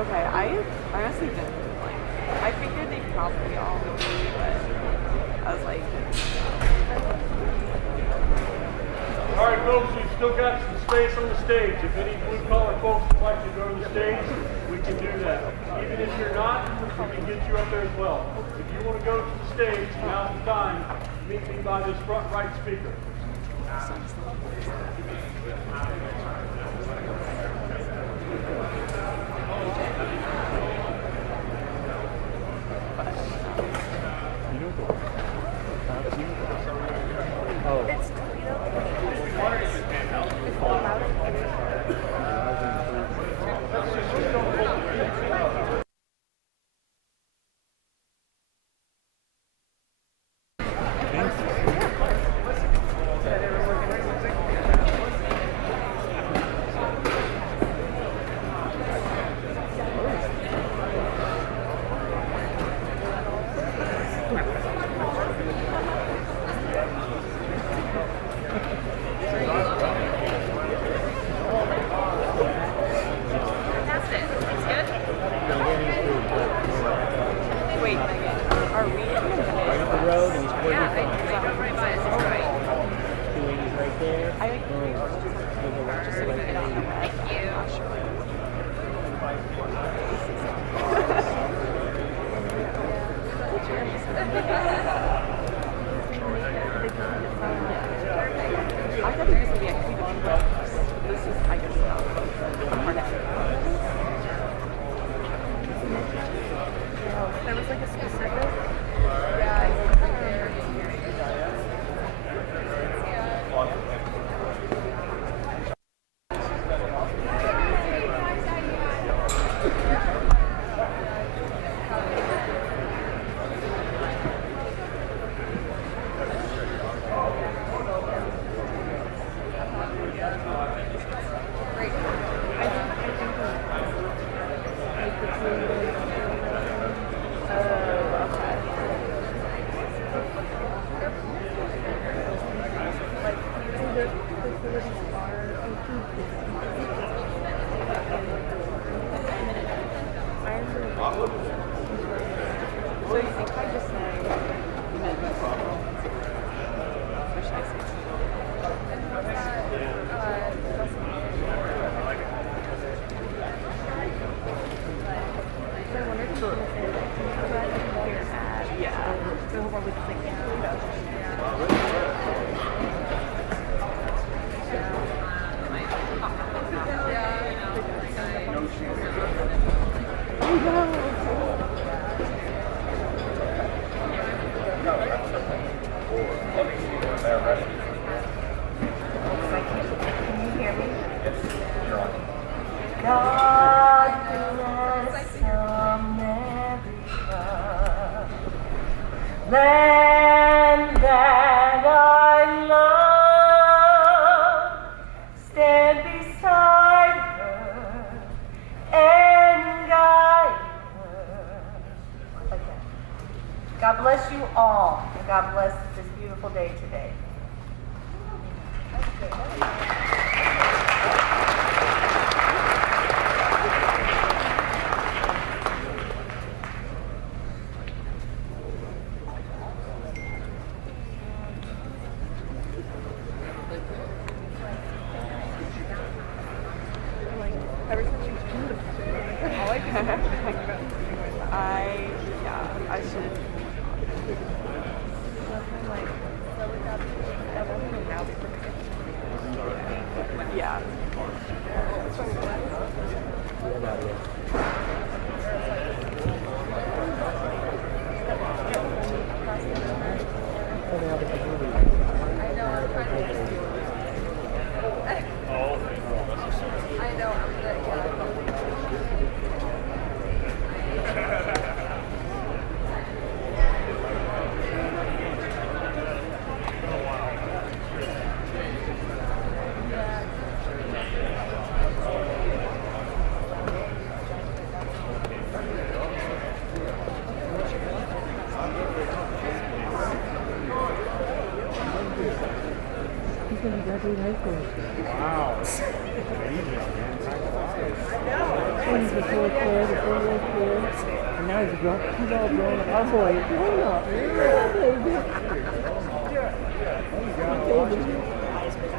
Okay, I honestly didn't I figured they probably all would be, but I was like, all right, folks, we've still got some space on the stage. If any blue-collar folks would like to go to the stage, we can do that. Even if you're not, we can get you up there as well. If you want to go to the stage, now's the time. Meet me by this front right speaker. it's Toledo. It's all about it. Wait, are we in the Right up the road and he's pointing Yeah, they go right by us. It's right. 280's right there. I think just so we can get on the web. Thank you. I'm not sure. I thought there was going to be a keynote, but this is, I guess, not. There was like a specific. So you think I just say, or should I say yeah. So what we think when you graduate high school. Wow. Amazing, man. And he's the fourth kid, the 4-year-old kid. And now he's grown. He's all grown up. Our boy is grown up. Yeah, baby.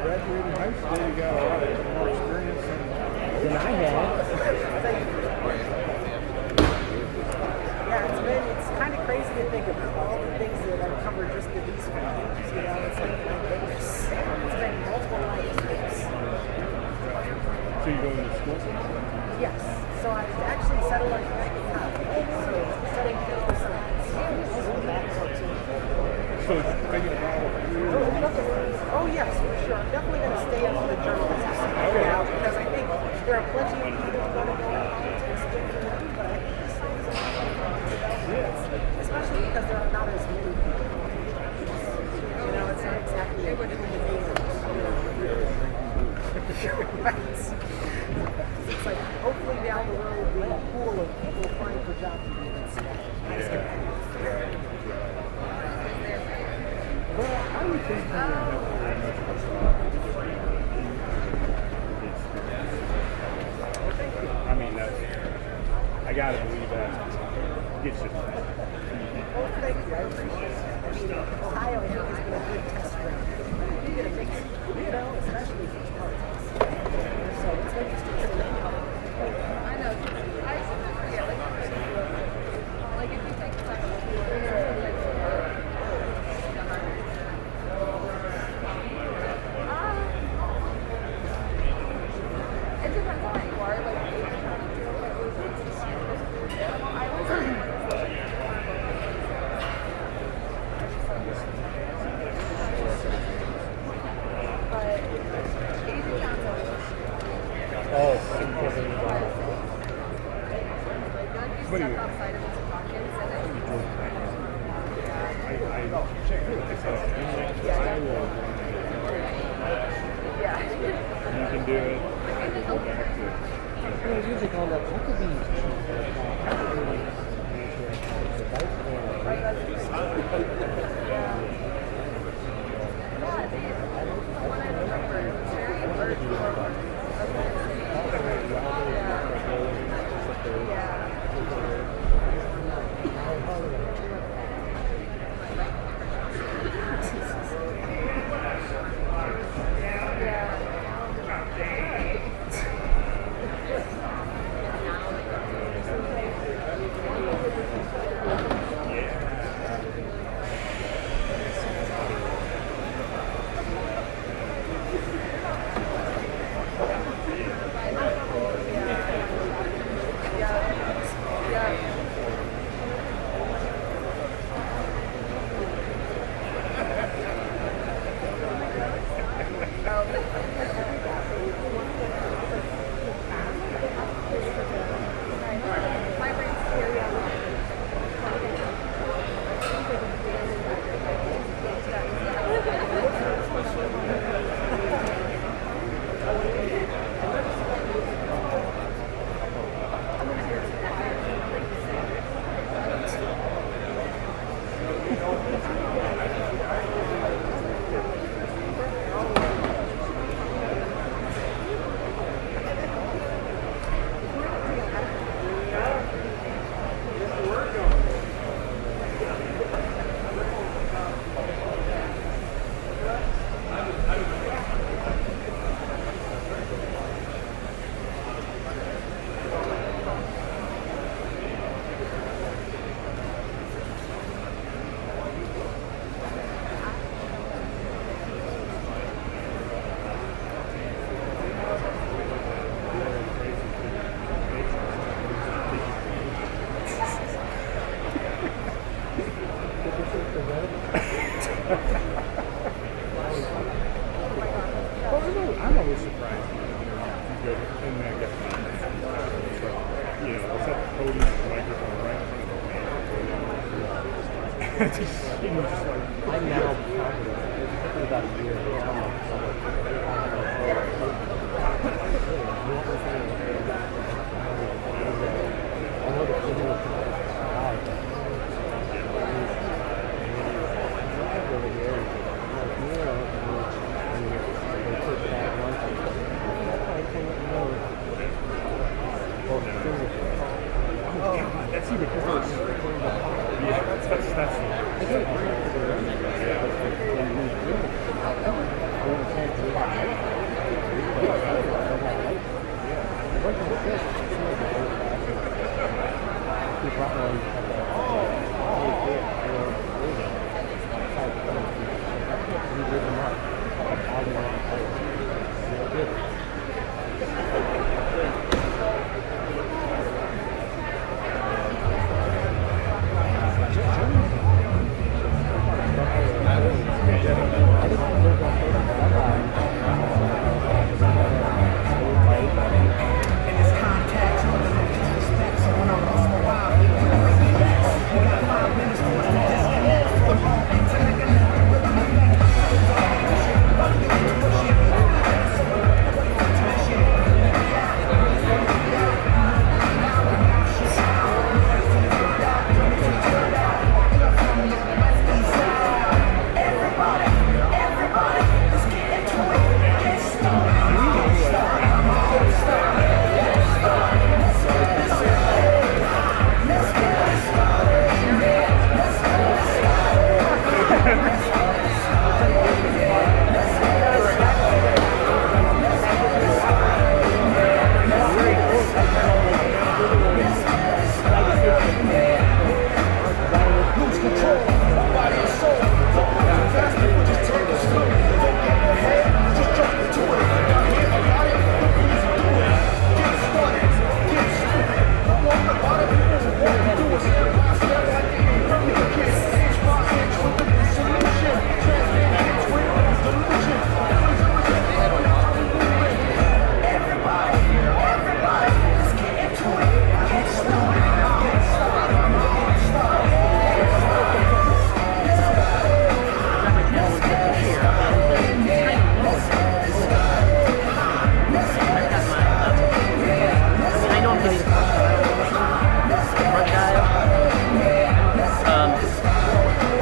Graduated high school, you got a lot more experience Than I had. Yeah, it's kind of crazy to think about all the things that I've covered just in these few years. You know, it's like, my goodness. It's been multiple lifetimes. So you go into school? Yes. So I actually settled on so studying political science. So thinking about Oh yes, for sure. I'm definitely going to stay on the journalism side now because I think there are plenty of people who are going to go into politics different than me, but I think this is a especially because there are not as many people. You know, it's not exactly a human being. Right. It's like hopefully down the road we'll be a pool of people applying for jobs to do this. Well, I would think that very much I mean, that's, I gotta believe that it's just. Oh, thank you. I appreciate it. I mean, Ohio, I think, has been a good test ground. You get a mix, you know, especially for politics. So it's interesting to see. I know. I sometimes forget. Like if you take the time to look at it, it depends on who you are. Like, Oh, What do you? outside of its pockets and then I checked it. It's yeah. you can do it. Go back to. it's usually called up. What could be? I'm always surprised when you go in there and get you know, it's at the podium with the microphone right in front of the man. Just like, I'm now probably about a year. I know the kid was over here.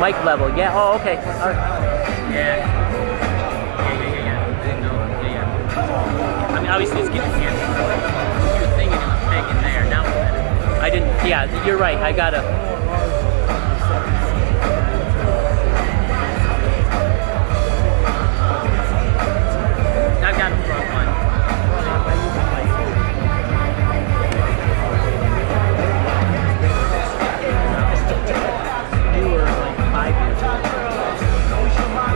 Mic level, yeah. Oh, okay. All right. Yeah. I mean, obviously it's getting handy. You were thinking it was big in there. Now it's better. I didn't. Yeah, you're right. I gotta. I've got a front one. You were like 5 years old.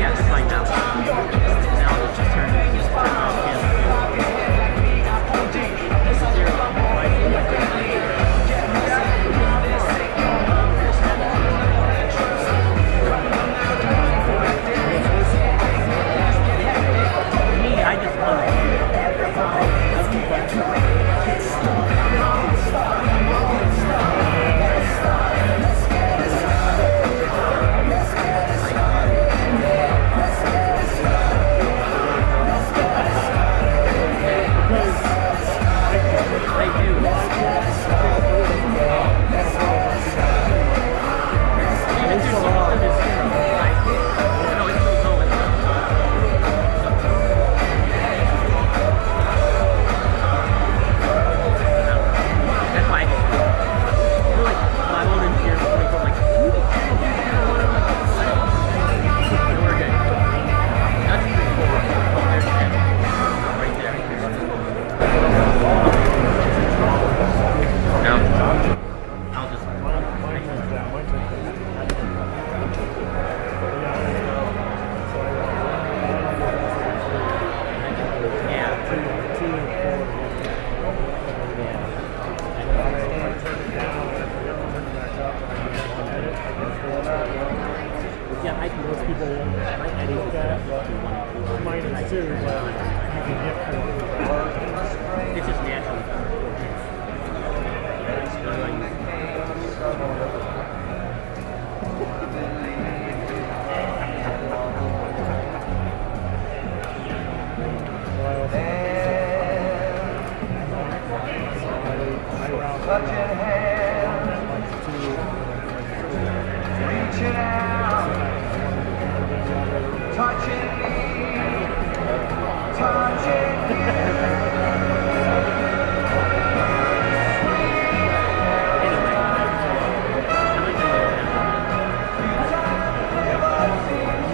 Yeah, just like now. Now it's just turn off camera. Me, I just love it. They do. Even through some of this, right? No, it's still going. That's why I feel like my own engineers are like, we're good. That's pretty cool. Oh, there's that. Right there. No. I'll just. Yeah, I can. Most people might edit that. Mine is too, but you can get It's just natural.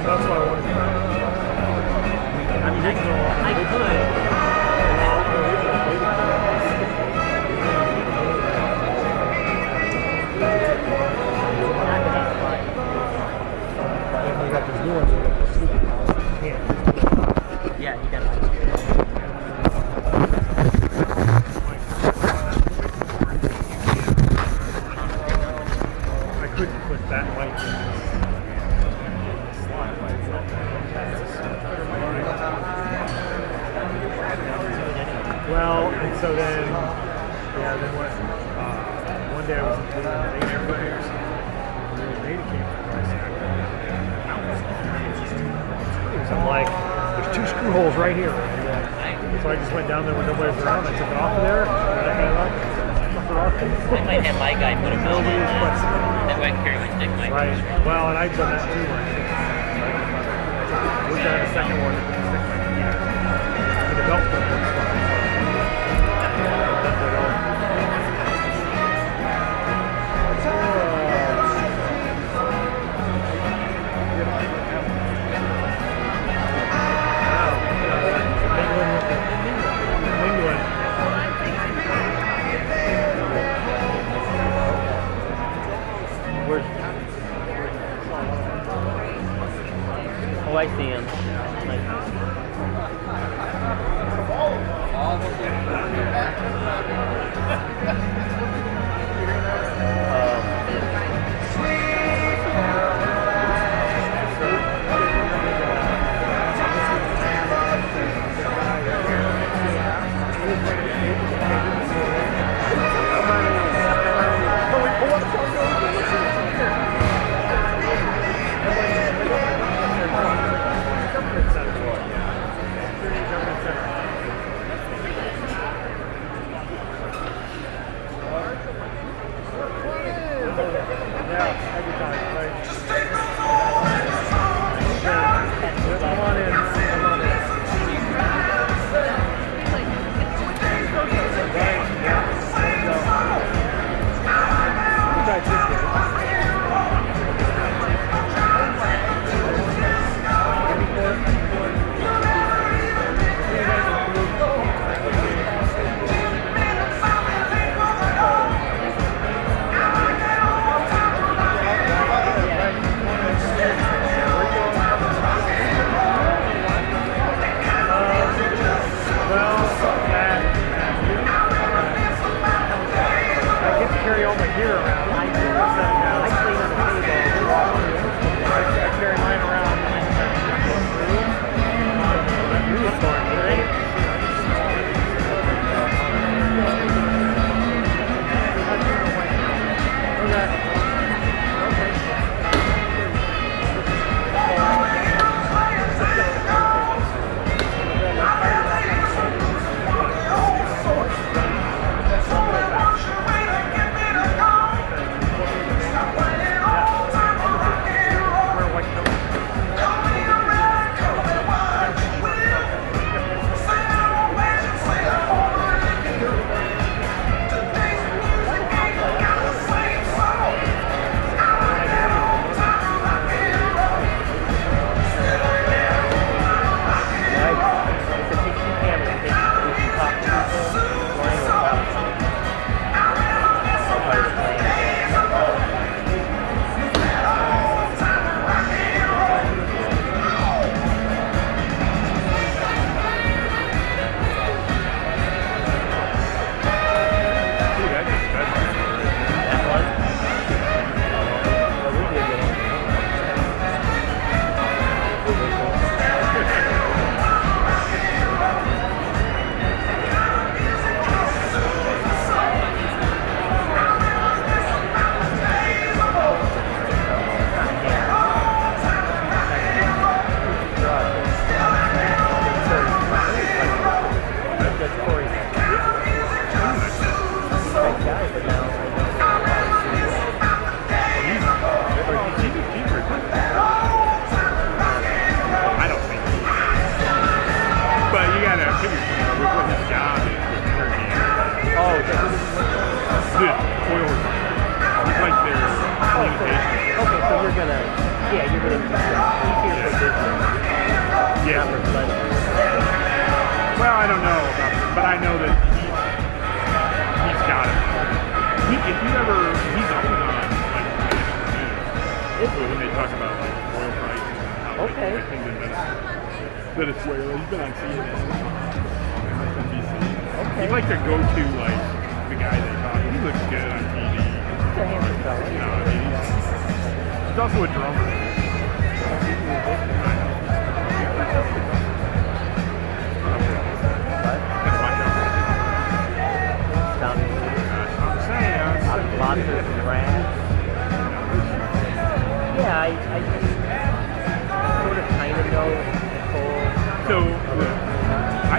That's what I wanted to know. I mean, I could. And so then, one day I was in the Navy players. The Navy came to us. I'm like, there's 2 screw holes right here. So I just went down there when nobody was around. I took it off of there. I might have my guy put a build on that. That way I can carry my stick mic. Right. Well, and I've done that too. We've done a second one. For the belt clip, it's fine. Oh, I see him. Well, I don't know about this, but I know that he's got it. If you ever, he's always on like when they talk about like oil prices and how like, everything's in Venezuela. He's been on CNN, MSNBC. Okay. He's like the go-to like the guy they talk. He looks good on TV. No, I mean, he's also a drummer.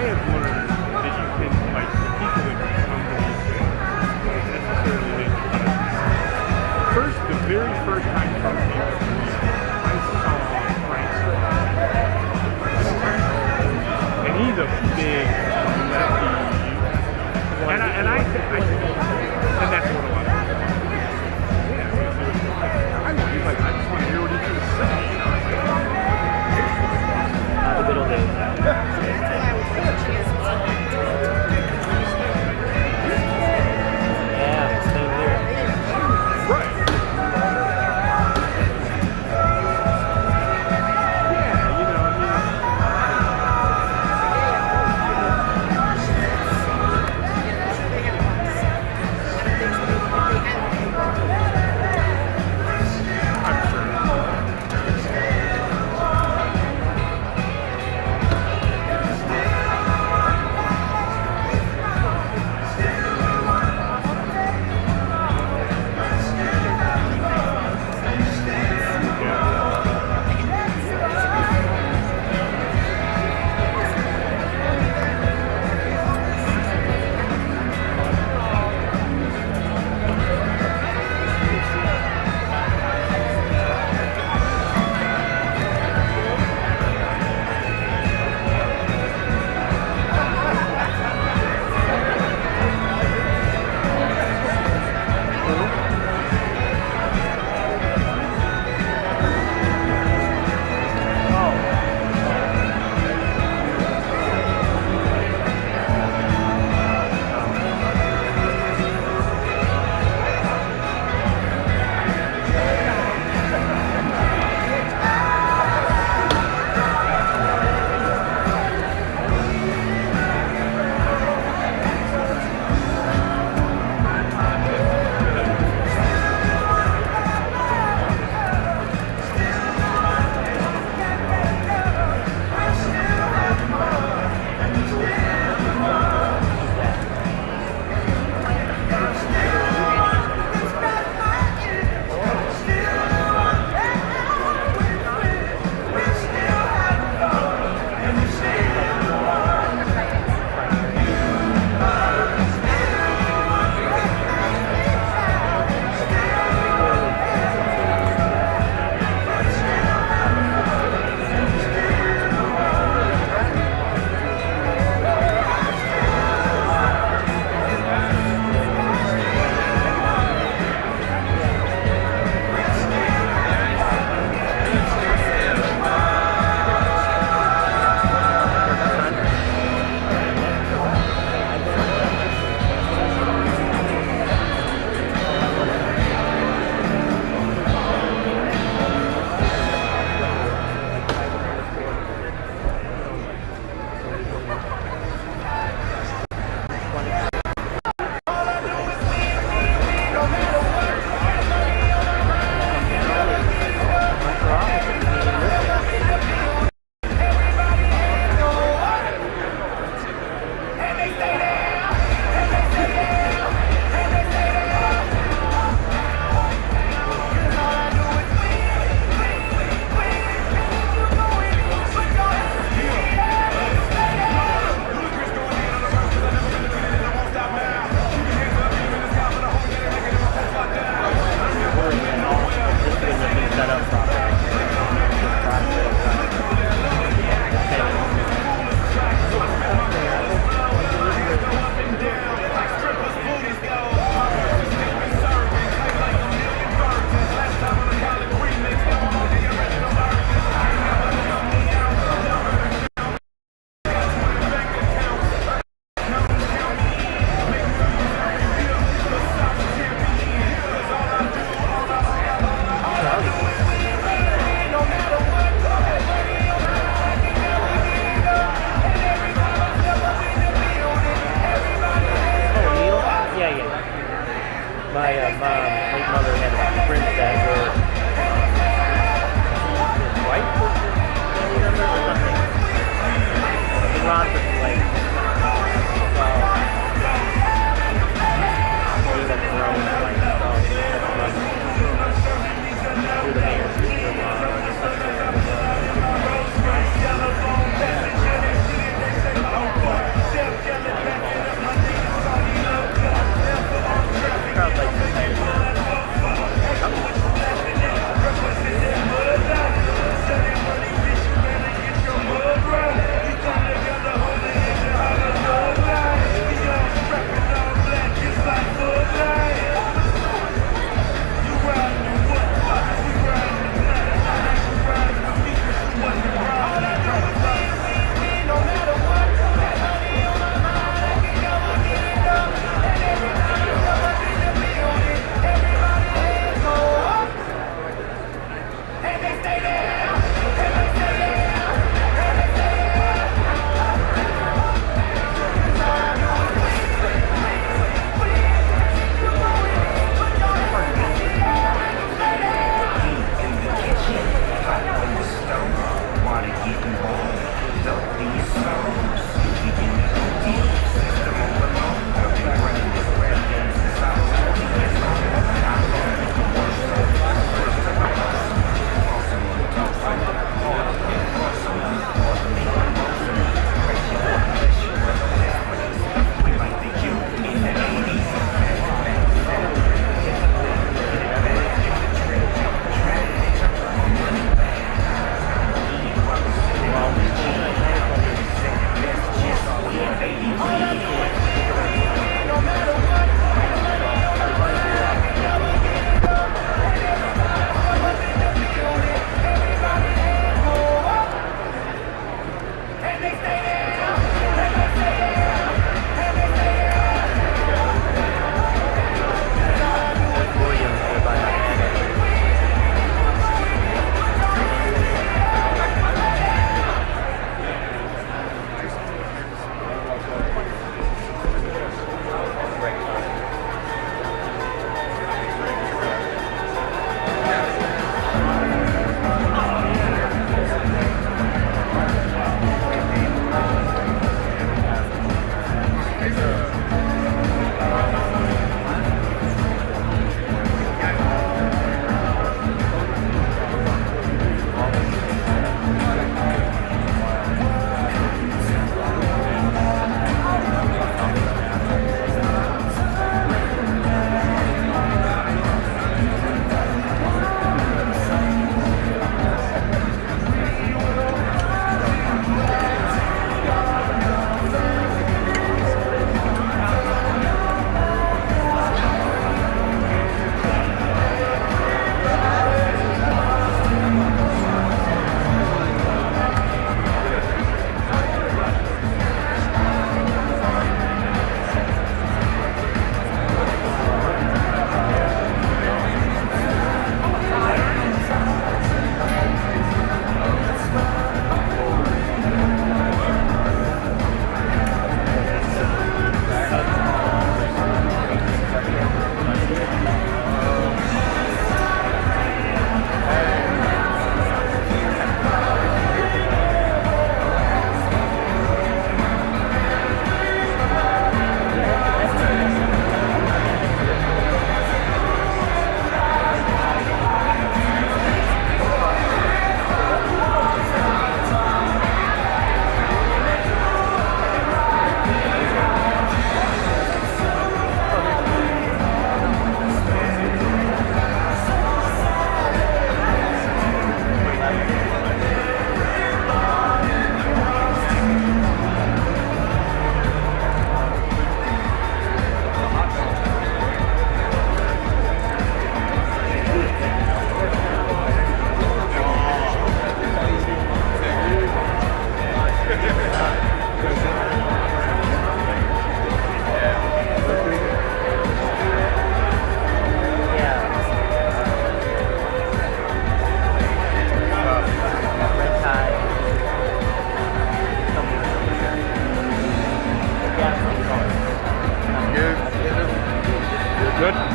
have learned that you can, like, the people that come to these things don't necessarily make a cut. First, the very first time Trump came to Toledo, I saw Frank and he's a big lefty, and that's what a lot of people he's like, I just want to hear what he's going to say, you know? The good old days. Yeah, same here. Right. Yeah, you know, I mean, I'm sure.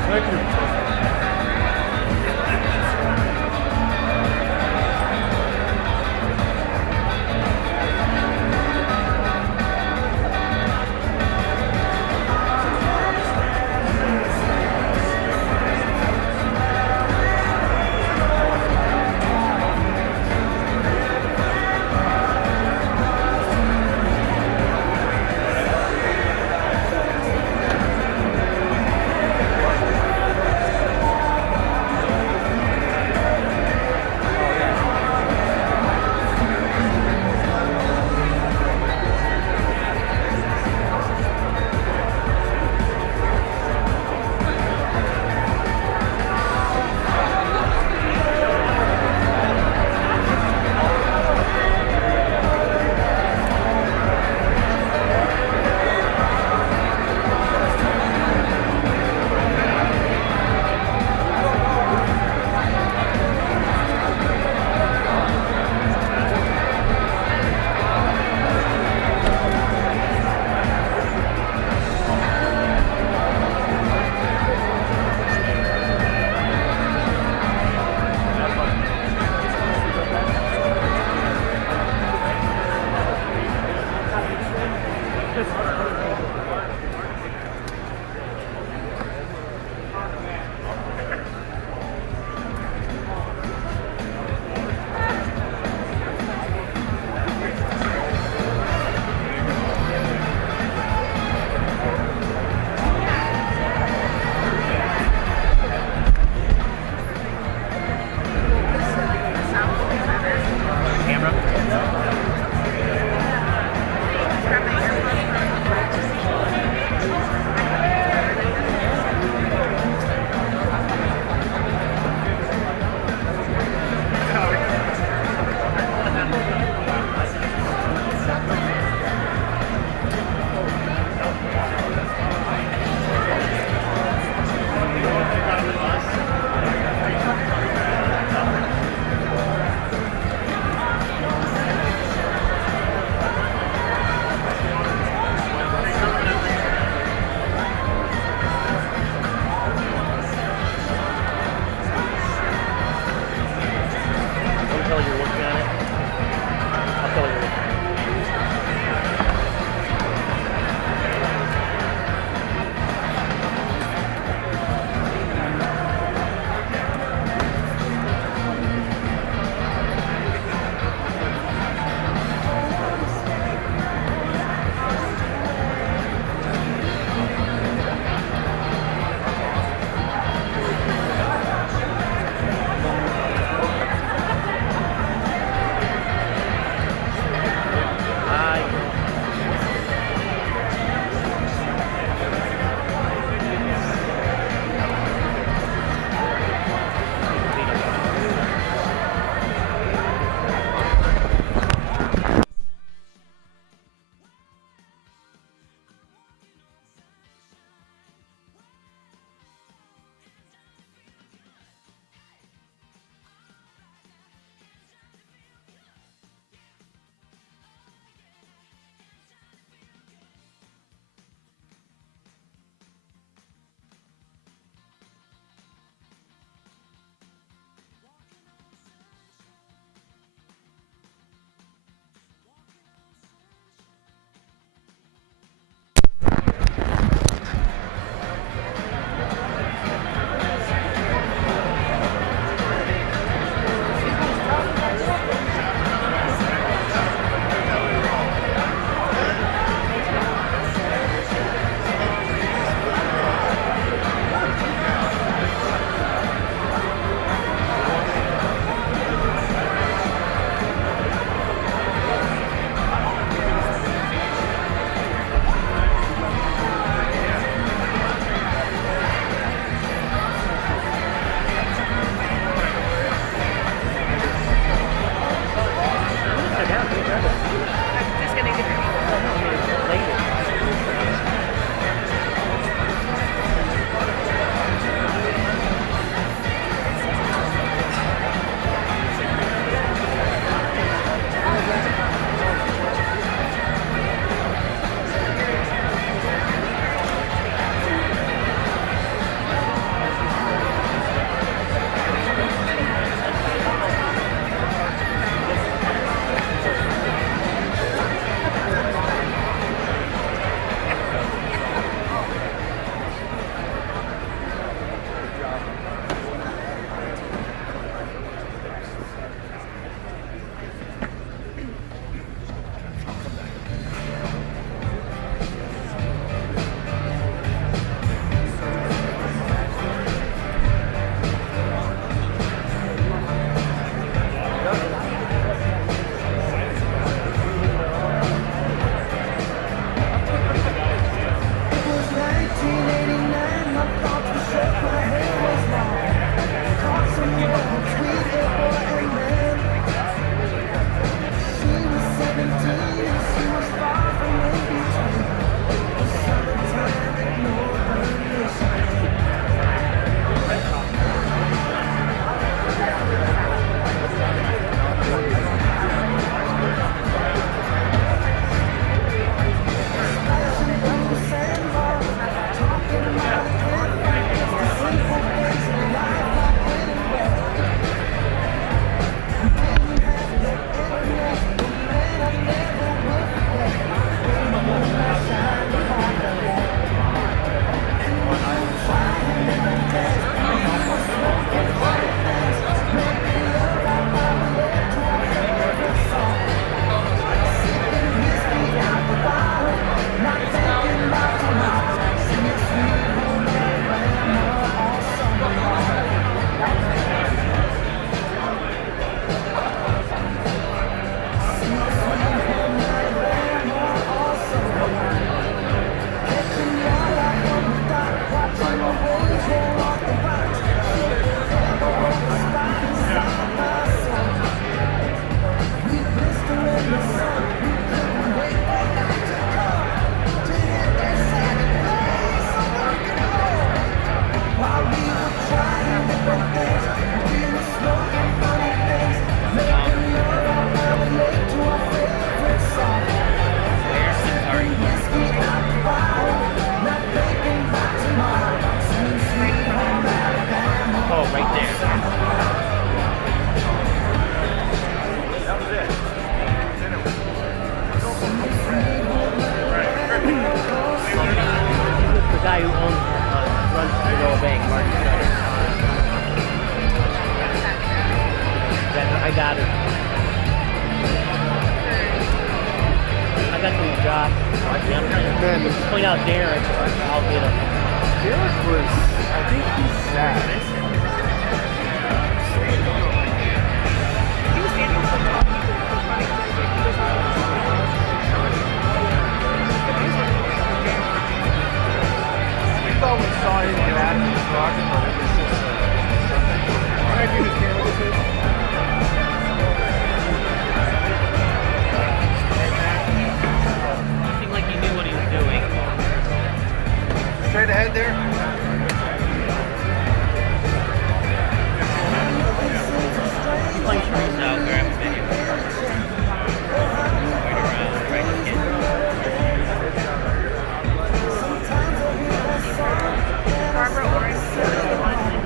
Thank you. Camera. guy who owns, runs the bank, Martin Sutter. I got it. I got some jobs. I'm trying to point out Derek. I'll get him. Derek was, I think he's sad. He was standing for the top. We thought we saw him get out of the truck, but it was just can I do the camera with it? Seemed like he knew what he was doing. Straight ahead there. Punch Reese out, grab a video. Wait around, right to kid. Barbara Orange is the one in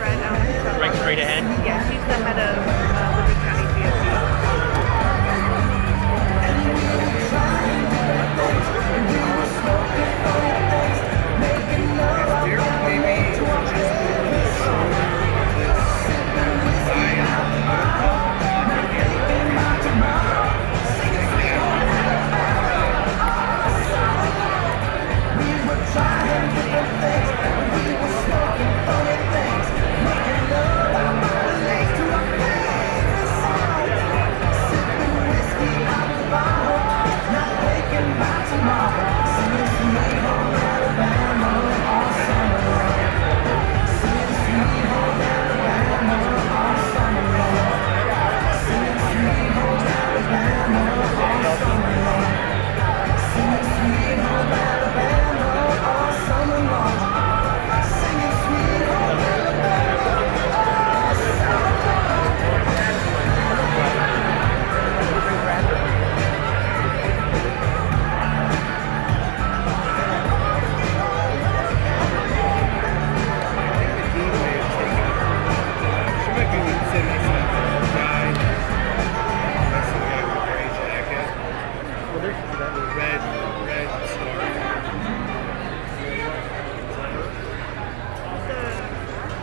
red out. Right straight ahead. Yeah, she's the head of Liberty County GSU.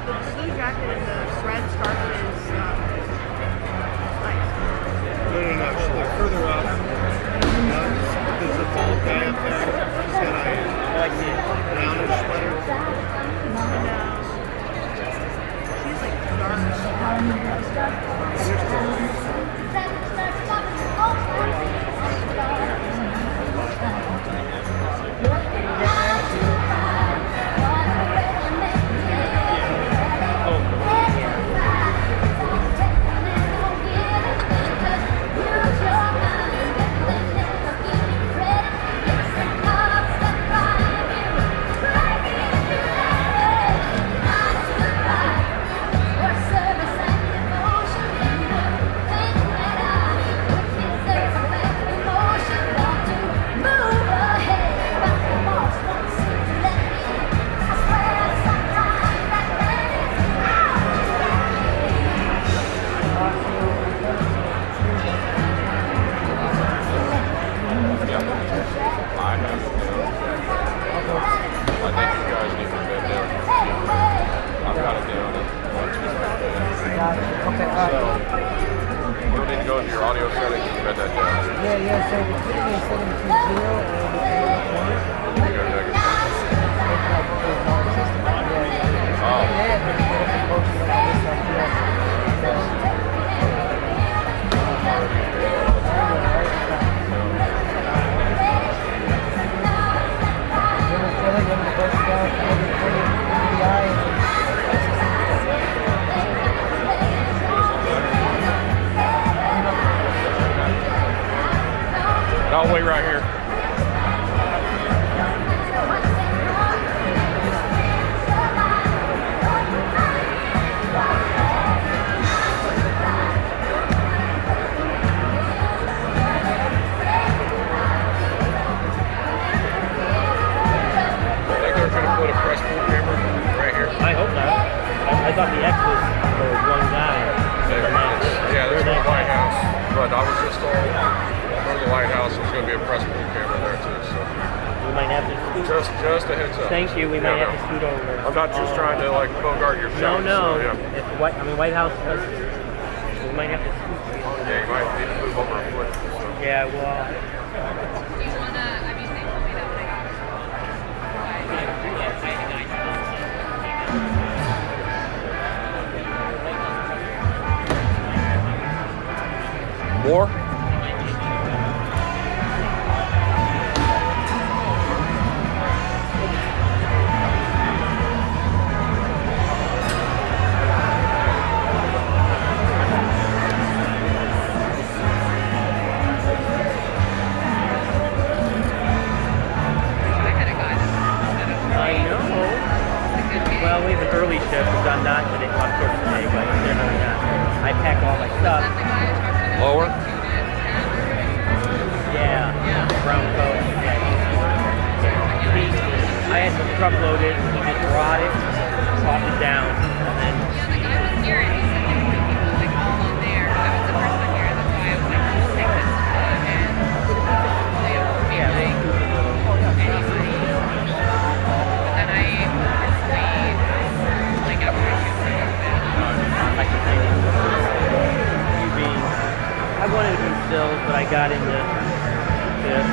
The blue jacket and the red scarf is nice. No, actually, further up. There's a tall guy up there. He's got a brownish sweater. No. She's like I'll wait right here. I thought the X was for one guy. Yeah, there's one White House, but I was just told from the White House there's going to be a press pool camera there too. So We might have to scoot. Just a heads up. Thank you. We might have to scoot over. I'm not just trying to like bogart your No, show. no. So, yeah. If White House does, we might have to scoot. Yeah, you might need to move over a foot. So. Yeah, well. Do you want to, I mean, they told me that they got More? I know. Well, we have an early shift, which I'm not today, of course today, but generally not. I pack all my stuff. Lower? Yeah. Brown coat. Yeah. I had the truck loaded. He just brought it, tossed it down, and then. Yeah, the guy was here and he said that people like all on there. I was the first one here, that's why I was like, we'll take this and they won't be like anybody. But then I personally, like after I shoot for a little bit, Like the thing. I wanted to be stills, but I got into this.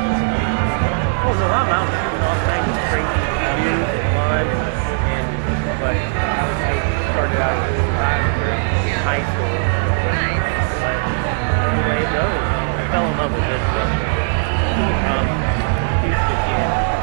Oh no, I'm out shooting all kinds of crazy views and fun, but I started out in high school. But anyway, it goes. I fell in love with this. Houston, yeah.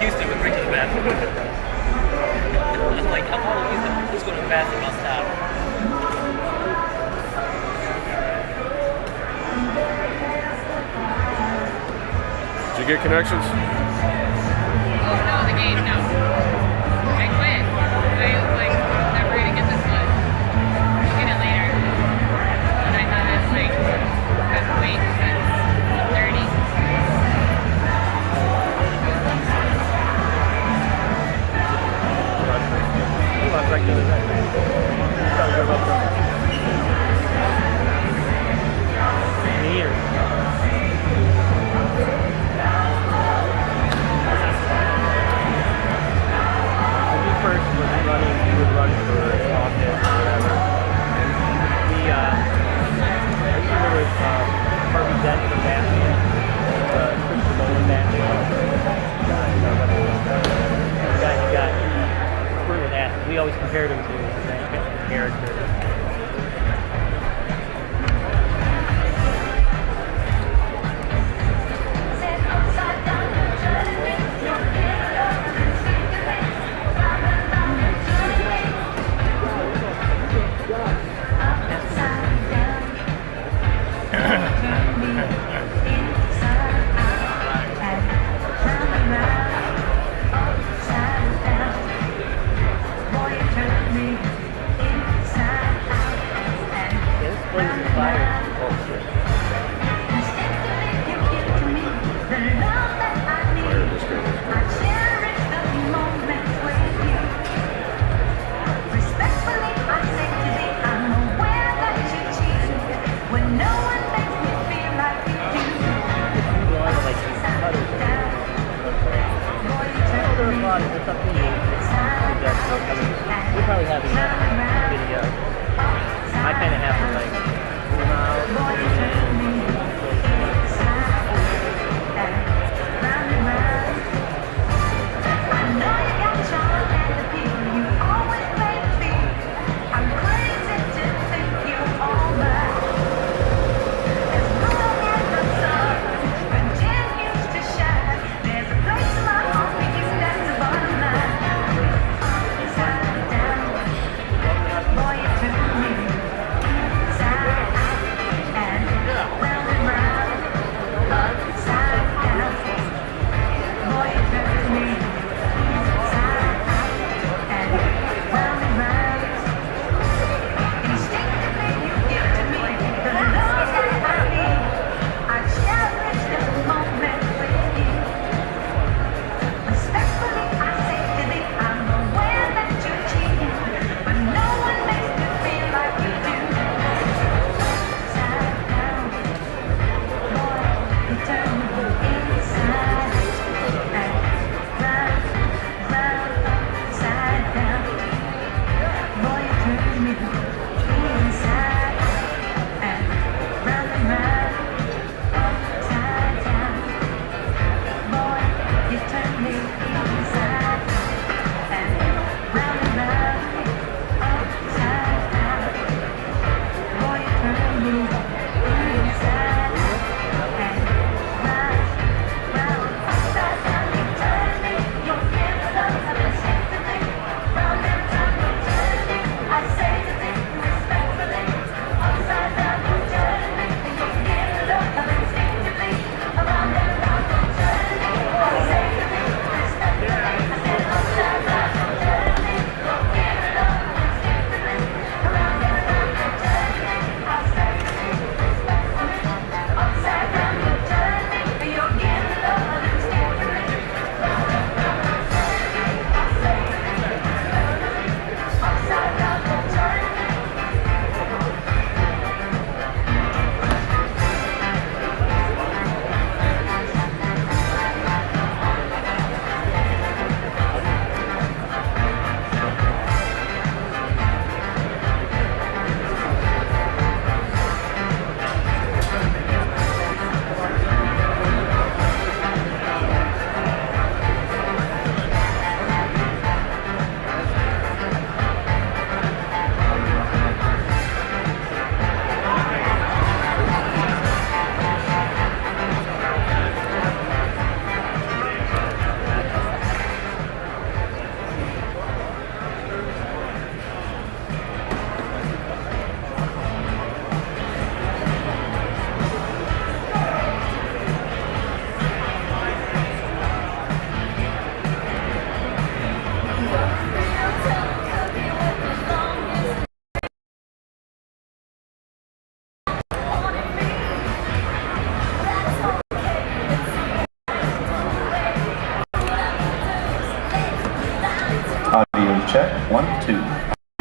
Houston went right to the bathroom. I was like, how far is Houston? Who's going to the bathroom? I'll stop. Did you get connections? oh no, the game, no. I quit. I was like, never gonna get this one. I'll get it later. And I haven't like, been waiting since 30. We always compared him to that character. We probably have enough video. I kind of have to like zoom out And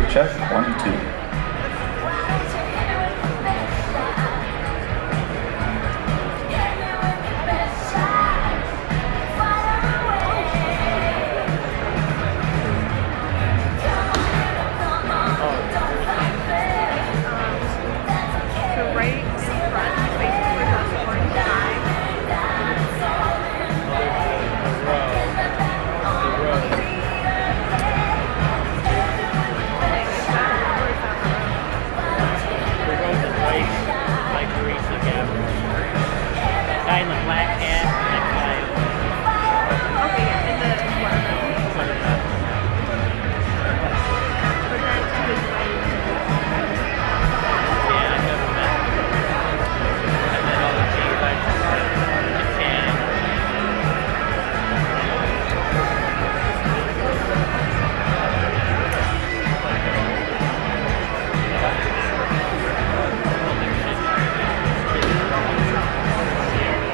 check, 1, 2. So right in front, facing towards us, orange sign. Guy in the black hat, that guy. Okay, yeah, in the but then to his right. Yeah, I've never met him. I met all the G-Lights in Canada.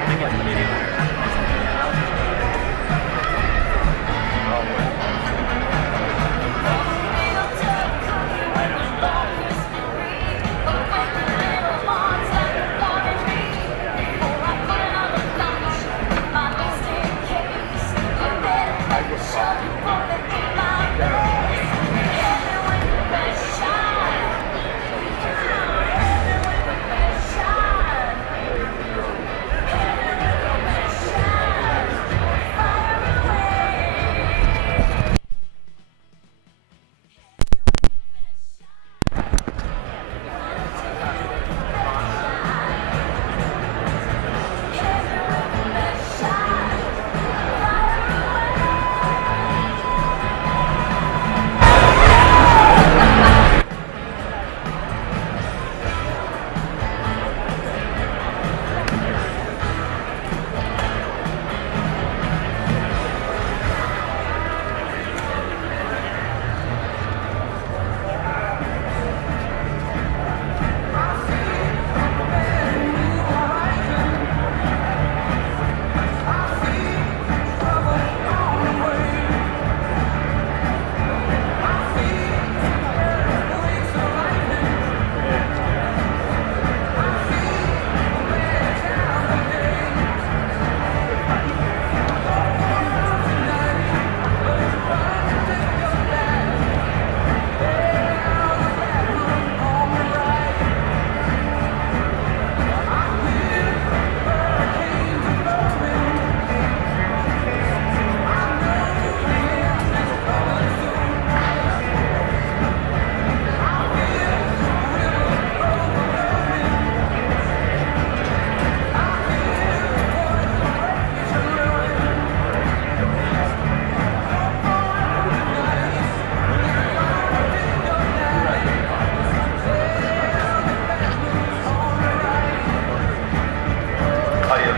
I got the video.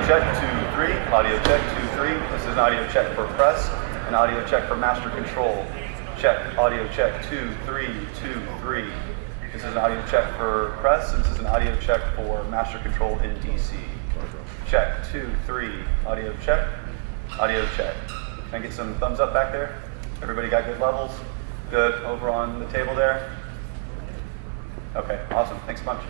Check 2, 3. Audio check 2, 3. This is an audio check for press, an audio check for master control. Check. Audio check 2, 3, 2, 3. This is an audio check for press, and this is an audio check for master control in DC. Check 2, 3. Audio check. Audio check. Can I get some thumbs up back there? Everybody got good levels? Good. Over on the table there? Okay, awesome. Thanks a bunch.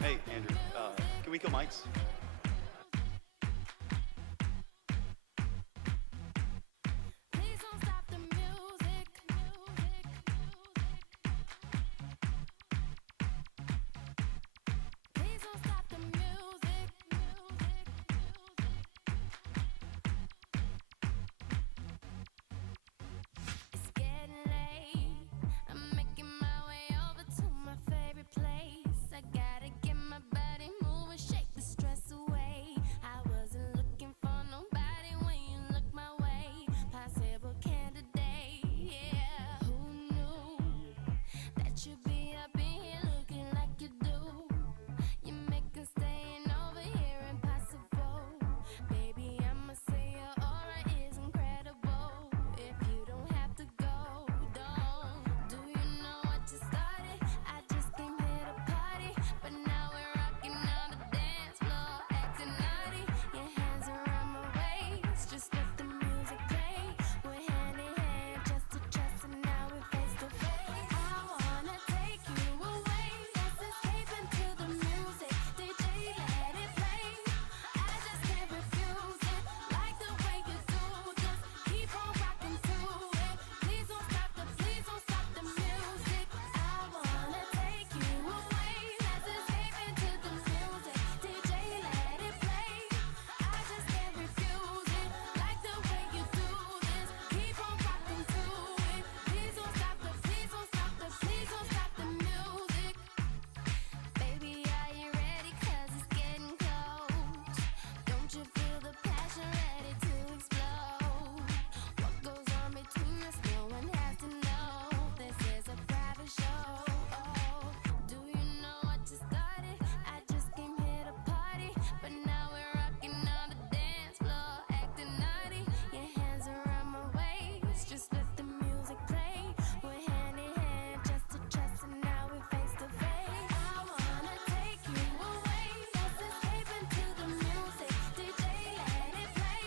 Hey, Andrew, can we kill mics? Please don't stop the music. Please don't stop the music. It's getting late. I'm making my way over to my favorite place. I gotta get my body moving, shake the stress away. I wasn't looking for nobody when you look my way. Possible candidate, yeah. Who knew that you'd be up in here looking like you do? You're making staying over here impossible. Baby, I'ma say your aura is incredible. If you don't have to go, don't. Do you know what you started? I just came here to party, but now we're rocking on the dance floor, acting naughty. Your hands around my waist, just let the music play. We're hand in hand, chest to chest, and now we're face to face. I wanna take you away, let's escape into the music. DJ, let it play. I just can't refuse it, like the way you do. Just keep on rocking to it. Please don't stop the music. I wanna take you away, let's escape into the music. DJ, let it play. I just can't refuse it, like the way you do this. Keep on rocking to it. Please don't stop the music. Baby, are you ready? 'Cause it's getting close. Don't you feel the passion ready to explode? What goes on between us, no one has to know. This is a private show. Do you know what you started? I just came here to party, but now we're rocking on the dance floor, acting naughty. Your hands around my waist, just let the music play. We're hand in hand, chest to chest, and now we're face to face. I wanna take you away, let's escape into the music. DJ, let it play.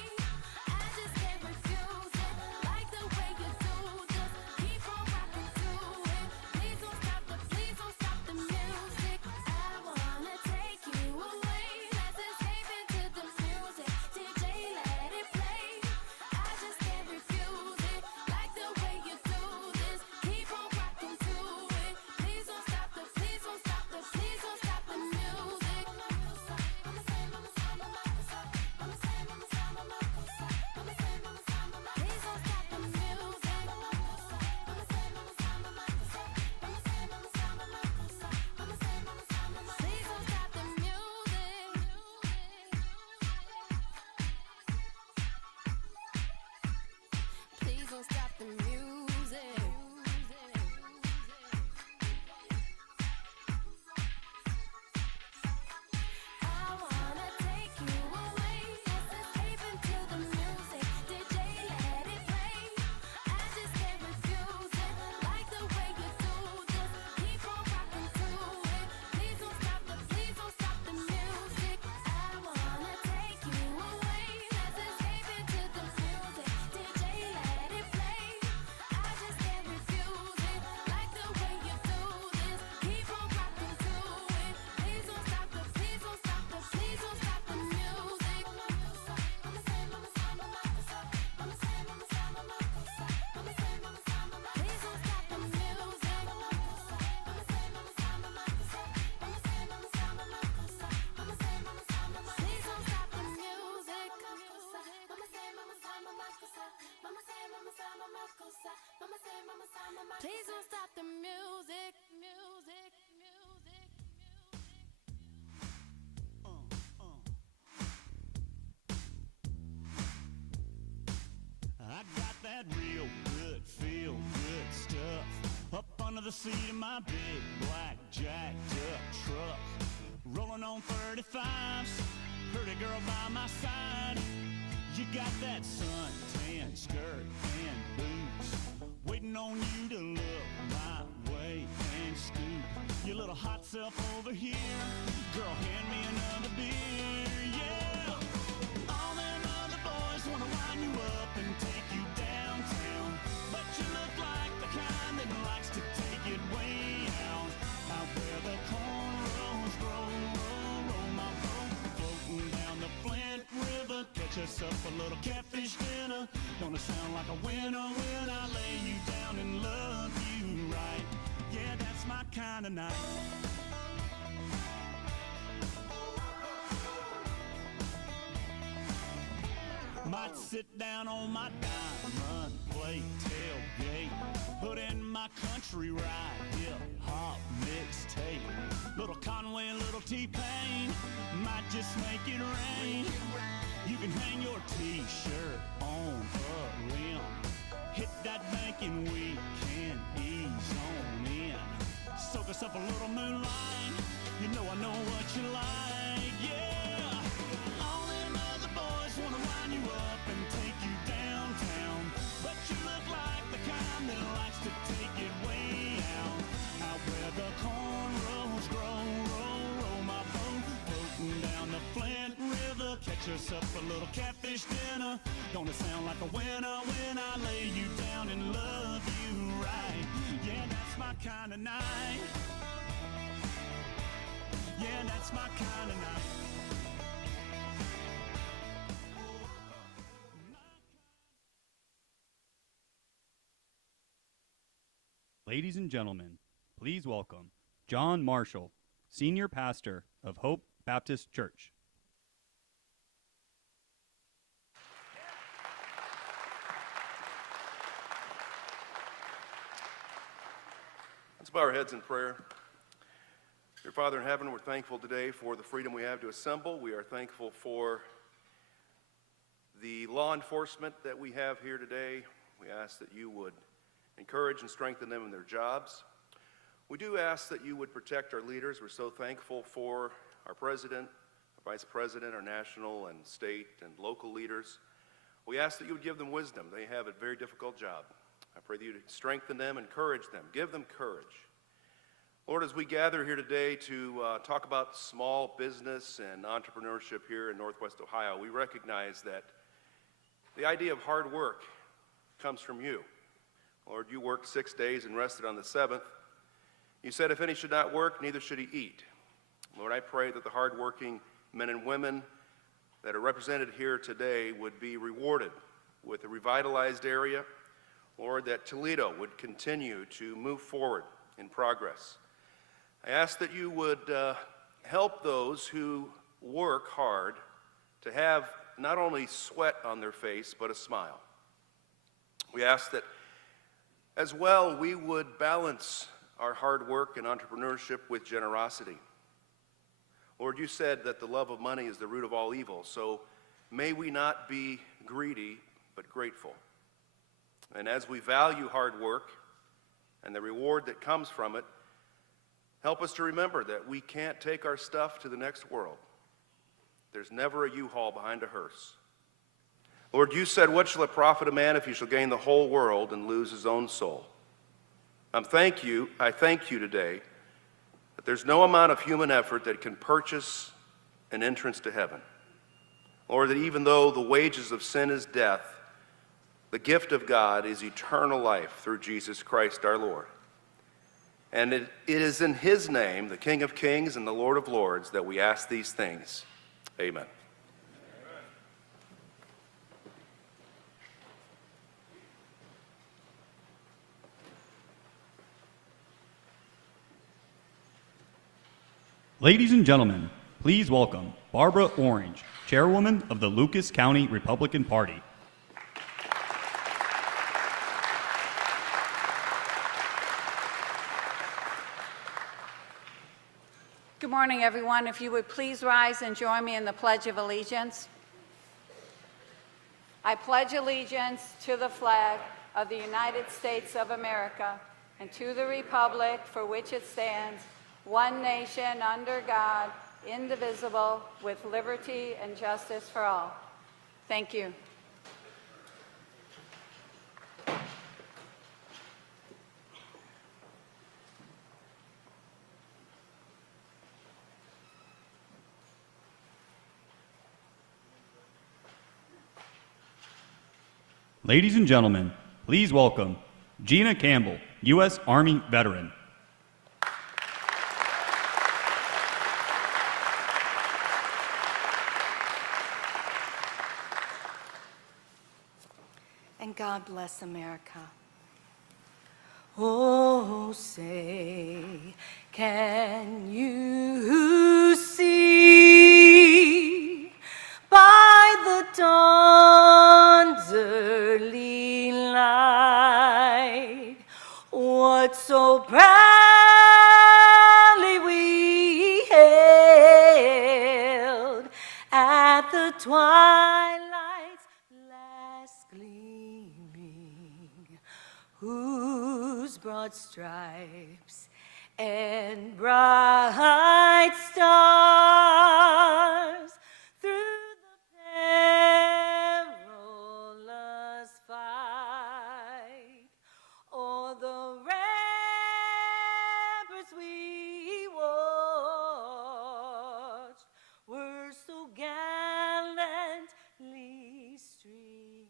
I just can't refuse it, like the way you do. Just keep on rocking to it. Please don't stop the music. I wanna take you away, let's escape into the music. DJ, let it play. I just can't refuse it, like the way you do this. Keep on rocking to it. Please don't stop the music. Please don't stop the music. Please don't stop the music. Please don't stop the music. I wanna take you away, let's escape into the music. DJ, let it play. I just can't refuse it, like the way you do. Just keep on rocking to it. Please don't stop the music. I wanna take you away, let's escape into the music. DJ, let it play. I just can't refuse it, like the way you do this. Keep on rocking to it. Please don't stop the music. Please don't stop the music. Please don't stop the music. Please don't stop the music. Music. I got that real good, feel good stuff up under the seat of my big black jacked up truck. Rolling on 35s, pretty girl by my side. You got that suntan skirt and boots, waiting on you to look my way and scoop your little hot self over here. Girl, hand me another beer, yeah. All them other boys wanna wind you up and take you downtown, but you look like the kind that likes to take it way out where the cornrows grow. Gonna sound like a winner when I lay you down and love you right. Yeah, that's my kind of night. Might sit down on my diamond plate tailgate, put in my country ride, hip-hop mixtape. Little Conway, little T-Pain, might just make it rain. You can hang your T-shirt on a limb, hit that banking weekend, ease on in. Soak us up a little moonlight, you know I know what you like, yeah. All them other boys wanna wind you up and take you downtown, but you look like the kind that likes to take it way out. Out where the cornrows grow, roll my boat, floating down the Flint River, catch us up a little catfish dinner. Gonna sound like a winner when I lay you down and love you right. Yeah, that's my kind of night. Yeah, that's my kind of night. Ladies and gentlemen, please welcome John Marshall, Senior Pastor of Hope Baptist Church. Let's bow our heads in prayer. Dear Father in heaven, we're thankful today for the freedom we have to assemble. We are thankful for the law enforcement that we have here today. We ask that you would encourage and strengthen them in their jobs. We do ask that you would protect our leaders. We're so thankful for our president, our vice president, our national and state and local leaders. We ask that you would give them wisdom. They have a very difficult job. I pray that you would strengthen them, encourage them, give them courage. Lord, as we gather here today to talk about small business and entrepreneurship here in Northwest Ohio, we recognize that the idea of hard work comes from you. Lord, you worked 6 days and rested on the seventh. You said if any should not work, neither should he eat. Lord, I pray that the hardworking men and women that are represented here today would be rewarded with a revitalized area. Lord, that Toledo would continue to move forward in progress. I ask that you would help those who work hard to have not only sweat on their face, but a smile. We ask that as well we would balance our hard work and entrepreneurship with generosity. Lord, you said that the love of money is the root of all evil, so may we not be greedy, but grateful. And as we value hard work and the reward that comes from it, help us to remember that we can't take our stuff to the next world. There's never a U-Haul behind a hearse. Lord, you said, what shall it profit a man if he shall gain the whole world and lose his own soul? I thank you today that there's no amount of human effort that can purchase an entrance to heaven. Lord, that even though the wages of sin is death, the gift of God is eternal life through Jesus Christ our Lord. And it is in his name, the King of Kings and the Lord of Lords, that we ask these things. Amen. Ladies and gentlemen, please welcome Barbara Orange, Chairwoman of the Lucas County Republican Party. Good morning, everyone. If you would please rise and join me in the Pledge of Allegiance. I pledge allegiance to the flag of the United States of America and to the republic for which it stands, one nation under God, indivisible, with liberty and justice for all. Thank you. Ladies and gentlemen, please welcome Gina Campbell, U.S. Army veteran. And God bless America. Oh, say, can you see by the dawn's early light what so proudly we hailed at the twilight's last gleaming, whose broad stripes and bright stars through the perilous fight o'er the ramparts we watched were so gallantly streaming,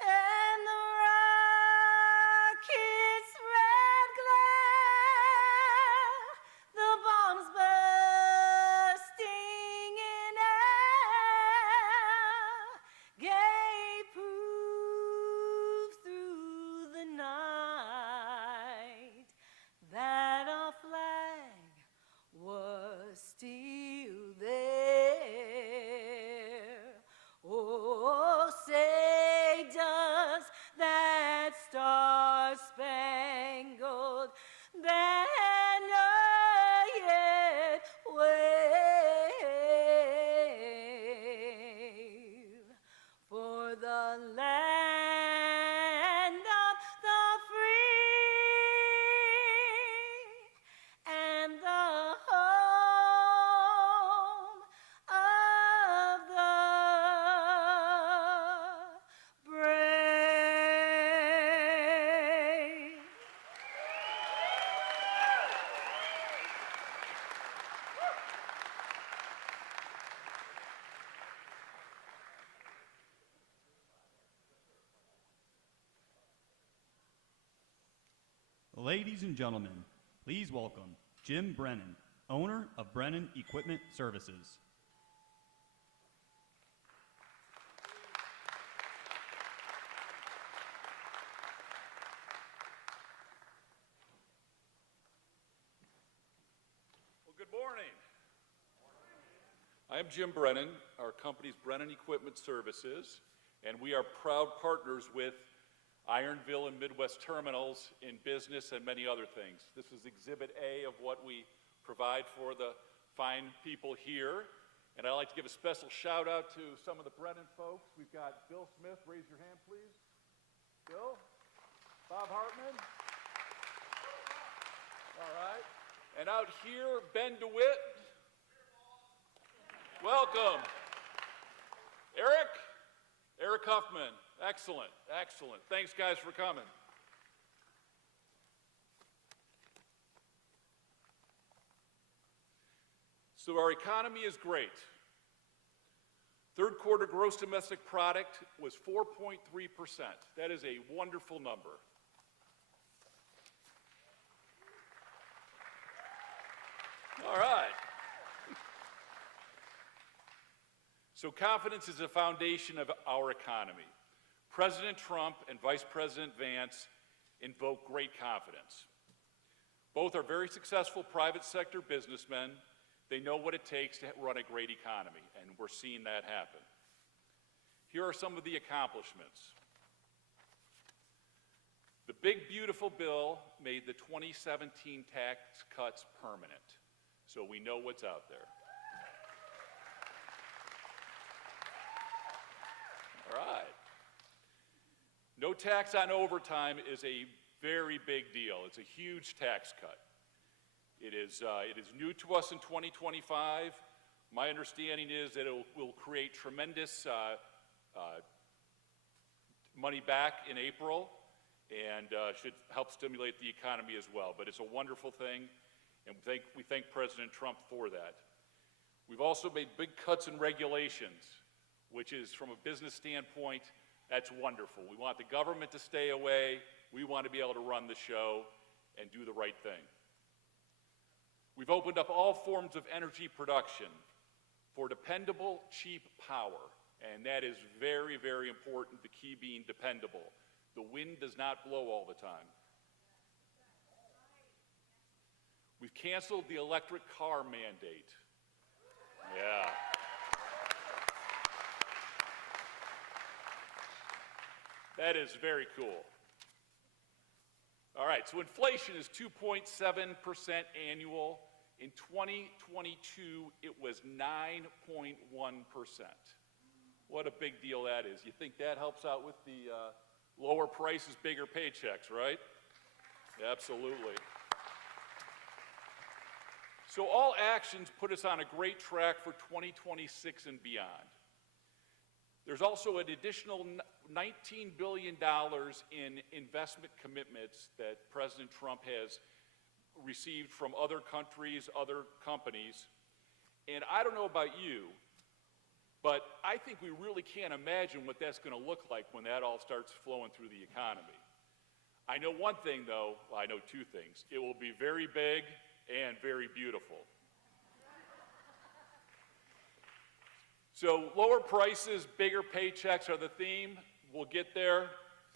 and the rocket's red glare, the bombs bursting in air, gave proof through the night that our flag was still there. Oh, say does that star-spangled banner yet wave for the land of the free and the home of the brave. Ladies and gentlemen, please welcome Jim Brennan, owner of Brennan Equipment Services. Well, good morning. I am Jim Brennan. Our company's Brennan Equipment Services, and we are proud partners with Ironville and Midwest Terminals in business and many other things. This is Exhibit A of what we provide for the fine people here. And I'd like to give a special shout out to some of the Brennan folks. We've got Bill Smith, raise your hand please. Bill? Bob Hartman? All right. And out here, Ben DeWitt. Welcome. Eric? Eric Huffman. Excellent, excellent. Thanks, guys, for coming. So our economy is great. Third quarter gross domestic product was 4.3%. That is a wonderful number. All right. So confidence is the foundation of our economy. President Trump and Vice President Vance invoke great confidence. Both are very successful private sector businessmen. They know what it takes to run a great economy, and we're seeing that happen. Here are some of the accomplishments. The big, beautiful bill made the 2017 tax cuts permanent, so we know what's out there. All right. No tax on overtime is a very big deal. It's a huge tax cut. It is new to us in 2025. My understanding is that it will create tremendous money back in April and should help stimulate the economy as well. But it's a wonderful thing, and we thank President Trump for that. We've also made big cuts in regulations, which is, from a business standpoint, that's wonderful. We want the government to stay away. We want to be able to run the show and do the right thing. We've opened up all forms of energy production for dependable, cheap power. And that is very, very important, the key being dependable. The wind does not blow all the time. We've canceled the electric car mandate. Yeah. That is very cool. All right, so inflation is 2.7% annual. In 2022, it was 9.1%. What a big deal that is. You think that helps out with the lower prices, bigger paychecks, right? Absolutely. So all actions put us on a great track for 2026 and beyond. There's also an additional $19 billion in investment commitments that President Trump has received from other countries, other companies. And I don't know about you, but I think we really can't imagine what that's going to look like when that all starts flowing through the economy. I know one thing, though. Well, I know two things. It will be very big and very beautiful. So lower prices, bigger paychecks are the theme. We'll get there.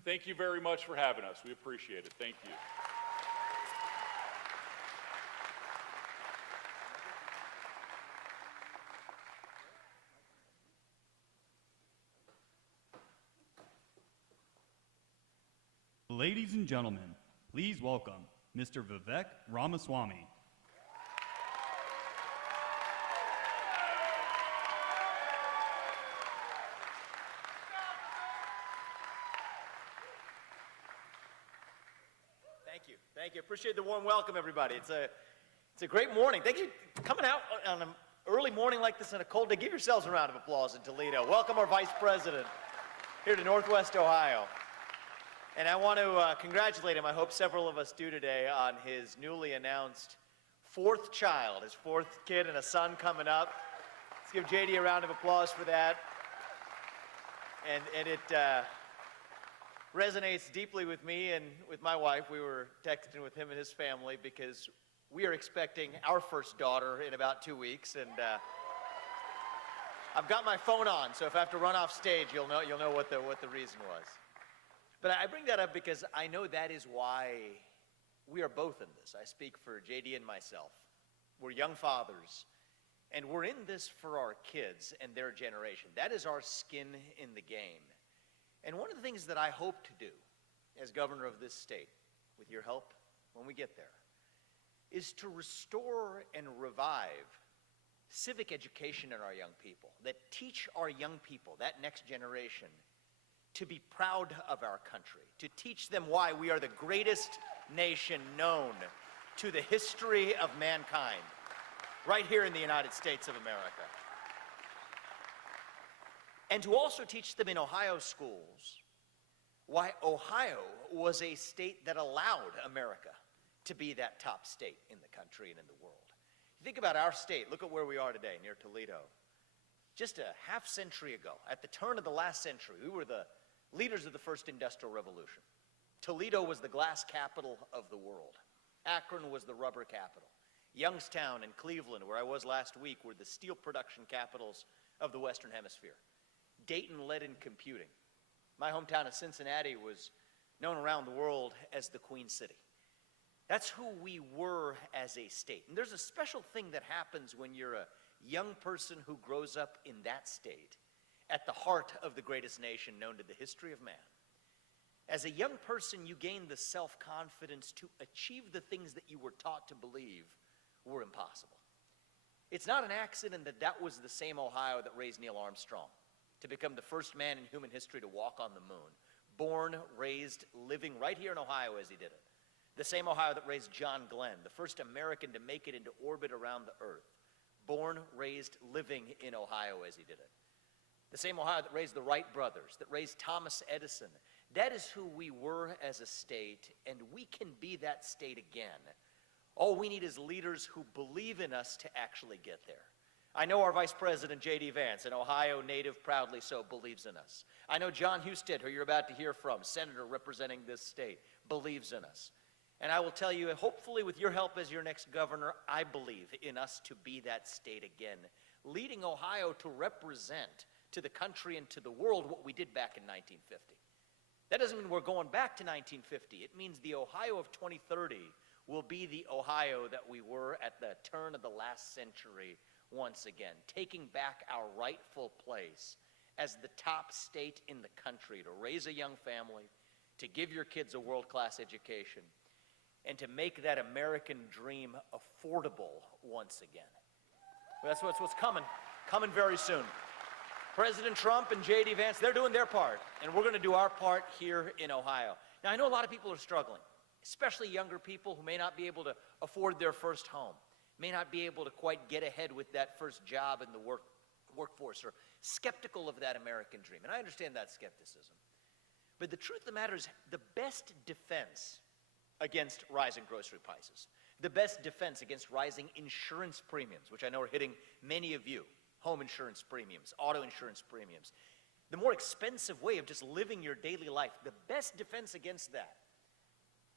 Thank you very much for having us. We appreciate it. Thank you. Ladies and gentlemen, please welcome Mr. Vivek Ramaswamy. Thank you. Appreciate the warm welcome, everybody. It's a great morning. Thank you for coming out on an early morning like this on a cold day. Give yourselves a round of applause in Toledo. Welcome our Vice President here to Northwest Ohio. And I want to congratulate him. I hope several of us do today on his newly announced fourth child, his fourth kid and a son coming up. Let's give JD a round of applause for that. And it resonates deeply with me and with my wife. We were texting with him and his family because we are expecting our first daughter in about 2 weeks, and I've got my phone on, so if I have to run off stage, you'll know what the reason was. But I bring that up because I know that is why we are both in this. I speak for JD and myself. We're young fathers, and we're in this for our kids and their generation. That is our skin in the game. And one of the things that I hope to do as governor of this state, with your help when we get there, is to restore and revive civic education in our young people, that teach our young people, that next generation, to be proud of our country, to teach them why we are the greatest nation known to the history of mankind, right here in the United States of America. And to also teach them in Ohio schools why Ohio was a state that allowed America to be that top state in the country and in the world. You think about our state, look at where we are today, near Toledo. Just a half century ago, at the turn of the last century, we were the leaders of the first industrial revolution. Toledo was the glass capital of the world. Akron was the rubber capital. Youngstown and Cleveland, where I was last week, were the steel production capitals of the Western Hemisphere. Dayton led in computing. My hometown of Cincinnati was known around the world as the Queen City. That's who we were as a state. And there's a special thing that happens when you're a young person who grows up in that state, at the heart of the greatest nation known to the history of man. As a young person, you gain the self-confidence to achieve the things that you were taught to believe were impossible. It's not an accident that that was the same Ohio that raised Neil Armstrong to become the first man in human history to walk on the moon. Born, raised, living right here in Ohio as he did it. The same Ohio that raised John Glenn, the first American to make it into orbit around the earth. Born, raised, living in Ohio as he did it. The same Ohio that raised the Wright brothers, that raised Thomas Edison. That is who we were as a state, and we can be that state again. All we need is leaders who believe in us to actually get there. I know our Vice President JD Vance, an Ohio native, proudly so, believes in us. I know John Husted, who you're about to hear from, Senator representing this state, believes in us. And I will tell you, hopefully with your help as your next governor, I believe in us to be that state again, leading Ohio to represent, to the country and to the world what we did back in 1950. That doesn't mean we're going back to 1950. It means the Ohio of 2030 will be the Ohio that we were at the turn of the last century once again, taking back our rightful place as the top state in the country to raise a young family, to give your kids a world-class education, and to make that American dream affordable once again. That's what's coming very soon. President Trump and JD Vance, they're doing their part, and we're going to do our part here in Ohio. Now, I know a lot of people are struggling, especially younger people who may not be able to afford their first home, may not be able to quite get ahead with that first job in the workforce, or skeptical of that American dream. And I understand that skepticism. But the truth of the matter is, the best defense against rising grocery prices, the best defense against rising insurance premiums, which I know are hitting many of you, home insurance premiums, auto insurance premiums, the more expensive way of just living your daily life, the best defense against that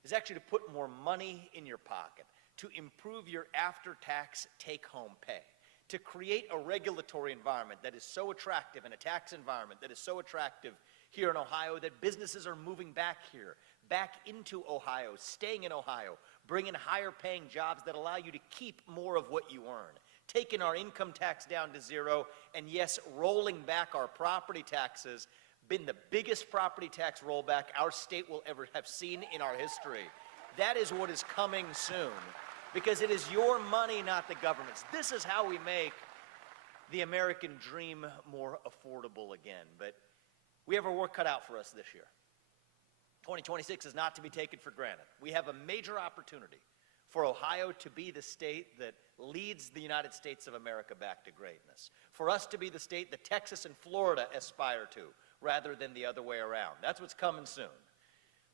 is actually to put more money in your pocket, to improve your after-tax take-home pay, to create a regulatory environment that is so attractive and a tax environment that is so attractive here in Ohio that businesses are moving back here, back into Ohio, staying in Ohio, bringing higher paying jobs that allow you to keep more of what you earn, taking our income tax down to zero, and yes, rolling back our property taxes, been the biggest property tax rollback our state will ever have seen in our history. That is what is coming soon, because it is your money, not the government's. This is how we make the American dream more affordable again. But we have our work cut out for us this year. 2026 is not to be taken for granted. We have a major opportunity for Ohio to be the state that leads the United States of America back to greatness, for us to be the state that Texas and Florida aspire to, rather than the other way around. That's what's coming soon.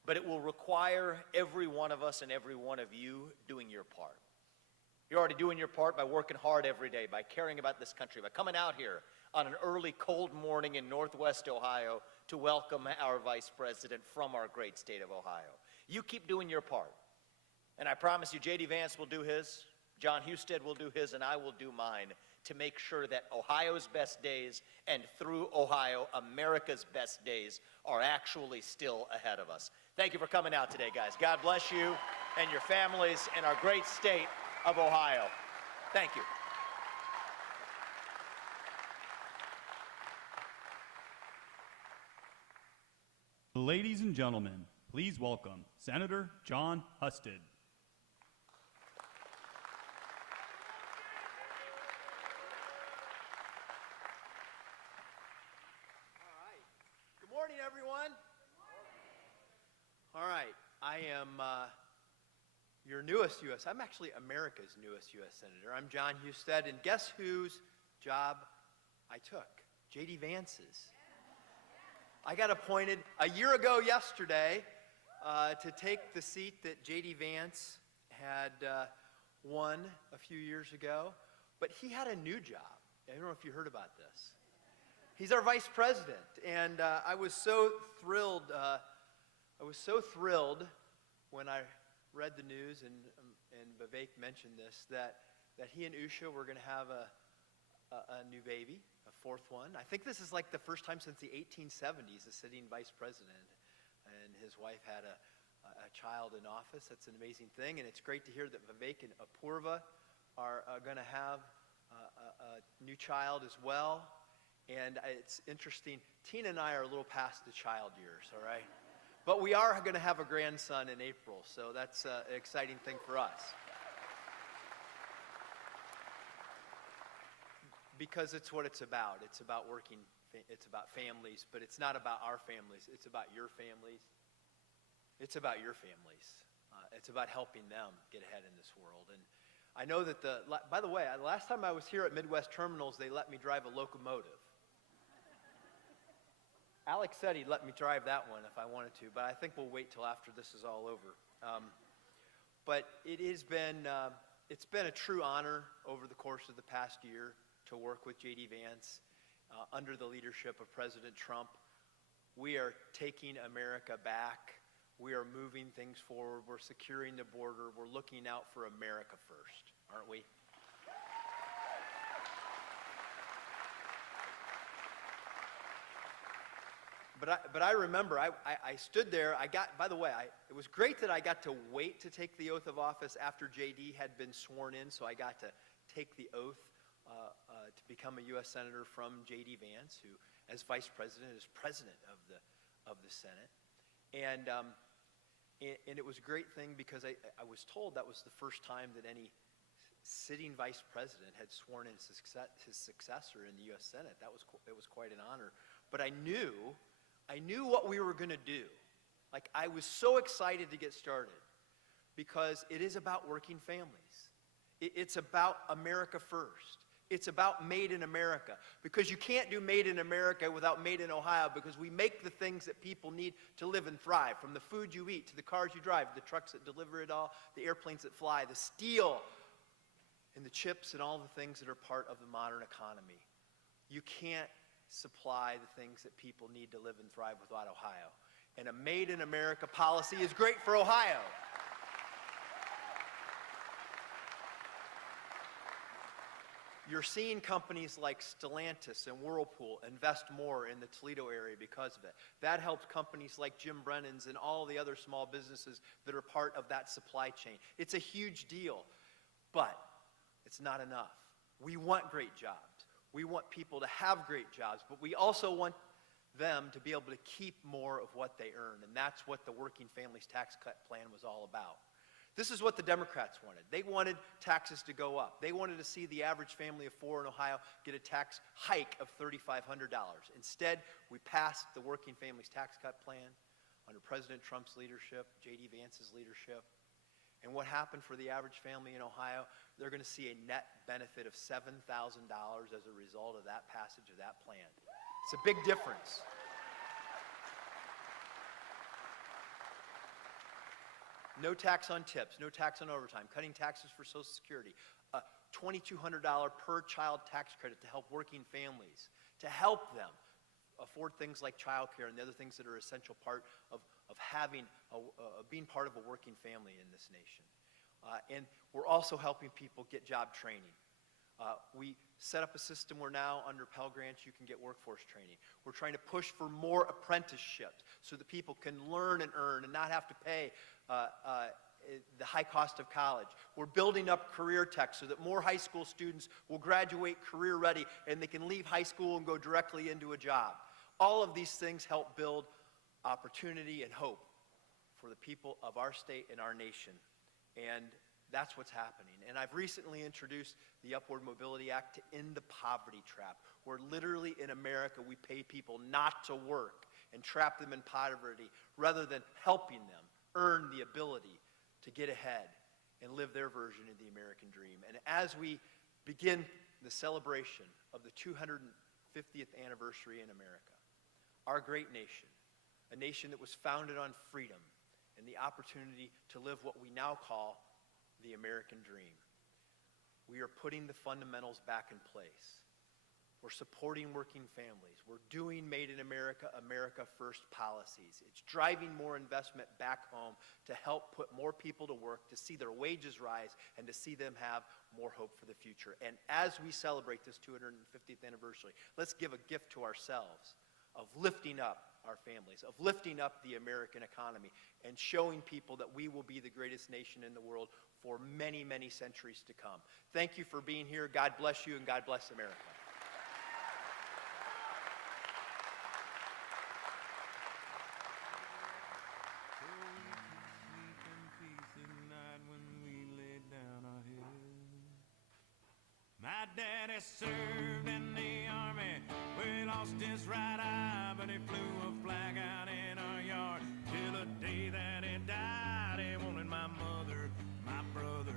But it will require every one of us and every one of you doing your part. You're already doing your part by working hard every day, by caring about this country, by coming out here on an early, cold morning in Northwest Ohio to welcome our Vice President from our great state of Ohio. You keep doing your part. And I promise you, JD Vance will do his, John Husted will do his, and I will do mine to make sure that Ohio's best days, and through Ohio, America's best days, are actually still ahead of us. Thank you for coming out today, guys. God bless you and your families and our great state of Ohio. Thank you. Ladies and gentlemen, please welcome Senator John Husted. Good morning, everyone. All right, I am your newest U.S. I'm actually America's newest U.S. Senator. I'm John Husted, and guess whose job I took? JD Vance's. I got appointed a year ago yesterday to take the seat that JD Vance had won a few years ago, but he had a new job. I don't know if you heard about this. He's our vice president, and I was so thrilled. I was so thrilled when I read the news, and Vivek mentioned this, that he and Usha were going to have a new baby, a fourth one. I think this is like the first time since the 1870s a sitting vice president and his wife had a child in office. That's an amazing thing, and it's great to hear that Vivek and Apurva are going to have a new child as well. And it's interesting, Tina and I are a little past the child years, all right? But we are going to have a grandson in April, so that's an exciting thing for us. Because it's what it's about. It's about working, it's about families, but it's not about our families. It's about your families. It's about your families. It's about helping them get ahead in this world. And I know that by the way, the last time I was here at Midwest Terminals, they let me drive a locomotive. Alex said he'd let me drive that one if I wanted to, but I think we'll wait till after this is all over. But it's been a true honor over the course of the past year to work with JD Vance under the leadership of President Trump. We are taking America back. We are moving things forward. We're securing the border. We're looking out for America first, aren't we? But I remember, I stood there, by the way, it was great that I got to wait to take the oath of office after JD had been sworn in, so I got to take the oath to become a U.S. Senator from JD Vance, who, as Vice President, is President of the Senate. And it was a great thing because I was told that was the first time that any sitting Vice President had sworn in his successor in the U.S. Senate. It was quite an honor. But I knew what we were going to do. Like, I was so excited to get started because it is about working families. It's about America first. It's about Made in America, because you can't do Made in America without Made in Ohio, because we make the things that people need to live and thrive, from the food you eat to the cars you drive, the trucks that deliver it all, the airplanes that fly, the steel and the chips and all the things that are part of the modern economy. You can't supply the things that people need to live and thrive without Ohio. And a Made in America policy is great for Ohio. You're seeing companies like Stellantis and Whirlpool invest more in the Toledo area because of it. That helps companies like Jim Brennan's and all the other small businesses that are part of that supply chain. It's a huge deal, but it's not enough. We want great jobs. We want people to have great jobs, but we also want them to be able to keep more of what they earn, and that's what the Working Families Tax Cut Plan was all about. This is what the Democrats wanted. They wanted taxes to go up. They wanted to see the average family of four in Ohio get a tax hike of $3,500. Instead, we passed the Working Families Tax Cut Plan under President Trump's leadership, JD Vance's leadership. And what happened for the average family in Ohio? They're going to see a net benefit of $7,000 as a result of that passage of that plan. It's a big difference. No tax on tips, no tax on overtime, cutting taxes for Social Security, a $2,200 per child tax credit to help working families, to help them afford things like child care and the other things that are essential part of being part of a working family in this nation. And we're also helping people get job training. We set up a system where now under Pell Grants you can get workforce training. We're trying to push for more apprenticeships so that people can learn and earn and not have to pay the high cost of college. We're building up career tech so that more high school students will graduate career ready and they can leave high school and go directly into a job. All of these things help build opportunity and hope for the people of our state and our nation. And that's what's happening. And I've recently introduced the Upward Mobility Act to end the poverty trap, where literally in America we pay people not to work and trap them in poverty rather than helping them earn the ability to get ahead and live their version of the American dream. And as we begin the celebration of the 250th anniversary in America, our great nation, a nation that was founded on freedom and the opportunity to live what we now call the American dream, we are putting the fundamentals back in place. We're supporting working families. We're doing Made in America, America First policies. It's driving more investment back home to help put more people to work, to see their wages rise, and to see them have more hope for the future. And as we celebrate this 250th anniversary, let's give a gift to ourselves of lifting up our families, of lifting up the American economy, and showing people that we will be the greatest nation in the world for many, many centuries to come. Thank you for being here. God bless you, and God bless America. My daddy served in the army, we lost his right eye, but he flew a flag out in our yard till the day that he died. He wanted my mother, my brother,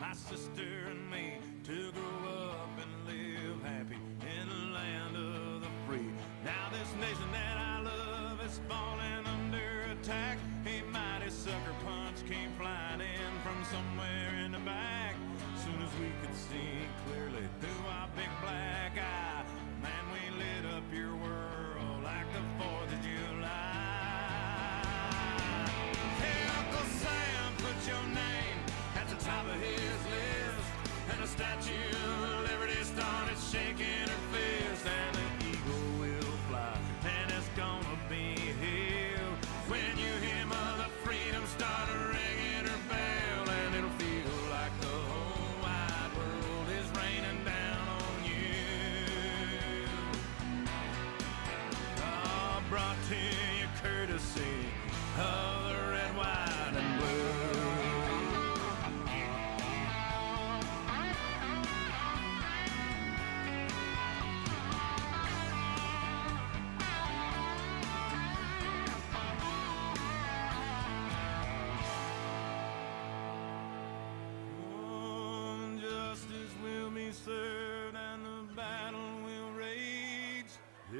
my sister and me to grow up and live happy in the land of the free. Now this nation that I love is falling under attack. A mighty sucker punch came flying in from somewhere in the back. Soon as we could see clearly through our big black eye, man, we lit up your world like the 4th of July. Hey, Uncle Sam, put your name at the top of his list.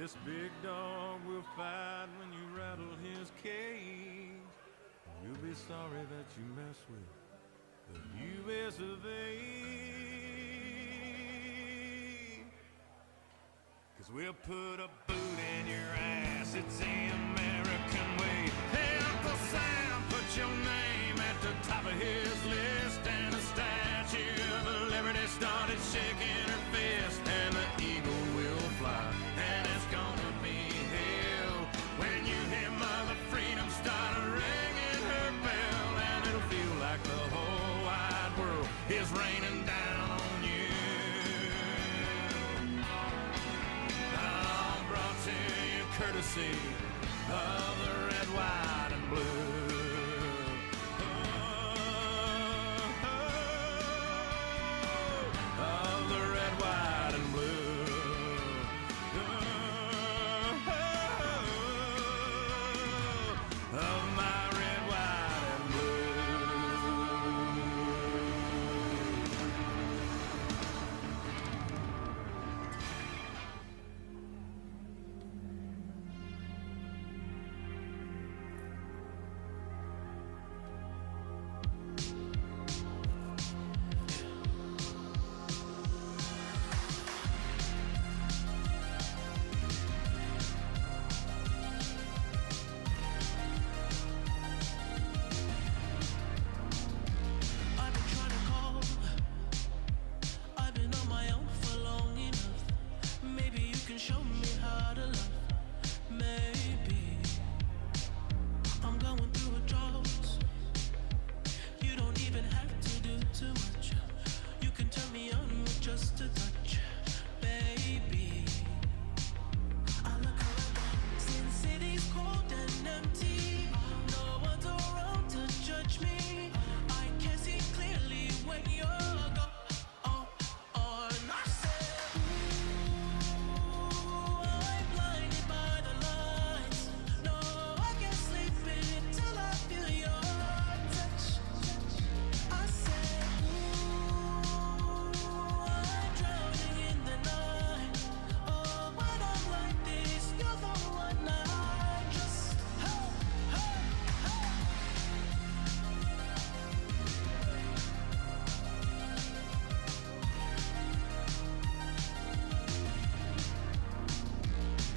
This big dog will fight when you rattle his cage. You'll be sorry that you mess with the U.S. of A. 'Cause we'll put a boot in your ass, it's the American way. Hey, Uncle Sam, put your name at the top of his list, and the Statue of Liberty started shaking her fist, and the eagle will fly, and it's gonna be hell when you hear Mother Freedom start ringing her bell, and it'll feel like the whole wide world is raining down on you. I'm brought to you courtesy of the red, white, and blue. Of the red, white, and blue. Of my red, white, and I've been trying to call. I've been on my own for long enough. Maybe you can show me how to love. Maybe I'm going through a drought. You don't even have to do too much. You can turn me on with just a touch, baby. I look around, since city's cold and empty. No one's around to judge me. I can see clearly when you're gone. And I said, ooh, I'm blinded by the lights. No, I can't sleep until I feel your touch. I said, ooh, I'm drowning in the night. Oh, when I'm like this, you're the one I trust. Hey, hey, hey.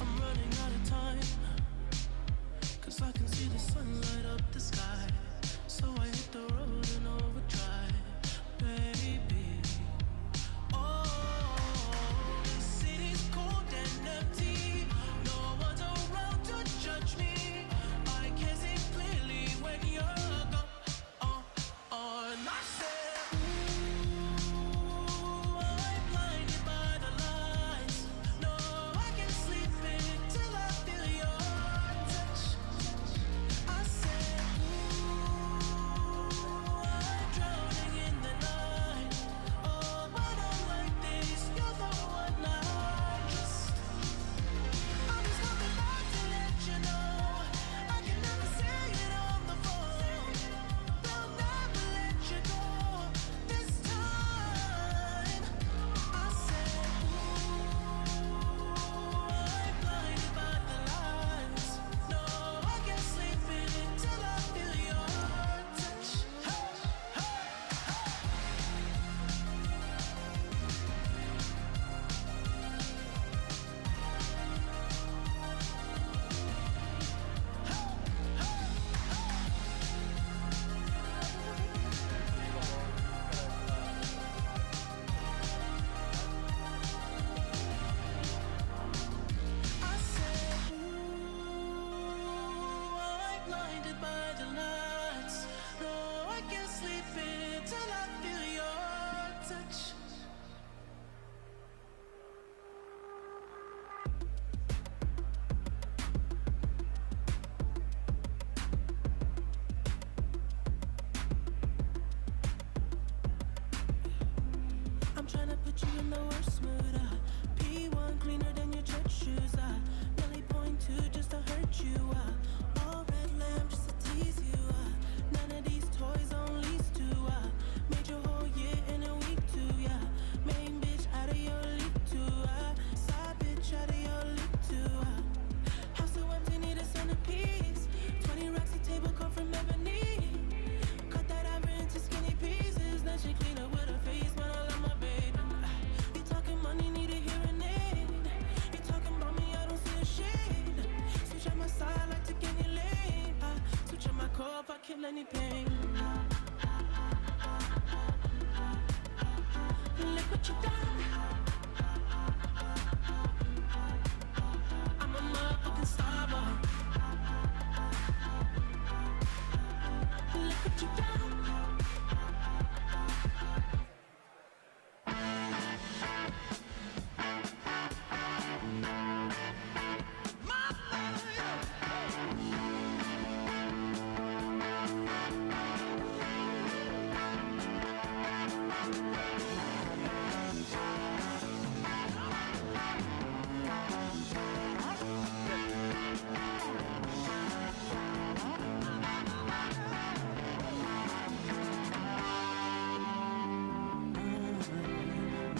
I'm running out of time, 'cause I can see the sun light up the sky. So I hit the road and overdrive, baby. Oh, the city's cold and empty. No one's around to judge me. I can see clearly when you're gone. And I said, ooh, I'm blinded by the lights. No, I can't sleep until I feel your touch. I said, ooh, I'm drowning in the night. Oh, when I'm like this, you're the one I trust. I'm just coming back to let you know I can never say it on the phone. They'll never let you go this time. I said, ooh, I'm blinded by the lights. No, I can't sleep until I feel your touch. Hey, hey, I said, ooh, I'm blinded by the lights. No, I can't sleep until I feel your touch. I'm trying to put you in the worst mood. P1 cleaner than your church shoes. Belly point two just to hurt you. All red lamp just to tease you. None of these toys on lease to. Made your whole year in a week too. Yeah, main bitch out of your league too. Side bitch out of your league too. any pain. Look what you done. I'm a motherfucking star boy. Look what you done.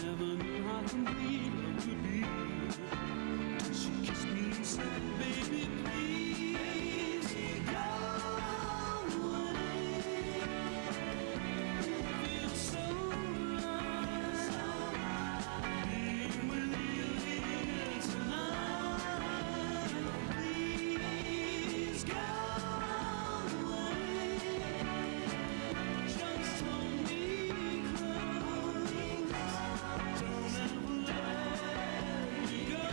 Never knew how complete love could be. Till she kissed me and said, baby, please go away. It feels so right being with you here tonight. Please go away. Just hold me close. Don't ever let me go.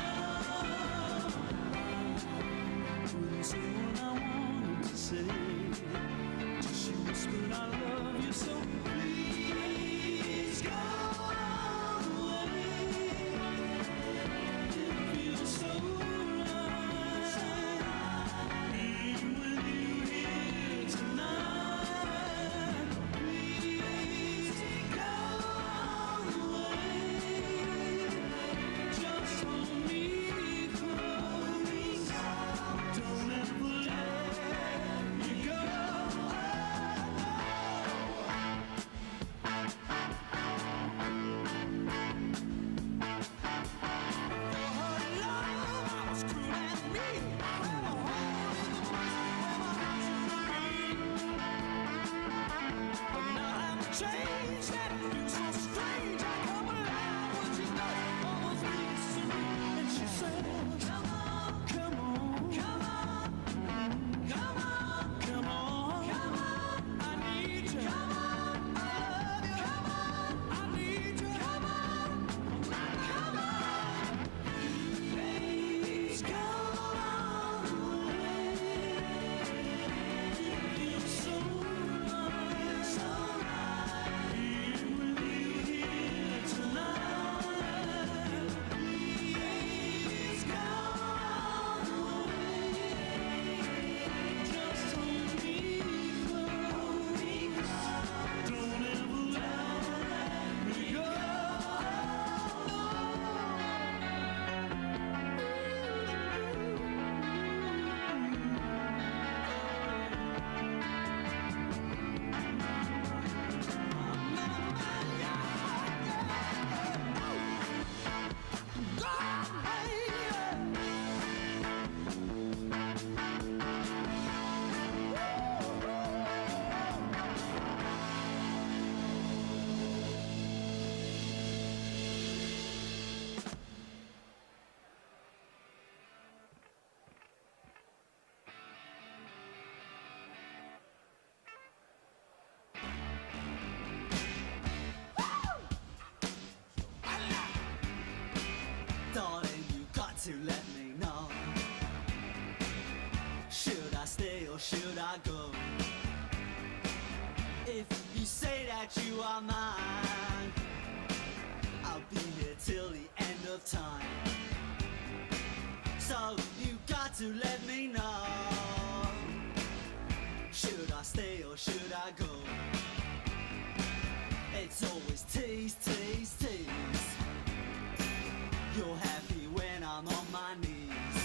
Couldn't say what I wanted to say. Till she whispered, I love you so. Please go away. It feels so right being with you here tonight. Please go away. Just hold me close. Don't ever let me go. For her love, I was cruel and mean. Never hole in the place where my heart should be. But now I'm changed and it feels so strange. I come alive when she does almost speaks to me. And she says, come on, come on, come on, come on, come on, come on. I need you. Come on, I love you. Come on, I need you. Come on, come on. Please go away. It feels so right, so right being with you here tonight. Please go away. Just hold me close. Don't ever let me go. Darling, you got to let me know. Should I stay or should I go? If you say that you are mine, I'll be here till the end of time. So you got to let me know. Should I stay or should I go? It's always tease, tease, tease. You're happy when I'm on my knees.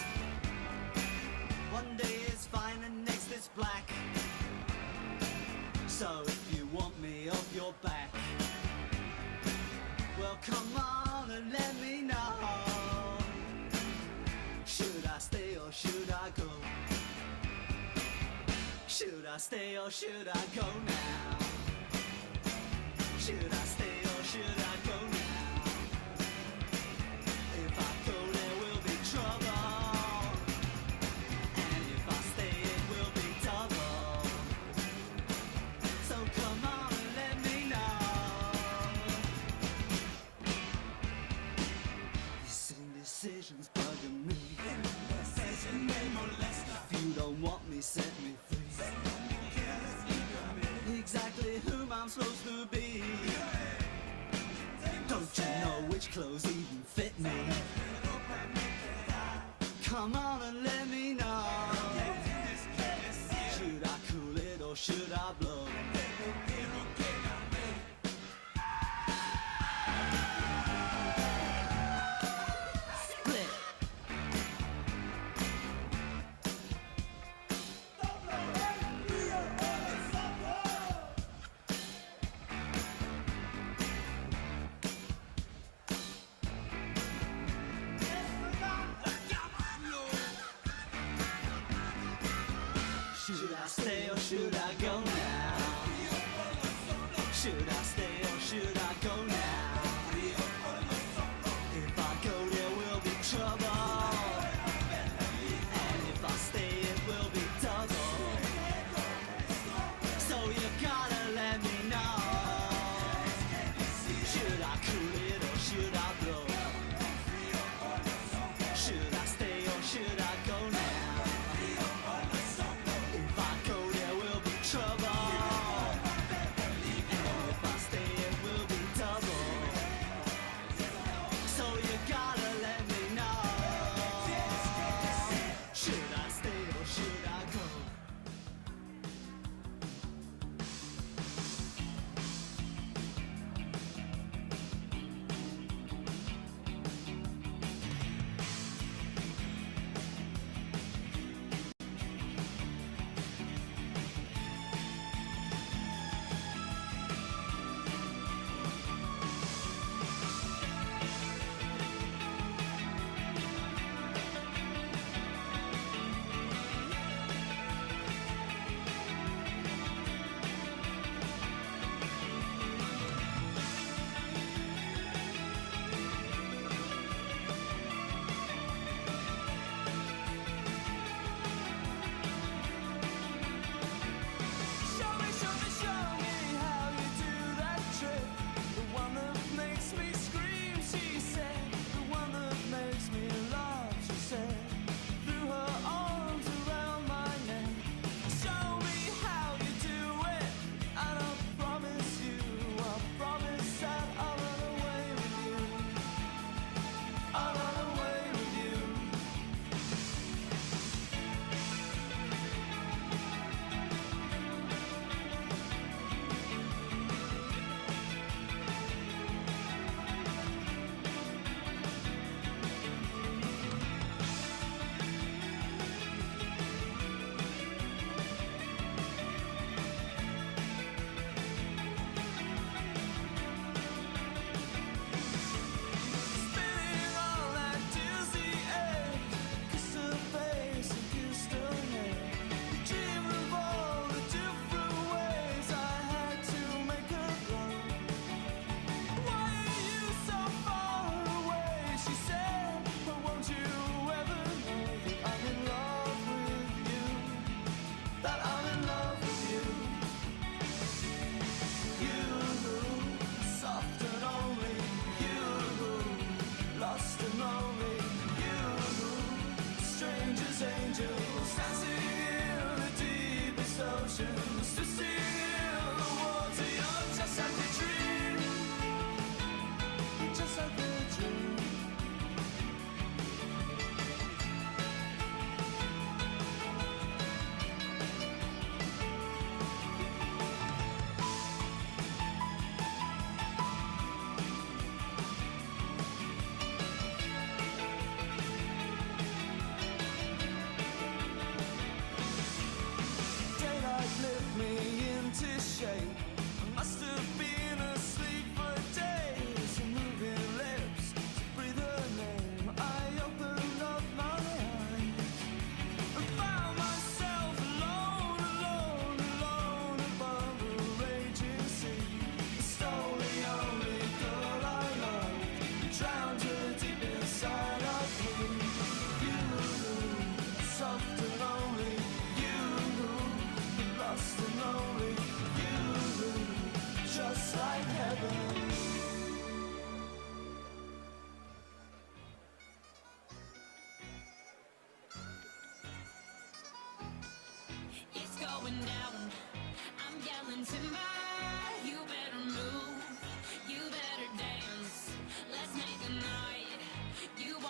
One day it's fine and next it's black. So if you want me off your back, well come on and let me know. Should I stay or should I go? Should I stay or should I go now? Should I stay or should I go now? If I go there will be trouble, and if I stay it will be double. questions bugging me. If you don't want me, set me free. Exactly whom I'm supposed to be. Don't you know which clothes even fit me? Come on and let me know. Should I cool it or should I blow? Split.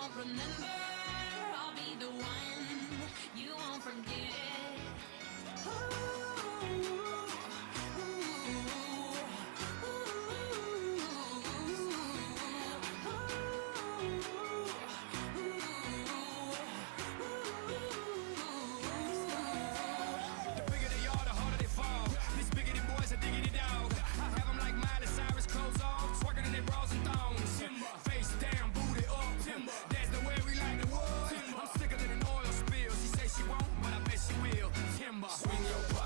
won't remember. I'll be the one you won't forget. The bigger they are, the harder they fall. This bigger than boys, a diggity dog. I have them like Miley Cyrus, clothes off, twerking in their bras and thongs. Face down, booty up. That's the way we like the world. I'm sicker than an oil spill. She say she won't, but I bet she will. Timber. Swing your body.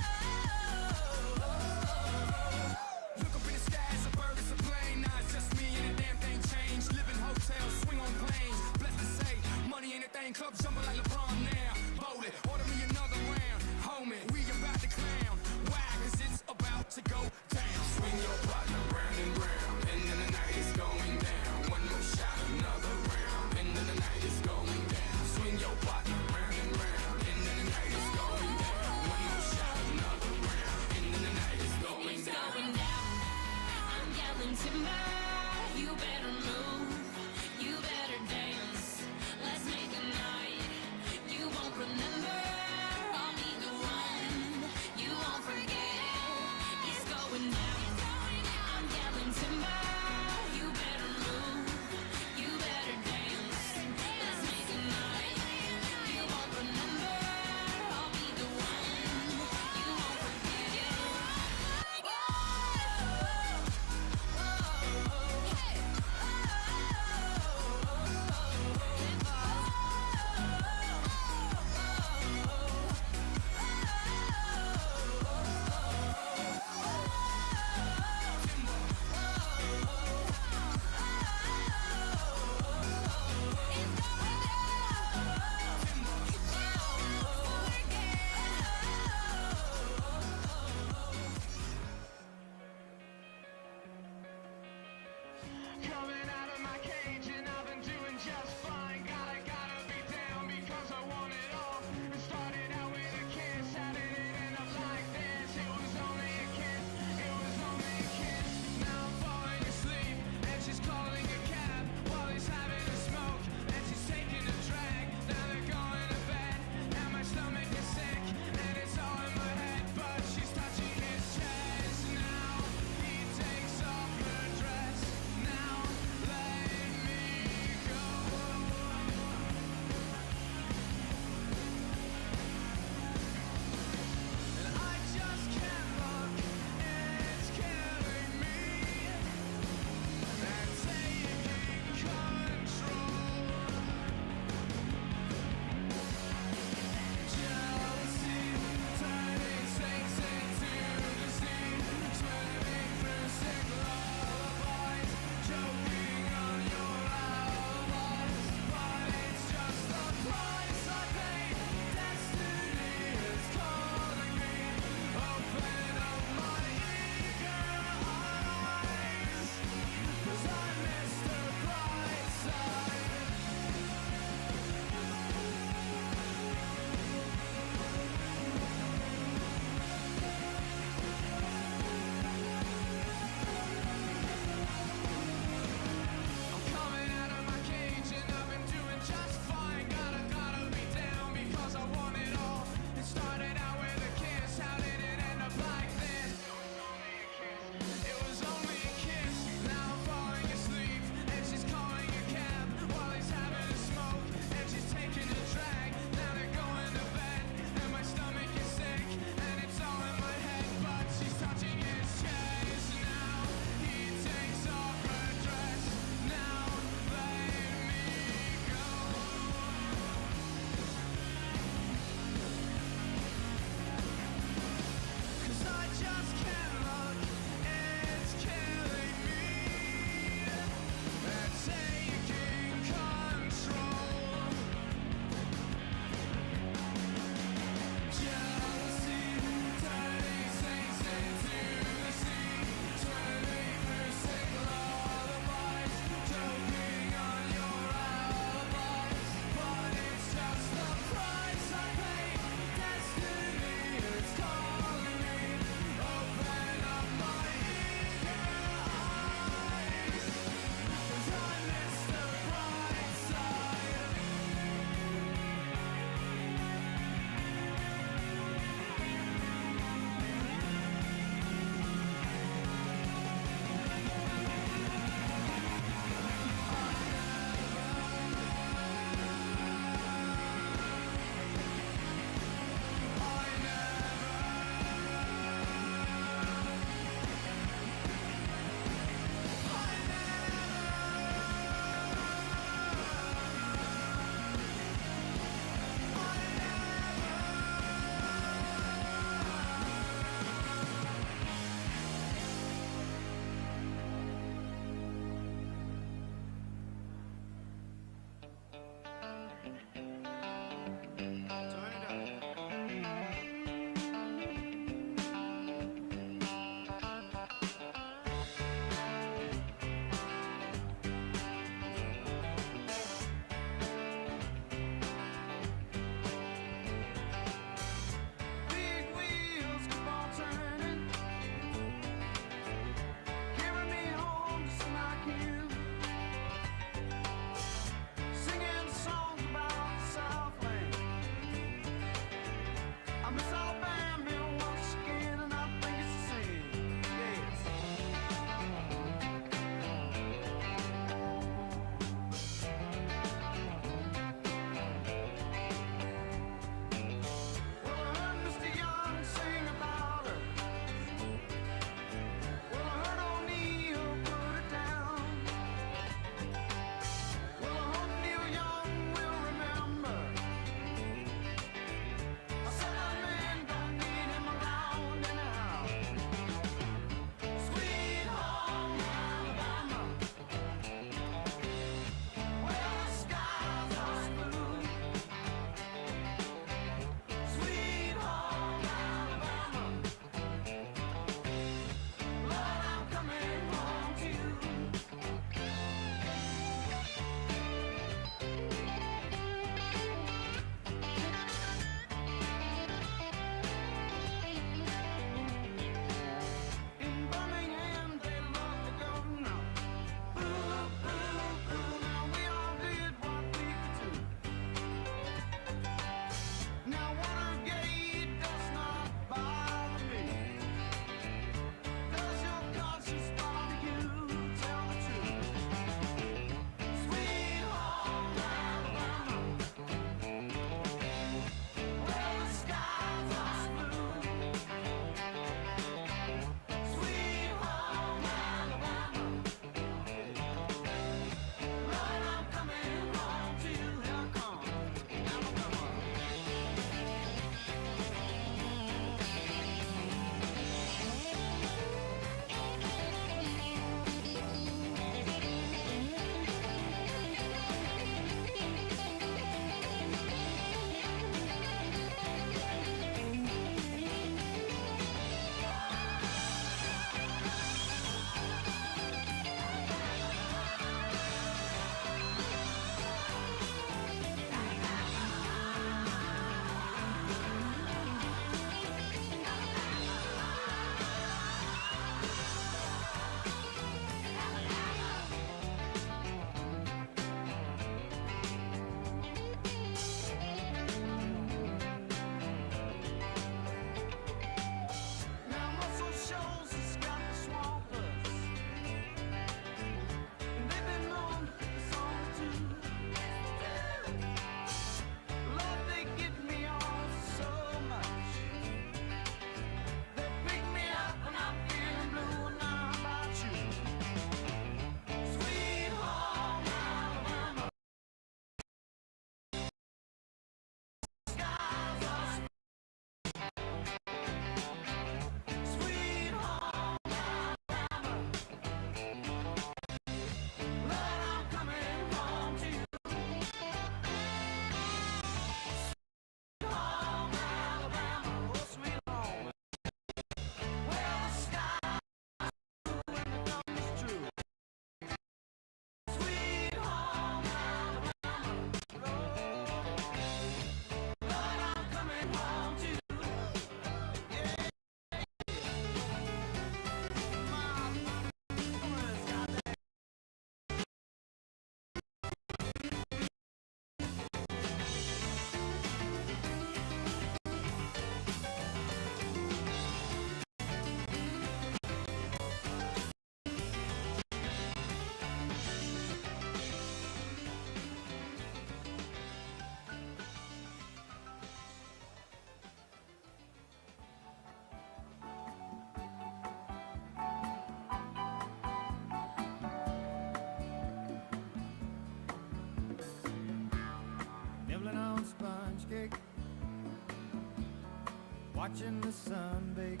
watching the sun bake.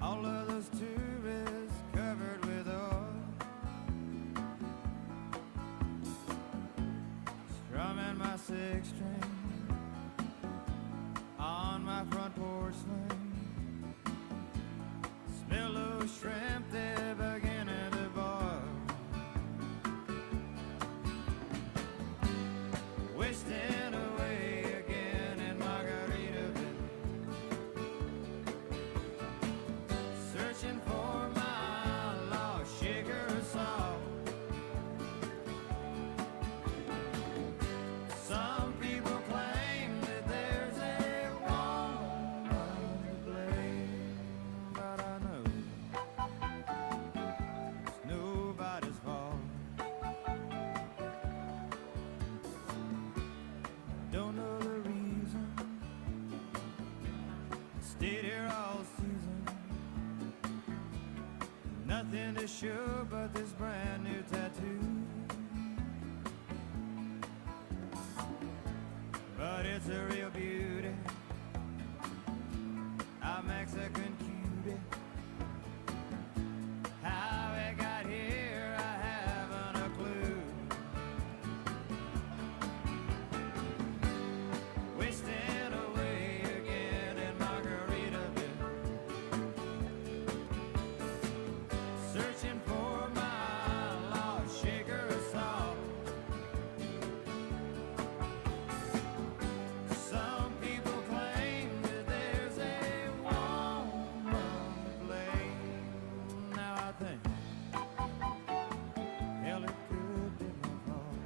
All of those tourists covered with oil, strumming my six string on my front porch swing. Smell those shrimp, they're beginning to boil. Wasting away again in Margaritaville, searching for my lost sugar salt. Some people claim that there's a woman to blame, but I know it's nobody's fault. Don't know the reason, stayed here all season. Nothing to show but this brand new tattoo. But it's a real beauty, a Mexican cutie. How it got here, I haven't a clue. Wasting away again in Margaritaville, searching for my lost sugar salt. Some people claim that there's a woman to blame. Now I think, hell, it could be my fault.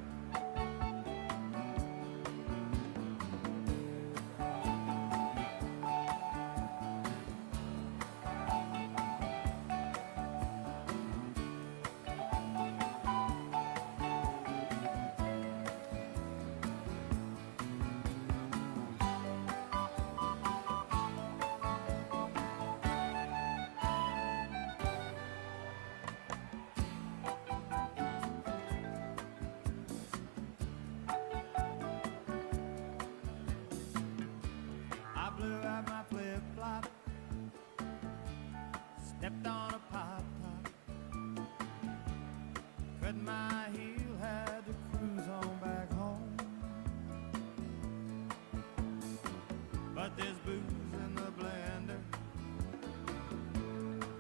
I blew out my flip-flop, stepped on a pop-top, cut my heel, had to cruise on back home. But there's booze in the blender,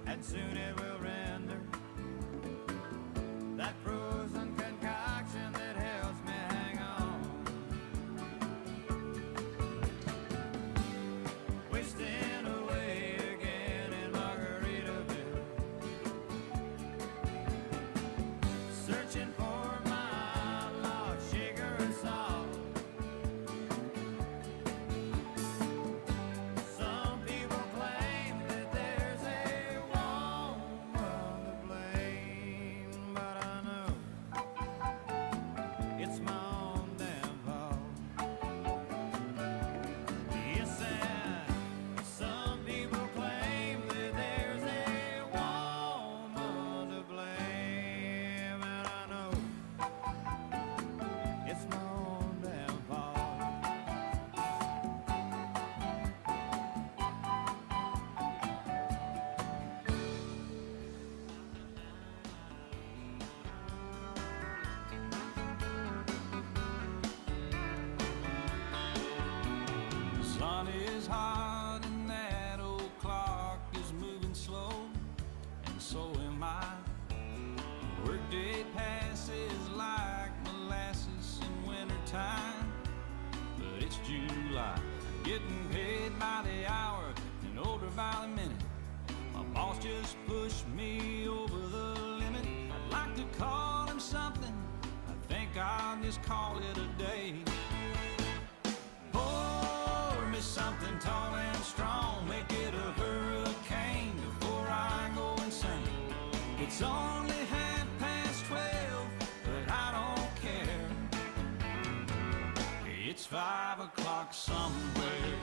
and soon it will render that frozen concoction that helps me hang on. Wasting away again in Margaritaville, searching for my lost sugar and salt. Some people claim that there's a woman to blame, but I know it's my own damn fault. Yes, and some people claim that there's a woman to blame, and I know it's my own damn fault. The sun is hot and that old clock is moving slow, and so am I. Workday passes like molasses in wintertime, but it's July. Getting paid by the hour and older by the minute. My boss just pushed me over the limit. I'd like to call him something, I think I'll just call it a day. Pour me something tall and strong, make it a hurricane before I go insane. It's only 12:30, but I don't care. It's 5 o'clock somewhere.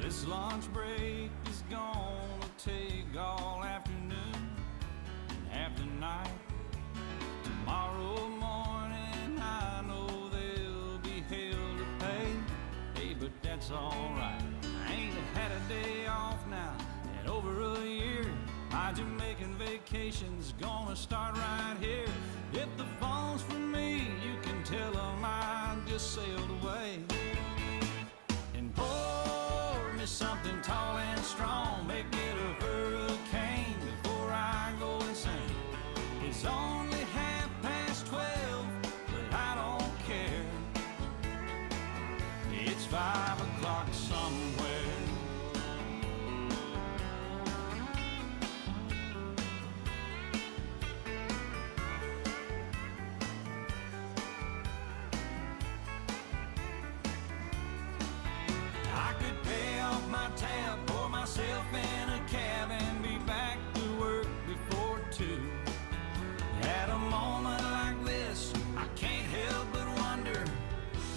This lunch break is gonna take all afternoon and half the night. alright. I ain't had a day off now in over a year. My Jamaican vacation's gonna start right here. If the phone's for me, you can tell them I just sailed away. And pour me something tall and strong, make it a hurricane before I go insane. It's only 12:30, but I don't care. It's 5 o'clock somewhere. I could pay off my tab, pour myself in a cab, and be back to work before 2. At a moment like this, I can't help but wonder,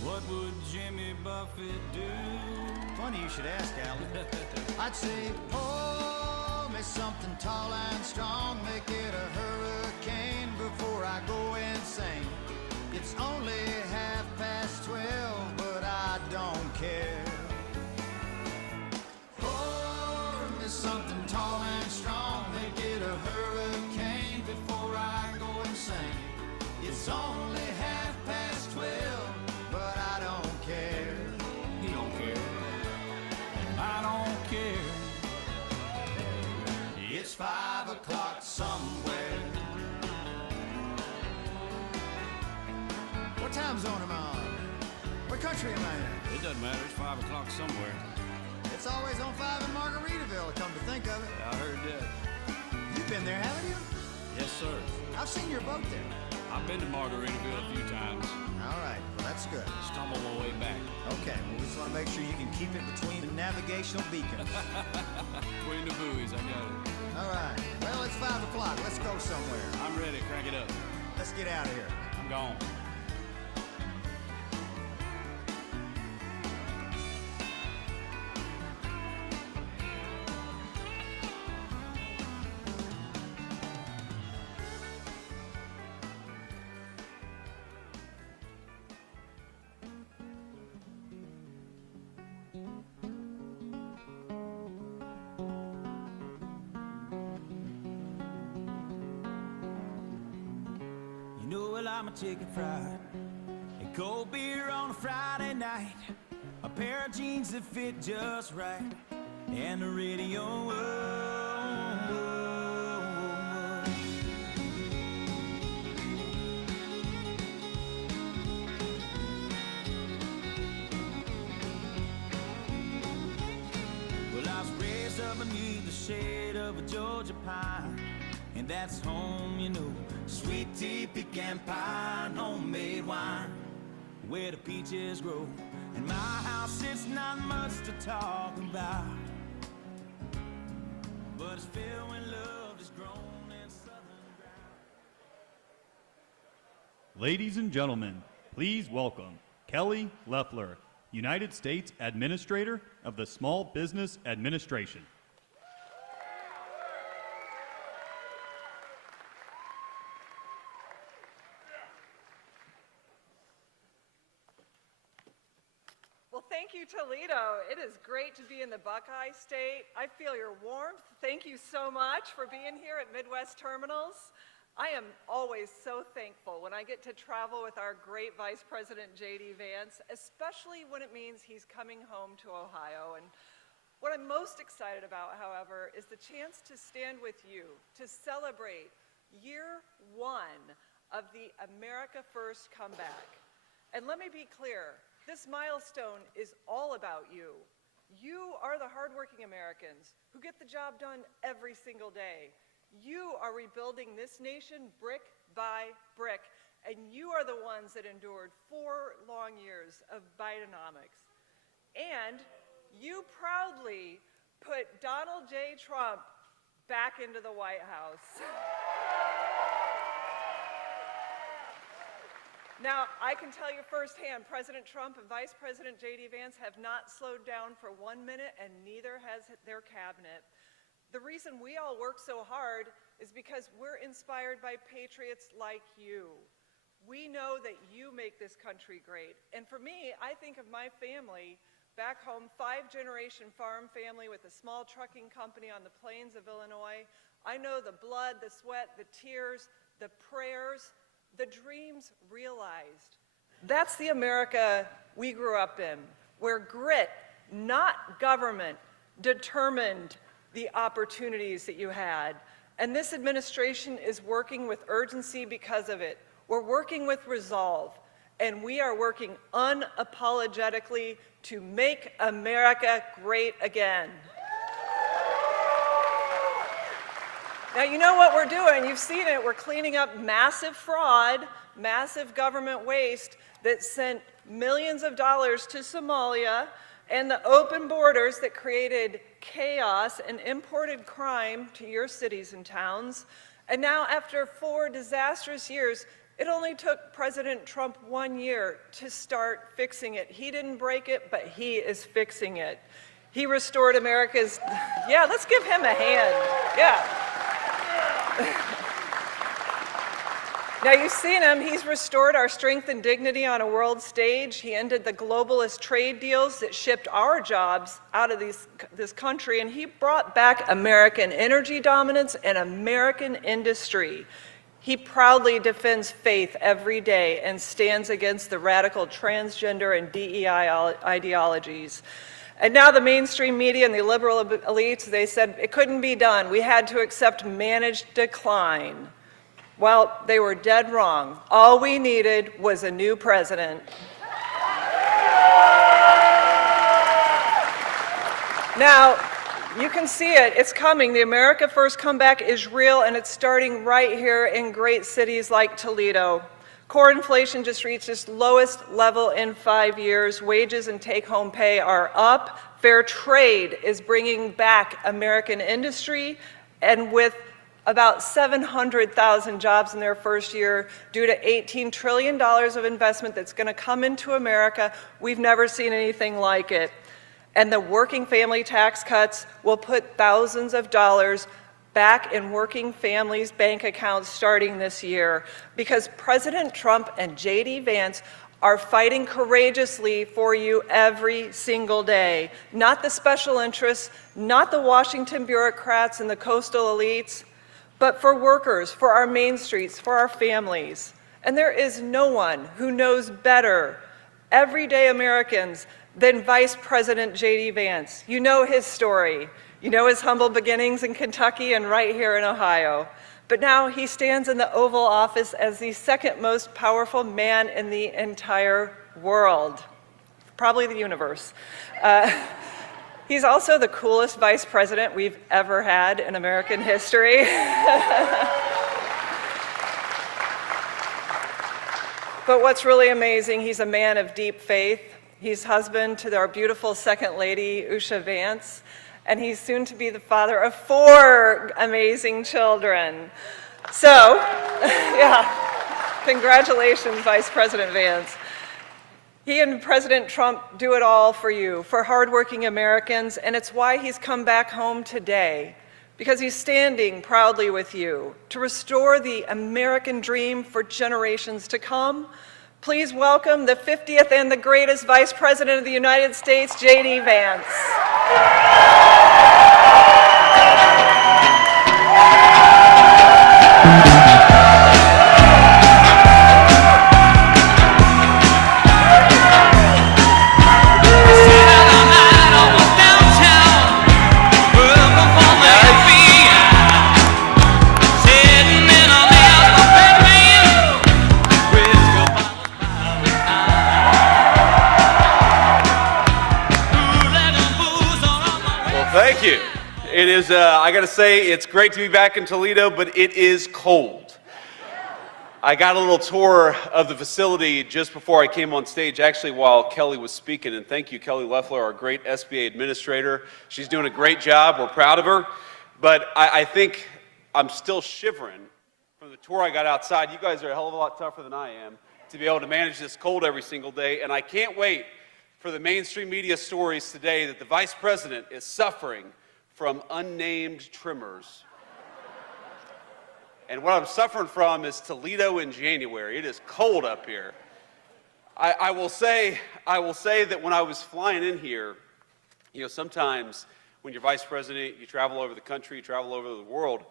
what would Jimmy Buffett do? Funny you should ask, Alan. I'd say, pour me something tall and strong, make it a hurricane before I go insane. It's only 12:30, but I don't care. Pour me something tall and strong, make it a hurricane before I go insane. It's only 12:30, but I don't care. He don't care. I don't care. It's 5 o'clock somewhere. What time zone am I on? What country am I in? It doesn't matter, it's 5 o'clock somewhere. It's always on 5 in Margaritaville, come to think of it. I heard that. You've been there, haven't you? Yes, sir. I've seen your boat there. I've been to Margaritaville a few times. All right, well, that's good. Stumbled my way back. Okay, well, we just want to make sure you can keep it between the navigational beacons. Between the buoys, I got it. All right, well, it's 5 o'clock. Let's go somewhere. I'm ready, crank it up. Let's get out of here. I'm gone. You know, well, I'm a chicken fried, a cold beer on a Friday night, a pair of jeans that fit just right, and the radio. Well, I was raised up beneath the shade of a Georgia pine, and that's home, you know. Sweet tea, pecan pie, and homemade wine, where the peaches grow. In my house, it's not much to talk about, but it's filled when love is grown in southern ground. Ladies and gentlemen, please welcome Kelly Loeffler, United States Administrator of the Small Business Administration. Well, thank you, Toledo. It is great to be in the Buckeye State. I feel your warmth. Thank you so much for being here at Midwest Terminals. I am always so thankful when I get to travel with our great Vice President JD Vance, especially when it means he's coming home to Ohio. And what I'm most excited about, however, is the chance to stand with you to celebrate year 1 of the America First comeback. And let me be clear, this milestone is all about you. You are the hardworking Americans who get the job done every single day. You are rebuilding this nation brick by brick, and you are the ones that endured 4 long years of Bidenomics. And you proudly put Donald J. Trump back into the White House. Now, I can tell you firsthand, President Trump and Vice President JD Vance have not slowed down for 1 minute, and neither has their cabinet. The reason we all work so hard is because we're inspired by patriots like you. We know that you make this country great. And for me, I think of my family. back home, 5-generation farm family with a small trucking company on the plains of Illinois. I know the blood, the sweat, the tears, the prayers, the dreams realized. That's the America we grew up in, where grit, not government, determined the opportunities that you had. And this administration is working with urgency because of it. We're working with resolve, and we are working unapologetically to make America great again. Now, you know what we're doing. You've seen it. We're cleaning up massive fraud, massive government waste that sent millions of dollars to Somalia, and the open borders that created chaos and imported crime to your cities and towns. And now, after 4 disastrous years, it only took President Trump 1 year to start fixing it. He didn't break it, but he is fixing it. He restored America's, yeah, let's give him a hand, yeah. Now, you've seen him. He's restored our strength and dignity on a world stage. He ended the globalist trade deals that shipped our jobs out of this country, and he brought back American energy dominance and American industry. He proudly defends faith every day and stands against the radical transgender and DEI ideologies. And now the mainstream media and the liberal elites, they said it couldn't be done. We had to accept managed decline. Well, they were dead wrong. All we needed was a new president. Now, you can see it. It's coming. The America First comeback is real, and it's starting right here in great cities like Toledo. Core inflation just reached its lowest level in 5 years. Wages and take-home pay are up. Fair trade is bringing back American industry, and with about 700,000 jobs in their first year due to $18 trillion of investment that's going to come into America. We've never seen anything like it. And the working family tax cuts will put thousands of dollars back in working families' bank accounts starting this year, because President Trump and JD Vance are fighting courageously for you every single day. Not the special interests, not the Washington bureaucrats and the coastal elites, but for workers, for our main streets, for our families. And there is no one who knows better everyday Americans than Vice President JD Vance. You know his story. You know his humble beginnings in Kentucky and right here in Ohio. But now he stands in the Oval Office as the second most powerful man in the entire world, probably the universe. He's also the coolest vice president we've ever had in American history. But what's really amazing, he's a man of deep faith. He's husband to our beautiful second lady, Usha Vance, and he's soon to be the father of 4 amazing children. So, yeah, congratulations, Vice President Vance. He and President Trump do it all for you, for hardworking Americans, and it's why he's come back home today, because he's standing proudly with you to restore the American dream for generations to come. Please welcome the 50th and the greatest Vice President of the United States, JD Vance. Thank you. It is, I gotta say, it's great to be back in Toledo, but it is cold. I got a little tour of the facility just before I came on stage, actually while Kelly was speaking, and thank you, Kelly Loeffler, our great SBA administrator. She's doing a great job, we're proud of her, but I think I'm still shivering from the tour I got outside. You guys are a hell of a lot tougher than I am to be able to manage this cold every single day, and I can't wait for the mainstream media stories today that the Vice President is suffering from unnamed tremors. And what I'm suffering from is Toledo in January. It is cold up here. I will say that when I was flying in here, you know, sometimes when you're vice president, you travel over the country, you travel over the world,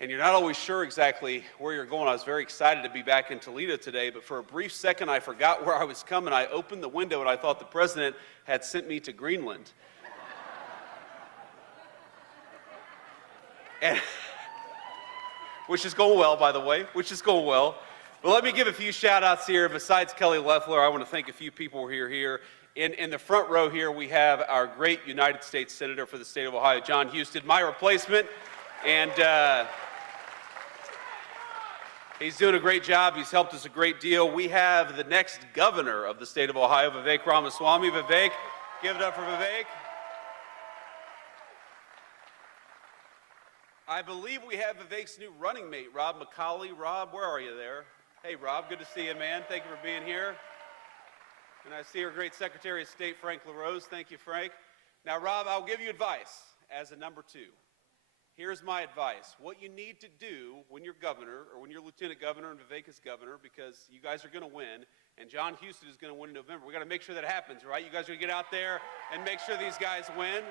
and you're not always sure exactly where you're going. I was very excited to be back in Toledo today, but for a brief second I forgot where I was coming. I opened the window and I thought the president had sent me to Greenland. And, which is going well, by the way, which is going well. But let me give a few shout outs here. Besides Kelly Loeffler, I want to thank a few people who are here. In the front row here, we have our great United States Senator for the state of Ohio, John Husted, my replacement. And he's doing a great job. He's helped us a great deal. We have the next governor of the state of Ohio, Vivek Ramaswamy. Vivek, give it up for Vivek. I believe we have Vivek's new running mate, Rob McCauley. Rob, where are you there? Hey, Rob, good to see you, man. Thank you for being here. And I see our great Secretary of State, Frank LaRose. Thank you, Frank. Now, Rob, I'll give you advice as a number two. Here's my advice. What you need to do when you're governor, or when you're lieutenant governor and Vivek is governor, because you guys are going to win, and John Husted is going to win in November. We got to make sure that happens, right? You guys are going to get out there and make sure these guys win.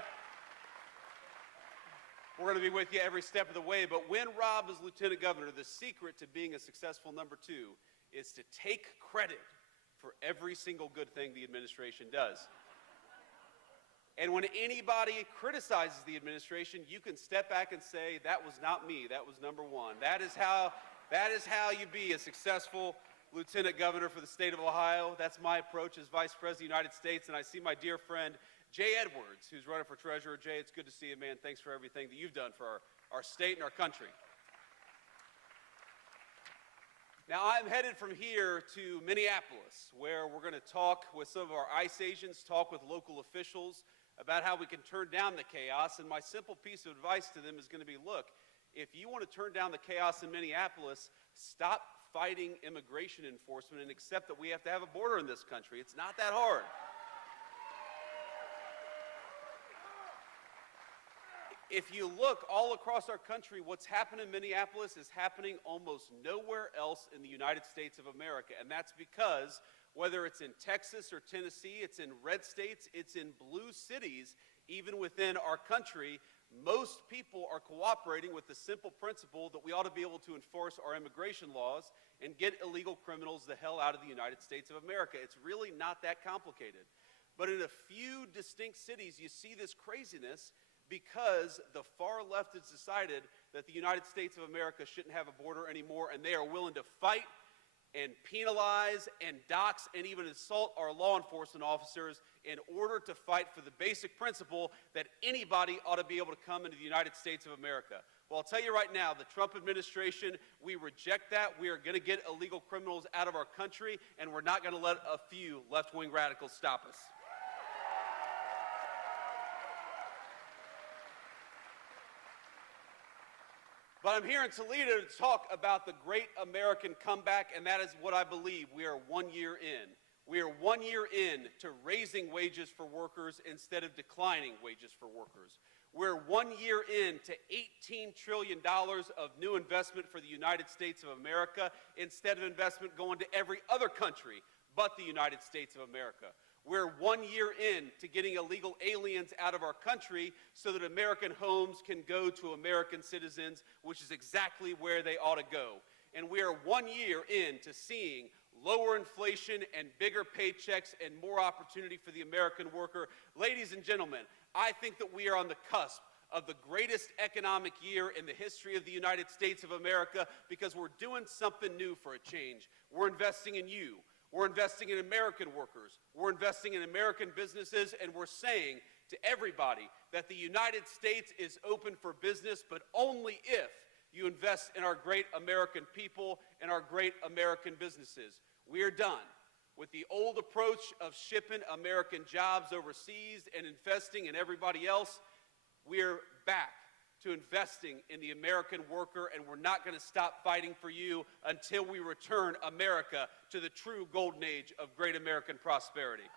We're going to be with you every step of the way, but when Rob is lieutenant governor, the secret to being a successful number two is to take credit for every single good thing the administration does. And when anybody criticizes the administration, you can step back and say, that was not me, that was number one. That is how you be a successful lieutenant governor for the state of Ohio. That's my approach as vice president of the United States, and I see my dear friend, Jay Edwards, who's running for treasurer. Jay, it's good to see you, man. Thanks for everything that you've done for our state and our country. Now, I'm headed from here to Minneapolis, where we're going to talk with some of our ICE agents, talk with local officials about how we can turn down the chaos. And my simple piece of advice to them is going to be, look, if you want to turn down the chaos in Minneapolis, stop fighting immigration enforcement and accept that we have to have a border in this country. It's not that hard. If you look all across our country, what's happened in Minneapolis is happening almost nowhere else in the United States of America. And that's because whether it's in Texas or Tennessee, it's in red states, it's in blue cities, even within our country, most people are cooperating with the simple principle that we ought to be able to enforce our immigration laws and get illegal criminals the hell out of the United States of America. It's really not that complicated. But in a few distinct cities, you see this craziness because the far left has decided that the United States of America shouldn't have a border anymore, and they are willing to fight and penalize and dox and even assault our law enforcement officers in order to fight for the basic principle that anybody ought to be able to come into the United States of America. Well, I'll tell you right now, the Trump administration, we reject that. We are going to get illegal criminals out of our country, and we're not going to let a few left-wing radicals stop us. But I'm here in Toledo to talk about the great American comeback, and that is what I believe. We are 1 year in. We are 1 year in to raising wages for workers instead of declining wages for workers. We're 1 year in to $18 trillion of new investment for the United States of America instead of investment going to every other country but the United States of America. We're 1 year in to getting illegal aliens out of our country so that American homes can go to American citizens, which is exactly where they ought to go. And we are 1 year in to seeing lower inflation and bigger paychecks and more opportunity for the American worker. Ladies and gentlemen, I think that we are on the cusp of the greatest economic year in the history of the United States of America because we're doing something new for a change. We're investing in you. We're investing in American workers. We're investing in American businesses, and we're saying to everybody that the United States is open for business, but only if you invest in our great American people and our great American businesses. We are done with the old approach of shipping American jobs overseas and investing in everybody else. We are back to investing in the American worker, and we're not going to stop fighting for you until we return America to the true golden age of great American prosperity.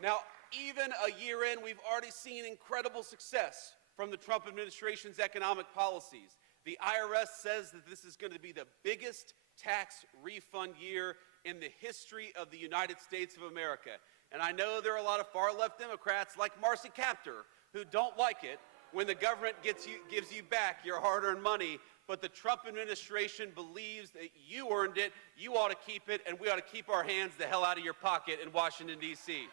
Now, even a year in, we've already seen incredible success from the Trump administration's economic policies. The IRS says that this is going to be the biggest tax refund year in the history of the United States of America. And I know there are a lot of far-left Democrats like Marcy Kaptur who don't like it when the government gives you back your hard-earned money, but the Trump administration believes that you earned it, you ought to keep it, and we ought to keep our hands the hell out of your pocket in Washington, D.C.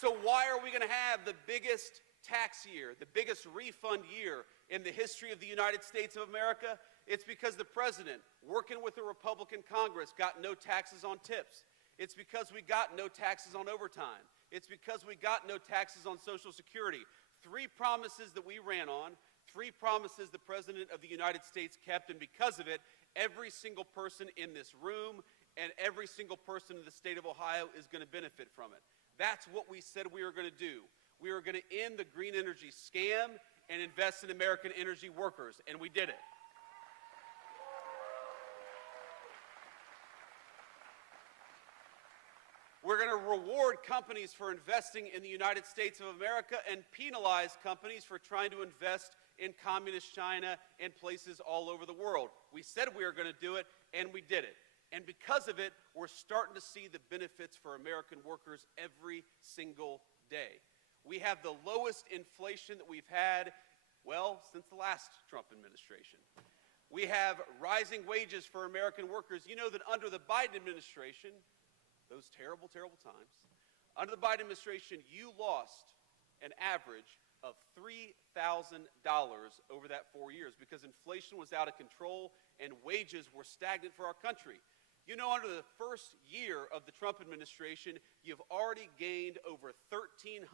So why are we going to have the biggest tax year, the biggest refund year in the history of the United States of America? It's because the president, working with the Republican Congress, got no taxes on tips. It's because we got no taxes on overtime. It's because we got no taxes on Social Security. 3 promises that we ran on, 3 promises the President of the United States kept, and because of it, every single person in this room and every single person in the state of Ohio is going to benefit from it. That's what we said we were going to do. We were going to end the green energy scam and invest in American energy workers, and we did it. We're going to reward companies for investing in the United States of America and penalize companies for trying to invest in communist China and places all over the world. We said we were going to do it, and we did it. And because of it, we're starting to see the benefits for American workers every single day. We have the lowest inflation that we've had, well, since the last Trump administration. We have rising wages for American workers. You know that under the Biden administration, those terrible, terrible times, under the Biden administration, you lost an average of $3,000 over that 4 years because inflation was out of control and wages were stagnant for our country. You know, under the first year of the Trump administration, you've already gained over $1,300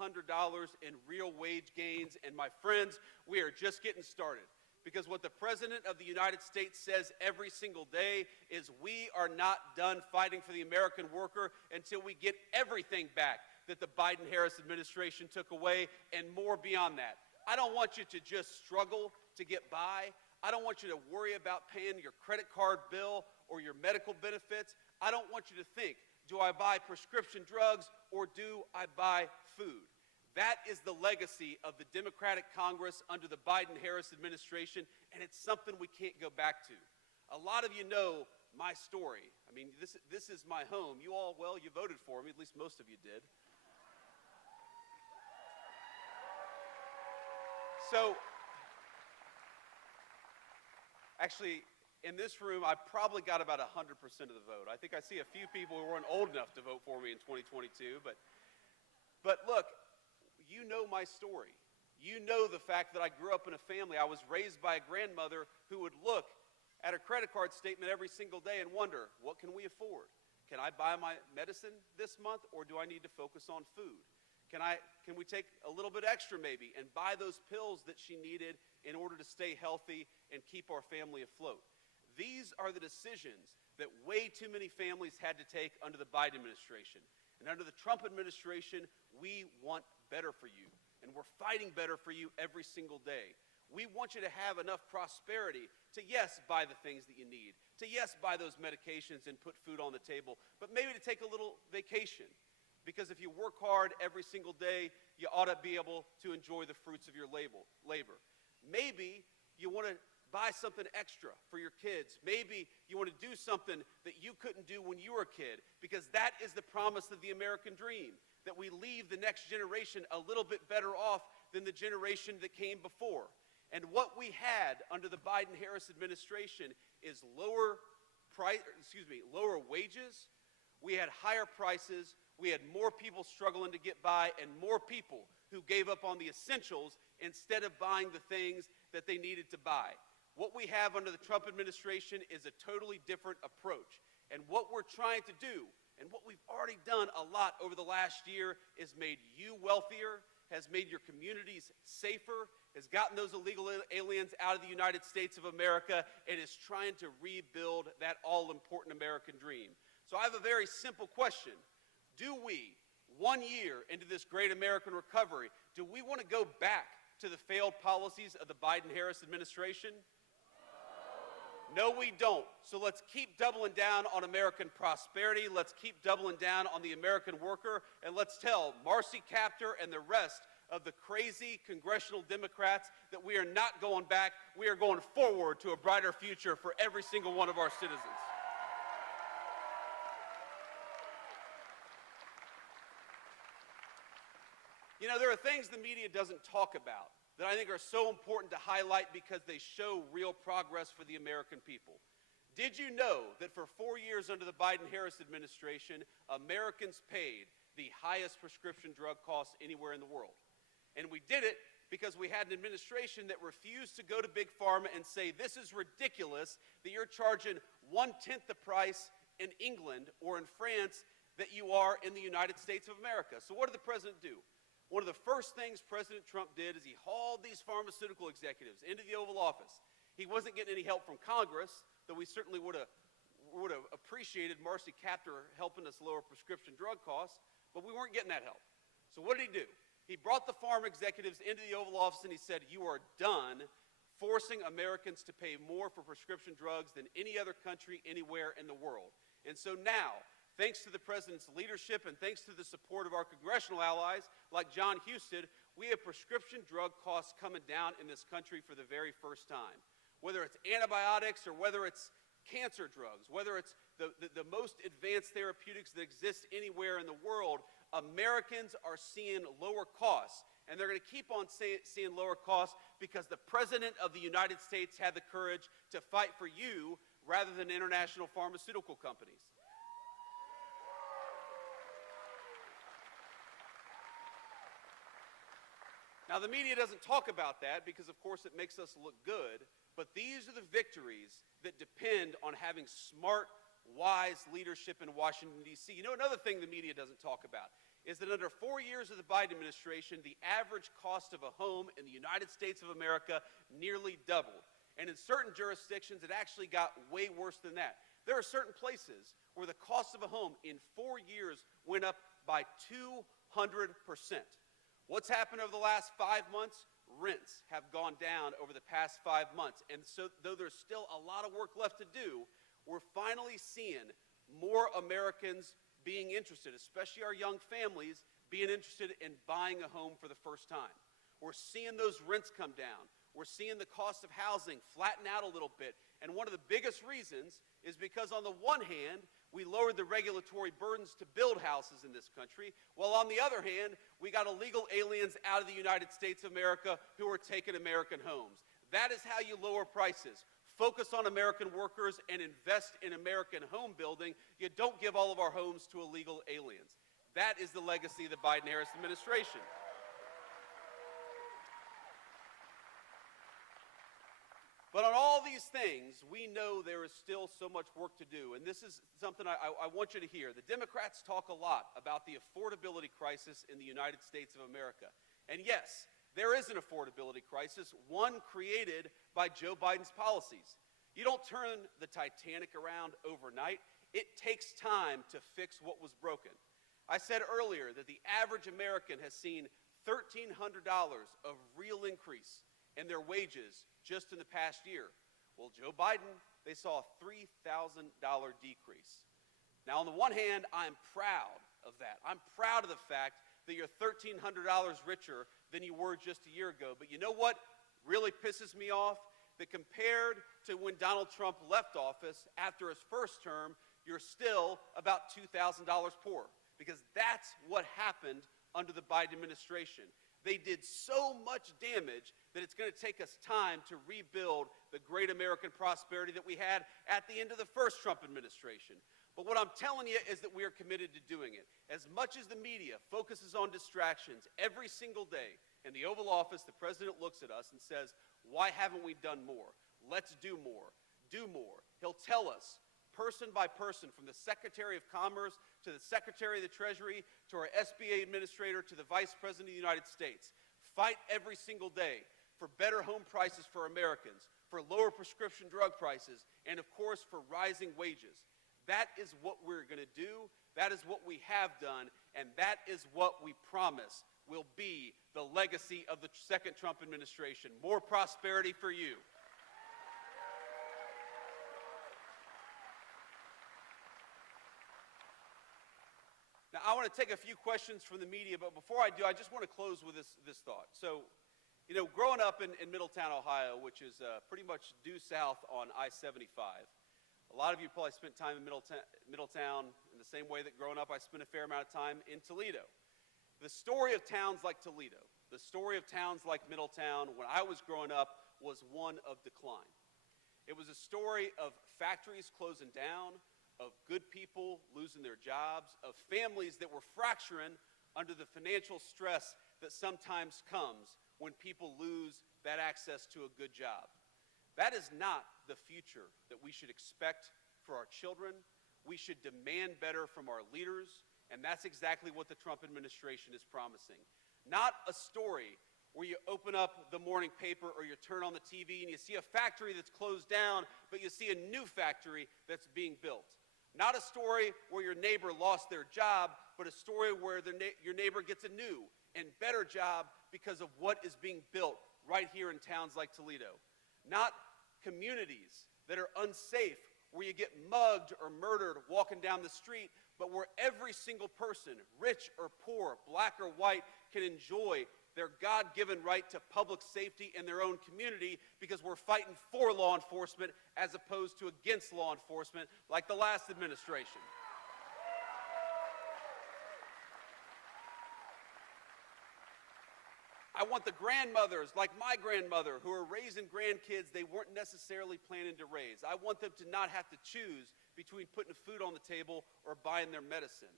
in real wage gains. And my friends, we are just getting started. Because what the President of the United States says every single day is we are not done fighting for the American worker until we get everything back that the Biden-Harris administration took away and more beyond that. I don't want you to just struggle to get by. I don't want you to worry about paying your credit card bill or your medical benefits. I don't want you to think, do I buy prescription drugs or do I buy food? That is the legacy of the Democratic Congress under the Biden-Harris administration, and it's something we can't go back to. A lot of you know my story. I mean, this is my home. You all, well, you voted for me, at least most of you did. So, actually, in this room, I probably got about 100% of the vote. I think I see a few people who weren't old enough to vote for me in 2022, but look, you know my story. You know the fact that I grew up in a family. I was raised by a grandmother who would look at her credit card statement every single day and wonder, what can we afford? Can I buy my medicine this month, or do I need to focus on food? Can we take a little bit extra maybe and buy those pills that she needed in order to stay healthy and keep our family afloat? These are the decisions that way too many families had to take under the Biden administration. And under the Trump administration, we want better for you. And we're fighting better for you every single day. We want you to have enough prosperity to, yes, buy the things that you need, to, yes, buy those medications and put food on the table, but maybe to take a little vacation. Because if you work hard every single day, you ought to be able to enjoy the fruits of your labor. Maybe you want to buy something extra for your kids. Maybe you want to do something that you couldn't do when you were a kid, because that is the promise of the American dream, that we leave the next generation a little bit better off than the generation that came before. And what we had under the Biden-Harris administration is lower wages, we had higher prices, we had more people struggling to get by, and more people who gave up on the essentials instead of buying the things that they needed to buy. What we have under the Trump administration is a totally different approach. And what we're trying to do, and what we've already done a lot over the last year, is made you wealthier, has made your communities safer, has gotten those illegal aliens out of the United States of America, and is trying to rebuild that all-important American dream. So I have a very simple question. Do we, 1 year into this great American recovery, do we want to go back to the failed policies of the Biden-Harris administration? No, we don't. So let's keep doubling down on American prosperity. Let's keep doubling down on the American worker. And let's tell Marcy Kaptur and the rest of the crazy congressional Democrats that we are not going back. We are going forward to a brighter future for every single one of our citizens. You know, there are things the media doesn't talk about that I think are so important to highlight because they show real progress for the American people. Did you know that for 4 years under the Biden-Harris administration, Americans paid the highest prescription drug costs anywhere in the world? And we did it because we had an administration that refused to go to Big Pharma and say, this is ridiculous that you're charging 1/10 the price in England or in France that you are in the United States of America. So what did the president do? One of the first things President Trump did is he hauled these pharmaceutical executives into the Oval Office. He wasn't getting any help from Congress, though we certainly would have appreciated Marcy Kaptur helping us lower prescription drug costs, but we weren't getting that help. So what did he do? He brought the pharma executives into the Oval Office and he said, you are done forcing Americans to pay more for prescription drugs than any other country anywhere in the world. And so now, thanks to the president's leadership and thanks to the support of our congressional allies like John Husted, we have prescription drug costs coming down in this country for the very first time. Whether it's antibiotics or whether it's cancer drugs, whether it's the most advanced therapeutics that exist anywhere in the world, Americans are seeing lower costs. And they're going to keep on seeing lower costs because the President of the United States had the courage to fight for you rather than international pharmaceutical companies. Now, the media doesn't talk about that because, of course, it makes us look good, but these are the victories that depend on having smart, wise leadership in Washington, D.C. You know, another thing the media doesn't talk about is that under 4 years of the Biden administration, the average cost of a home in the United States of America nearly doubled. And in certain jurisdictions, it actually got way worse than that. There are certain places where the cost of a home in 4 years went up by 200%. What's happened over the last 5 months? Rents have gone down over the past 5 months. And so though there's still a lot of work left to do, we're finally seeing more Americans being interested, especially our young families, being interested in buying a home for the first time. We're seeing those rents come down. We're seeing the cost of housing flatten out a little bit. And one of the biggest reasons is because on the one hand, we lowered the regulatory burdens to build houses in this country, while on the other hand, we got illegal aliens out of the United States of America who are taking American homes. That is how you lower prices. Focus on American workers and invest in American home building. You don't give all of our homes to illegal aliens. That is the legacy of the Biden-Harris administration. But on all these things, we know there is still so much work to do. And this is something I want you to hear. The Democrats talk a lot about the affordability crisis in the United States of America. And yes, there is an affordability crisis, one created by Joe Biden's policies. You don't turn the Titanic around overnight. It takes time to fix what was broken. I said earlier that the average American has seen $1,300 of real increase in their wages just in the past year. Well, Joe Biden, they saw a $3,000 decrease. Now, on the one hand, I'm proud of that. I'm proud of the fact that you're $1,300 richer than you were just a year ago. But you know what really pisses me off? That compared to when Donald Trump left office after his first term, you're still about $2,000 poorer. Because that's what happened under the Biden administration. They did so much damage that it's going to take us time to rebuild the great American prosperity that we had at the end of the first Trump administration. But what I'm telling you is that we are committed to doing it. As much as the media focuses on distractions every single day, in the Oval Office, the president looks at us and says, why haven't we done more? Let's do more. Do more. He'll tell us, person by person, from the Secretary of Commerce to the Secretary of the Treasury to our SBA administrator to the Vice President of the United States, fight every single day for better home prices for Americans, for lower prescription drug prices, and of course for rising wages. That is what we're going to do. That is what we have done, and that is what we promise will be the legacy of the second Trump administration. More prosperity for you. Now, I want want to take a few questions from the media, but before I do, I just want to close with this thought. So, you know, growing up in Middletown, Ohio, which is pretty much due south on I-75, a lot of you probably spent time in Middletown in the same way that growing up I spent a fair amount of time in Toledo. The story of towns like Toledo, the story of towns like Middletown when I was growing up was one of decline. It was a story of factories closing down, of good people losing their jobs, of families that were fracturing under the financial stress that sometimes comes when people lose that access to a good job. That is not the future that we should expect for our children. We should demand better from our leaders, and that's exactly what the Trump administration is promising. Not a story where you open up the morning paper or you turn on the TV and you see a factory that's closed down, but you see a new factory that's being built. Not a story where your neighbor lost their job, but a story where your neighbor gets a new and better job because of what is being built right here in towns like Toledo. Not communities that are unsafe, where you get mugged or murdered walking down the street, but where every single person, rich or poor, black or white, can enjoy their God-given right to public safety in their own community because we're fighting for law enforcement as opposed to against law enforcement like the last administration. I want the grandmothers, like my grandmother, who are raising grandkids they weren't necessarily planning to raise. I want them to not have to choose between putting food on the table or buying their medicine.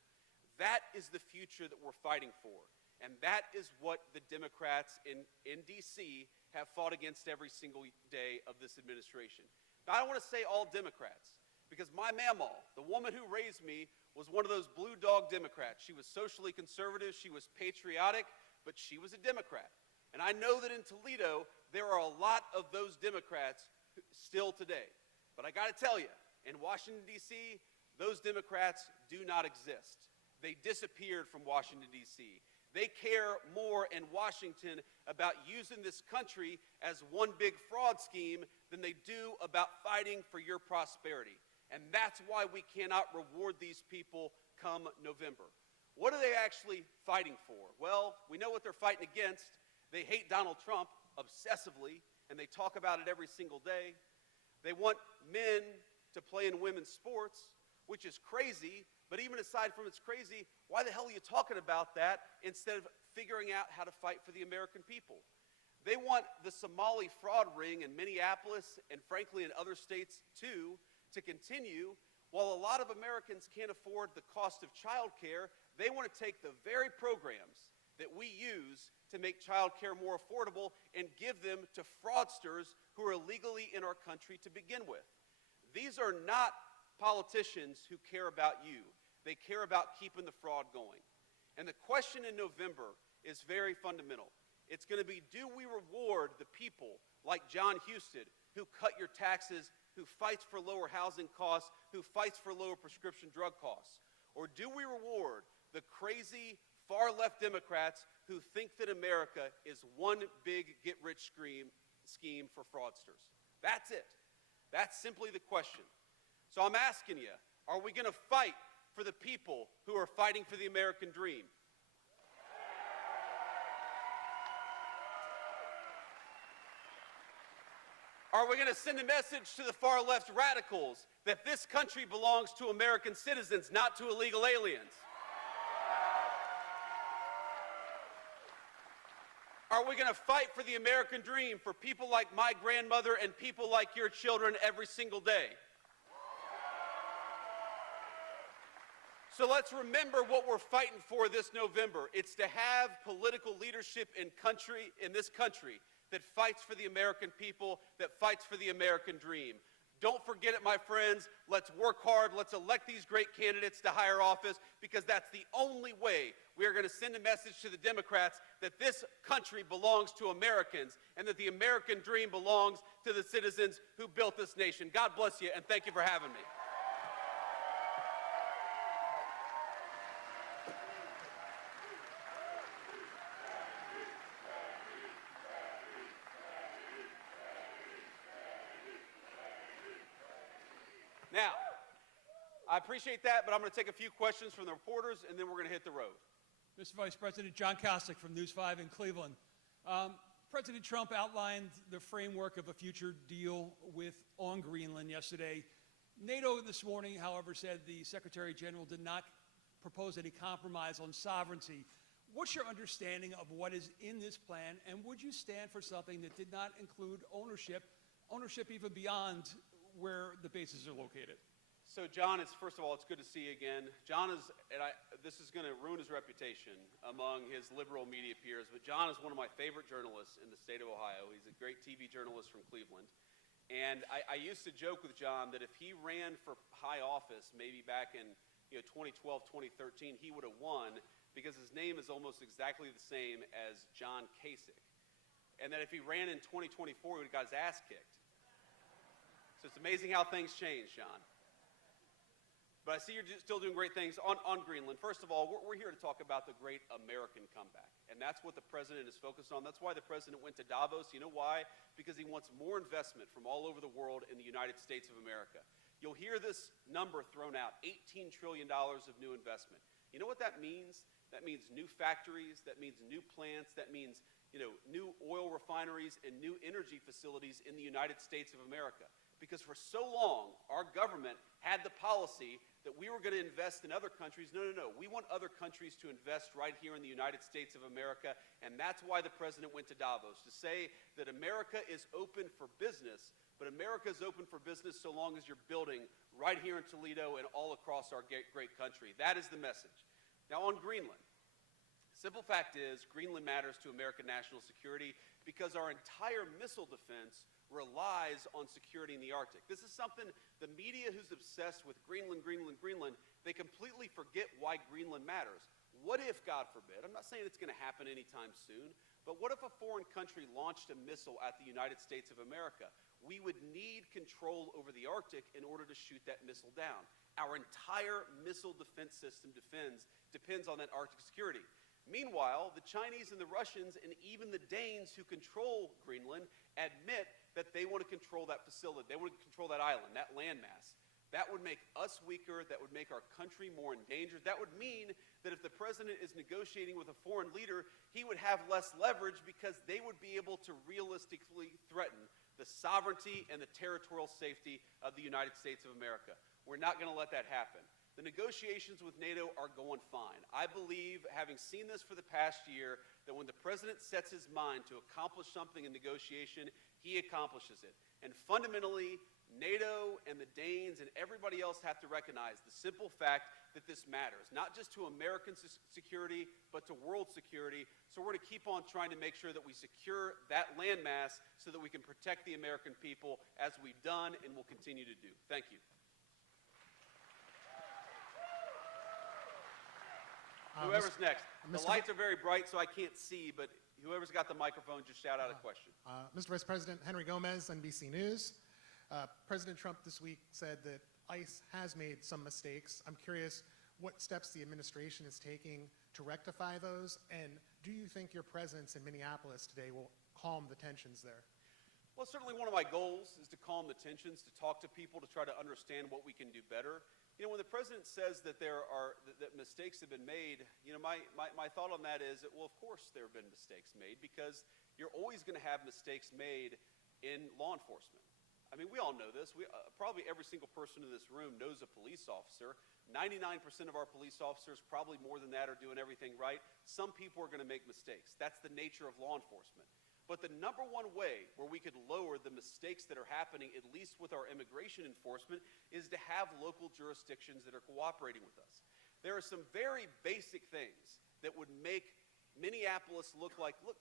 That is the future that we're fighting for. And that is what the Democrats in D.C. have fought against every single day of this administration. Now, I don't want to say all Democrats, because my mamaw, the woman who raised me, was one of those blue dog Democrats. She was socially conservative, she was patriotic, but she was a Democrat. And I know that in Toledo, there are a lot of those Democrats still today. But I got to tell you, in Washington, D.C., those Democrats do not exist. They disappeared from Washington, D.C. They care more in Washington about using this country as one big fraud scheme than they do about fighting for your prosperity. And that's why we cannot reward these people come November. What are they actually fighting for? Well, we know what they're fighting against. They hate Donald Trump obsessively, and they talk about it every single day. They want men to play in women's sports, which is crazy, but even aside from it's crazy, why the hell are you talking about that instead of figuring out how to fight for the American people? They want the Somali fraud ring in Minneapolis and frankly in other states too to continue. While a lot of Americans can't afford the cost of child care, they want to take the very programs that we use to make child care more affordable and give them to fraudsters who are illegally in our country to begin with. These are not politicians who care about you. They care about keeping the fraud going. And the question in November is very fundamental. It's going to be, do we reward the people like John Husted, who cut your taxes, who fights for lower housing costs, who fights for lower prescription drug costs? Or do we reward the crazy far-left Democrats who think that America is one big get-rich scheme for fraudsters? That's it. That's simply the question. So I'm asking you, are we going to fight for the people who are fighting for the American dream? Are we going to send a message to the far-left radicals that this country belongs to American citizens, not to illegal aliens? Are we going to fight for the American dream for people like my grandmother and people like your children every single day? So let's remember what we're fighting for this November. It's to have political leadership in this country that fights for the American people, that fights for the American dream. Don't forget it, my friends. Let's work hard. Let's elect these great candidates to higher office, because that's the only way we are going to send a message to the Democrats that this country belongs to Americans and that the American dream belongs to the citizens who built this nation. God bless you, and thank you for having me. Now, I appreciate that, but I'm going to take a few questions from the reporters, and then we're going to hit the road. Mr. Vice President, John Husted from News 5 in Cleveland. President Trump outlined the framework of a future deal on Greenland yesterday. NATO this morning, however, said the Secretary General did not propose any compromise on sovereignty. What's your understanding of what is in this plan, and would you stand for something that did not include ownership even beyond where the bases are located? So, John, first of all, it's good to see you again. John is, this is going to ruin his reputation among his liberal media peers, but John is one of my favorite journalists in the state of Ohio. He's a great TV journalist from Cleveland. And I used to joke with John that if he ran for high office, maybe back in 2012, 2013, he would have won because his name is almost exactly the same as John Kasich. And that if he ran in 2024, he would have got his ass kicked. So it's amazing how things change, John. But I see you're still doing great things on Greenland. First of all, we're here to talk about the great American comeback. And that's what the president is focused on. That's why the president went to Davos. You know why? Because he wants more investment from all over the world in the United States of America. You'll hear this number thrown out, $18 trillion of new investment. You know what that means? That means new factories. That means new plants. That means new oil refineries and new energy facilities in the United States of America. Because for so long, our government had the policy that we were going to invest in other countries. No. We want other countries to invest right here in the United States of America, and that's why the president went to Davos, to say that America is open for business, but America is open for business so long as you're building right here in Toledo and all across our great country. That is the message. Now, on Greenland, simple fact is Greenland matters to American national security because our entire missile defense relies on security in the Arctic. This is something the media who's obsessed with Greenland, they completely forget why Greenland matters. What if, God forbid, I'm not saying it's going to happen anytime soon, but what if a foreign country launched a missile at the United States of America? We would need control over the Arctic in order to shoot that missile down. Our entire missile defense system depends on that Arctic security. Meanwhile, the Chinese and the Russians and even the Danes who control Greenland admit that they want to control that facility. They want to control that island, that landmass. That would make us weaker. That would make our country more endangered. That would mean that if the president is negotiating with a foreign leader, he would have less leverage because they would be able to realistically threaten the sovereignty and the territorial safety of the United States of America. We're not going to let that happen. The negotiations with NATO are going fine. I believe, having seen this for the past year, that when the president sets his mind to accomplish something in negotiation, he accomplishes it. And fundamentally, NATO and the Danes and everybody else have to recognize the simple fact that this matters, not just to American security, but to world security. So we're going to keep on trying to make sure that we secure that landmass so that we can protect the American people as we've done and will continue to do. Thank you. Whoever's next. The lights are very bright, so I can't see, but whoever's got the microphone, just shout out a question. Mr. Vice President, Henry Gomez, NBC News. President Trump this week said that ICE has made some mistakes. I'm curious what steps the administration is taking to rectify those, and do you think your presence in Minneapolis today will calm the tensions there? Well, certainly one of my goals is to calm the tensions, to talk to people, to try to understand what we can do better. When the president says that that mistakes have been made, my thought on that is that, well, of course there have been mistakes made because you're always going to have mistakes made in law enforcement. I mean, we all know this. Probably every single person in this room knows a police officer. 99% of our police officers, probably more than that, are doing everything right. Some people are going to make mistakes. That's the nature of law enforcement. But the number one way where we could lower the mistakes that are happening, at least with our immigration enforcement, is to have local jurisdictions that are cooperating with us. There are some very basic things that would make Minneapolis look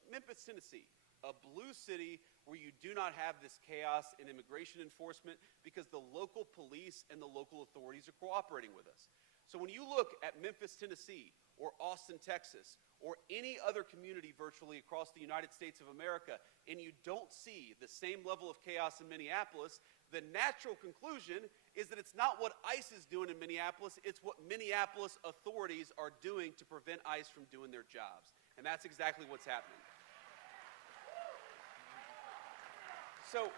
Memphis, Tennessee, a blue city where you do not have this chaos in immigration enforcement because the local police and the local authorities are cooperating with us. So when you look at Memphis, Tennessee, or Austin, Texas, or any other community virtually across the United States of America, and you don't see the same level of chaos in Minneapolis, the natural conclusion is that it's not what ICE is doing in Minneapolis, it's what Minneapolis authorities are doing to prevent ICE from doing their jobs. And that's exactly what's happening. So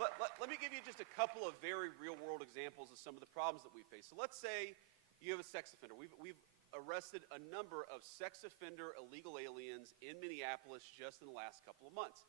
Let me give you just a couple of very real-world examples of some of the problems that we face. So let's say you have a sex offender. We've arrested a number of sex offender illegal aliens in Minneapolis just in the last couple of months.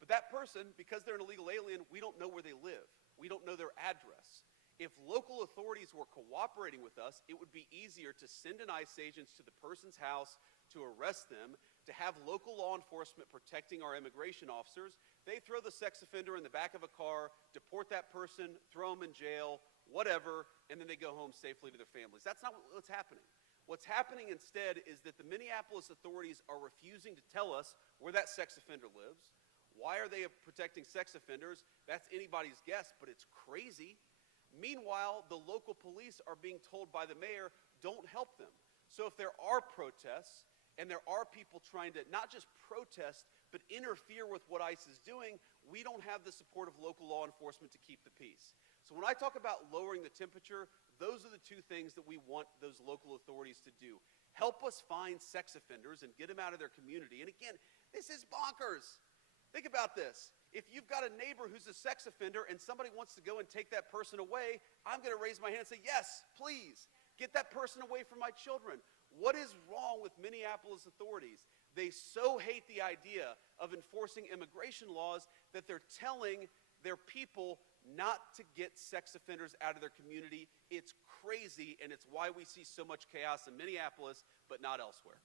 But that person, because they're an illegal alien, we don't know where they live. We don't know their address. If local authorities were cooperating with us, it would be easier to send an ICE agent to the person's house to arrest them, to have local law enforcement protecting our immigration officers. They throw the sex offender in the back of a car, deport that person, throw them in jail, whatever, and then they go home safely to their families. That's not what's happening. What's happening instead is that the Minneapolis authorities are refusing to tell us where that sex offender lives. Why are they protecting sex offenders? That's anybody's guess, but it's crazy. Meanwhile, the local police are being told by the mayor, don't help them. So if there are protests, and there are people trying to not just protest, but interfere with what ICE is doing, we don't have the support of local law enforcement to keep the peace. So when I talk about lowering the temperature, those are the two things that we want those local authorities to do. Help us find sex offenders and get them out of their community. And again, this is bonkers. Think about this. If you've got a neighbor who's a sex offender and somebody wants to go and take that person away, I'm going to raise my hand and say, yes, please, get that person away from my children. What is wrong with Minneapolis authorities? They so hate the idea of enforcing immigration laws that they're telling their people not to get sex offenders out of their community. It's crazy, and it's why we see so much chaos in Minneapolis, but not elsewhere.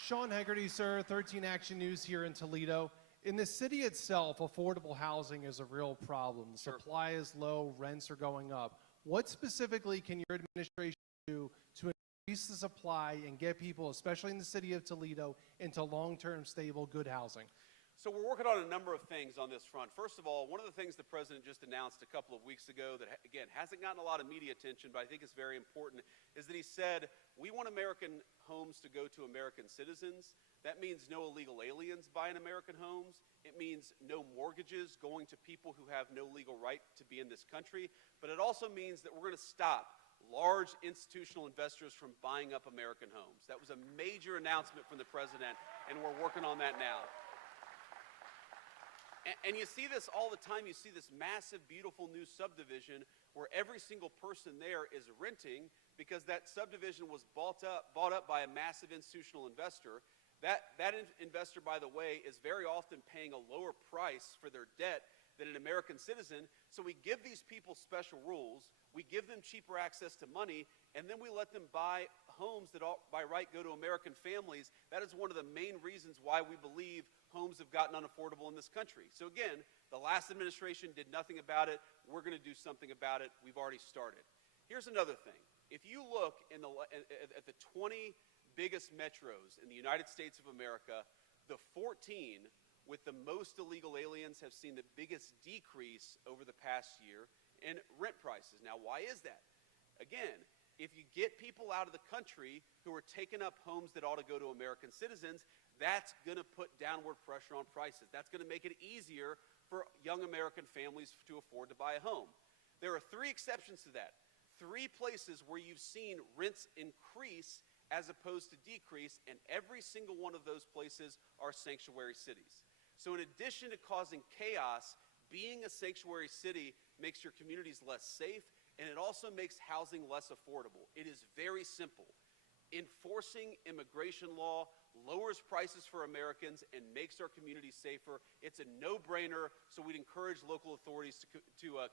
Sean Hegarty, sir, 13 Action News here in Toledo. In the city itself, affordable housing is a real problem. The supply is low, rents are going up. What specifically can your administration do to increase the supply and get people, especially in the city of Toledo, into long-term, stable, good housing? So we're working on a number of things on this front. First of all, one of the things the president just announced a couple of weeks ago that, again, hasn't gotten a lot of media attention, but I think is very important, is that he said, we want American homes to go to American citizens. That means no illegal aliens buying American homes. It means no mortgages going to people who have no legal right to be in this country. But it also means that we're going to stop large institutional investors from buying up American homes. That was a major announcement from the president, and we're working on that now. And you see this all the time. You see this massive, beautiful new subdivision where every single person there is renting because that subdivision was bought up by a massive institutional investor. That investor, by the way, is very often paying a lower price for their debt than an American citizen. So we give these people special rules. We give them cheaper access to money, and then we let them buy homes that by right go to American families. That is one of the main reasons why we believe homes have gotten unaffordable in this country. So again, the last administration did nothing about it. We're going to do something about it. We've already started. Here's another thing. If you look at the 20 biggest metros in the United States of America, the 14 with the most illegal aliens have seen the biggest decrease over the past year in rent prices. Now, why is that? Again, if you get people out of the country who are taking up homes that ought to go to American citizens, that's going to put downward pressure on prices. That's going to make it easier for young American families to afford to buy a home. There are 3 exceptions to that. 3 places where you've seen rents increase as opposed to decrease, and every single one of those places are sanctuary cities. So in addition to causing chaos, being a sanctuary city makes your communities less safe, and it also makes housing less affordable. It is very simple. Enforcing immigration law lowers prices for Americans and makes our communities safer. It's a no-brainer, so we'd encourage local authorities to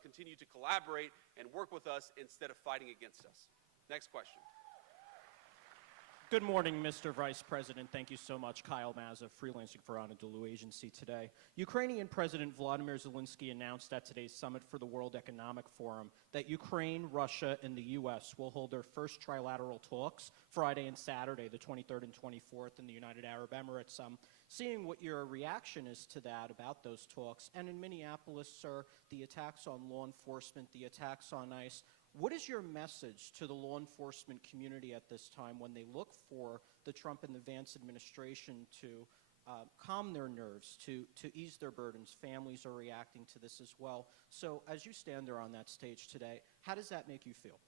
continue to collaborate and work with us instead of fighting against us. Next question. Good morning, Mr. Vice President. Thank you so much. Kyle Mazza, freelancing for Anadolu Agency today. Ukrainian President Vladimir Zelensky announced at today's summit for the World Economic Forum that Ukraine, Russia, and the U.S. will hold their first trilateral talks Friday and Saturday, the 23rd and 24th, in the United Arab Emirates. Seeing what your reaction is to that about those talks, and in Minneapolis, sir, the attacks on law enforcement, the attacks on ICE, what is your message to the law enforcement community at this time when they look for the Trump and the Vance administration to calm their nerves, to ease their burdens? Families are reacting to this as well. So as you stand there on that stage today, how does that make you feel?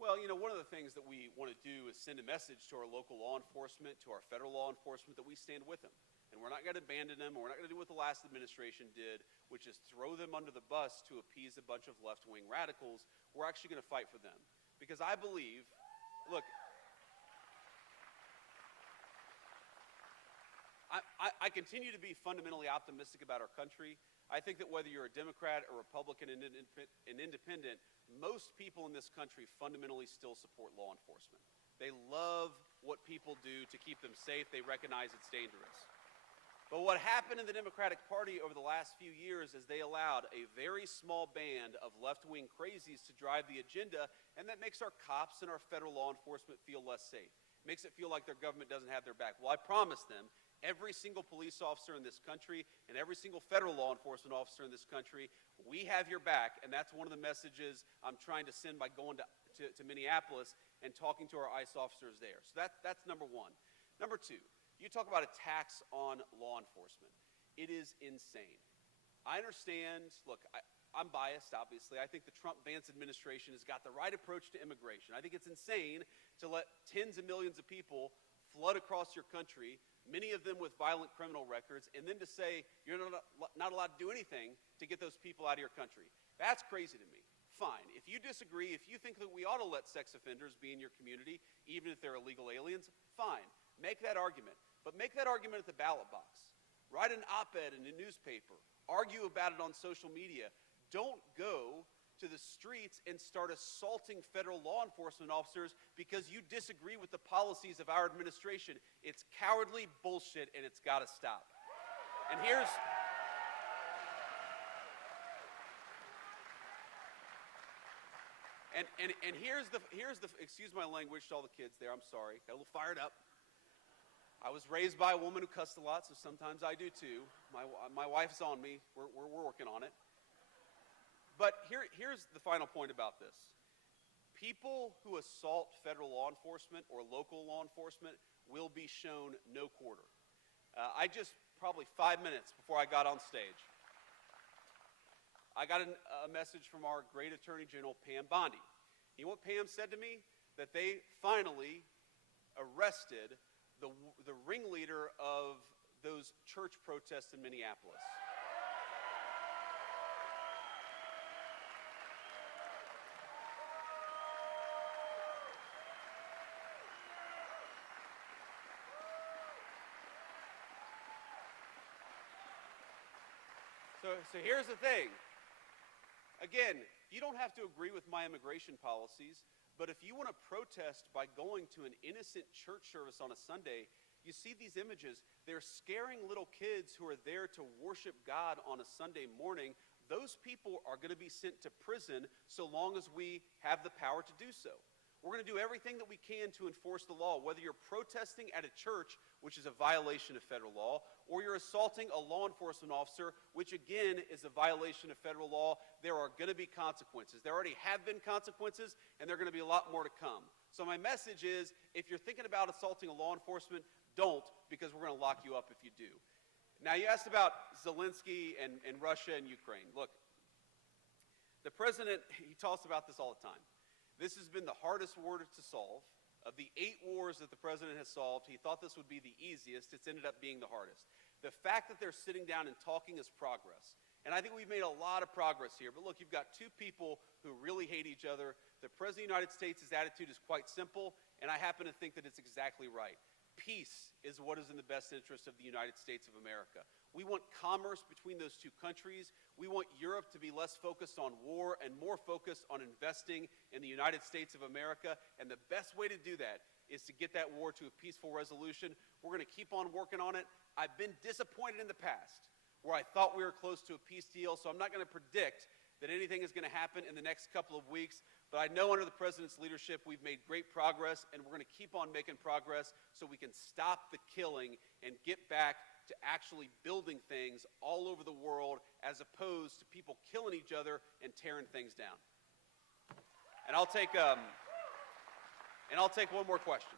Well, you know, one of the things that we want to do is send a message to our local law enforcement, to our federal law enforcement, that we stand with them. And we're not going to abandon them, and we're not going to do what the last administration did, which is throw them under the bus to appease a bunch of left-wing radicals. We're actually going to fight for them. Because I believe, look, I continue to be fundamentally optimistic about our country. I think that whether you're a Democrat, a Republican, an independent, most people in this country fundamentally still support law enforcement. They love what people do to keep them safe. They recognize it's dangerous. But what happened in the Democratic Party over the last few years is they allowed a very small band of left-wing crazies to drive the agenda, and that makes our cops and our federal law enforcement feel less safe. It makes it feel like their government doesn't have their back. Well, I promise them, every single police officer in this country and every single federal law enforcement officer in this country, we have your back, and that's one of the messages I'm trying to send by going to Minneapolis and talking to our ICE officers there. So that's number one. Number two, you talk about attacks on law enforcement. It is insane. I understand, look, I'm biased, obviously. I think the Trump-Vance administration has got the right approach to immigration. I think it's insane to let tens of millions of people flood across your country, many of them with violent criminal records, and then to say you're not allowed to do anything to get those people out of your country. That's crazy to me. Fine. If you disagree, if you think that we ought to let sex offenders be in your community, even if they're illegal aliens, fine. Make that argument. But make that argument at the ballot box. Write an op-ed in a newspaper. Argue about it on social media. Don't go to the streets and start assaulting federal law enforcement officers because you disagree with the policies of our administration. It's cowardly bullshit, and it's got to stop. And here's the excuse my language to all the kids there. I'm sorry. Got a little fired up. I was raised by a woman who cussed a lot, so sometimes I do too. My wife's on me. We're working on it. But here's the final point about this. People who assault federal law enforcement or local law enforcement will be shown no quarter. I just, probably 5 minutes before I got on stage, I got a message from our great Attorney General, Pam Bondi. You know what Pam said to me? That they finally arrested the ringleader of those church protests in Minneapolis. So here's the thing. Again, you don't have to agree with my immigration policies, but if you want to protest by going to an innocent church service on a Sunday, you see these images. They're scaring little kids who are there to worship God on a Sunday morning. Those people are going to be sent to prison so long as we have the power to do so. We're going to do everything that we can to enforce the law, whether you're protesting at a church, which is a violation of federal law, or you're assaulting a law enforcement officer, which again is a violation of federal law. There are going to be consequences. There already have been consequences, and there are going to be a lot more to come. So my message is, if you're thinking about assaulting a law enforcement, don't, because we're going to lock you up if you do. Now, you asked about Zelensky and Russia and Ukraine. Look, the president, he talks about this all the time. This has been the hardest war to solve. Of the 8 wars that the president has solved, he thought this would be the easiest. It's ended up being the hardest. The fact that they're sitting down and talking is progress. And I think we've made a lot of progress here. But look, you've got 2 people who really hate each other. The President of the United States' attitude is quite simple, and I happen to think that it's exactly right. Peace is what is in the best interest of the United States of America. We want commerce between those 2 countries. We want Europe to be less focused on war and more focused on investing in the United States of America. And the best way to do that is to get that war to a peaceful resolution. We're going to keep on working on it. I've been disappointed in the past where I thought we were close to a peace deal, so I'm not going to predict that anything is going to happen in the next couple of weeks. But I know under the president's leadership, we've made great progress, and we're going to keep on making progress so we can stop the killing and get back to actually building things all over the world as opposed to people killing each other and tearing things down. And I'll take one more question.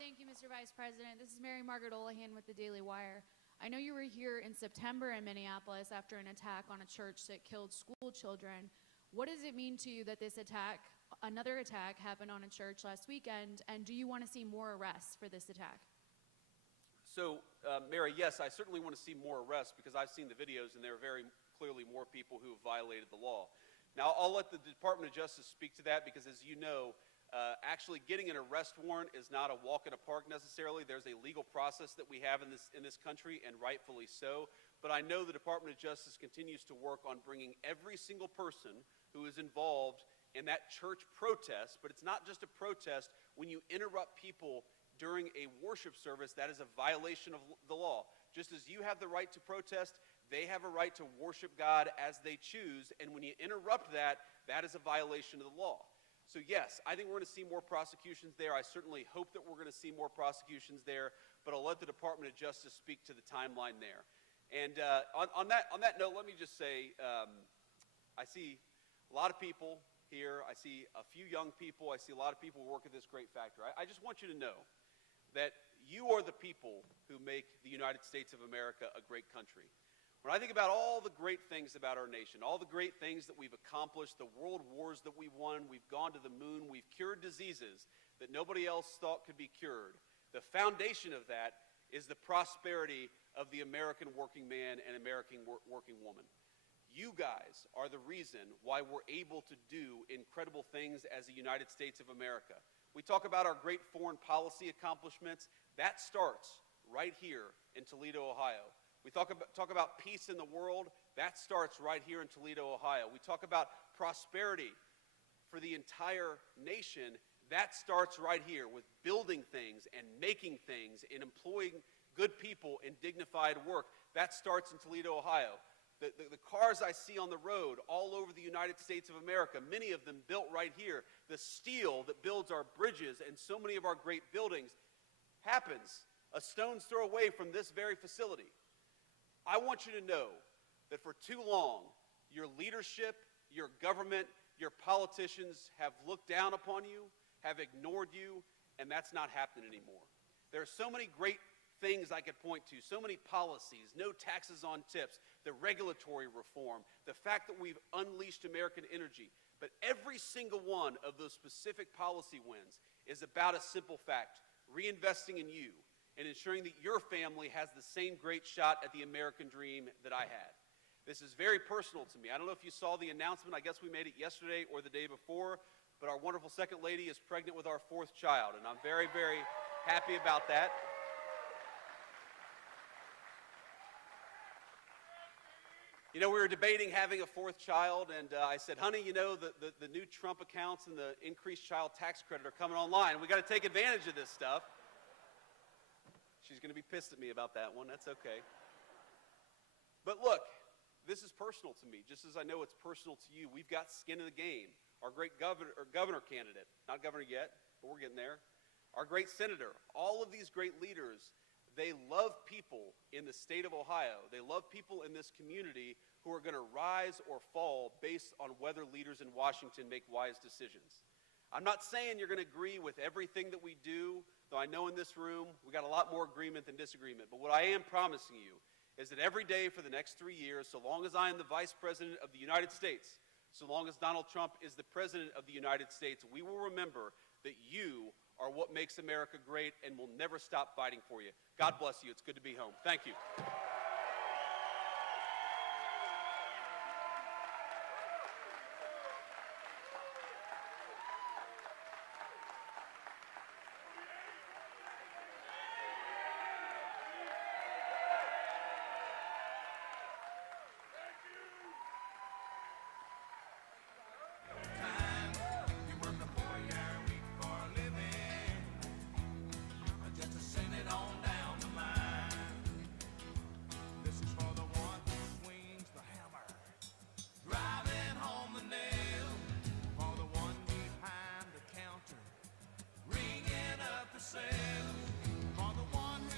Thank you, Mr. Vice President. This is Mary Margaret Olahan with the Daily Wire. I know you were here in September in Minneapolis after an attack on a church that killed school children. What does it mean to you that this attack, another attack, happened on a church last weekend, and do you want to see more arrests for this attack? So, Mary, yes, I certainly want to see more arrests because I've seen the videos and there are very clearly more people who have violated the law. Now, I'll let the Department of Justice speak to that because, as you know, actually getting an arrest warrant is not a walk in a park necessarily. There's a legal process that we have in this country, and rightfully so. But I know the Department of Justice continues to work on bringing every single person who is involved in that church protest. But it's not just a protest. When you interrupt people during a worship service, that is a violation of the law. Just as you have the right to protest, they have a right to worship God as they choose, and when you interrupt that, that is a violation of the law. So yes, I think we're going to see more prosecutions there. I certainly hope that we're going to see more prosecutions there, but I'll let the Department of Justice speak to the timeline there. And on that note, let me just say, I see a lot of people here. I see a few young people. I see a lot of people who work at this great factory. I just want you to know that you are the people who make the United States of America a great country. When I think about all the great things about our nation, all the great things that we've accomplished, the world wars that we won, we've gone to the moon, we've cured diseases that nobody else thought could be cured, the foundation of that is the prosperity of the American working man and American working woman. You guys are the reason why we're able to do incredible things as the United States of America. We talk about our great foreign policy accomplishments. That starts right here in Toledo, Ohio. We talk about peace in the world. That starts right here in Toledo, Ohio. We talk about prosperity for the entire nation. That starts right here with building things and making things and employing good people in dignified work. That starts in Toledo, Ohio. The cars I see on the road all over the United States of America, many of them built right here. The steel that builds our bridges and so many of our great buildings happens a stone's throw away from this very facility. I want you to know that for too long, your leadership, your government, your politicians have looked down upon you, have ignored you, and that's not happening anymore. There are so many great things I could point to, so many policies, no taxes on tips, the regulatory reform, the fact that we've unleashed American energy. But every single one of those specific policy wins is about a simple fact: reinvesting in you and ensuring that your family has the same great shot at the American dream that I had. This is very personal to me. I don't know if you saw the announcement. I guess we made it yesterday or the day before, but our wonderful second lady is pregnant with our 4th child, and I'm very, very happy about that. You know, we were debating having a 4th child, and I said, honey, you know, the new Trump accounts and the increased child tax credit are coming online. We got to take advantage of this stuff. She's going to be pissed at me about that one. That's okay. But look, this is personal to me, just as I know it's personal to you. We've got skin in the game. Our great governor candidate, not governor yet, but we're getting there. Our great senator, all of these great leaders, they love people in the state of Ohio. They love people in this community who are going to rise or fall based on whether leaders in Washington make wise decisions. I'm not saying you're going to agree with everything that we do, though I know in this room we got a lot more agreement than disagreement. But what I am promising you is that every day for the next 3 years, so long as I am the Vice President of the United States, so long as Donald Trump is the President of the United States, we will remember that you are what makes America great, and we'll never stop fighting for you. God bless you. It's good to be home. Thank you.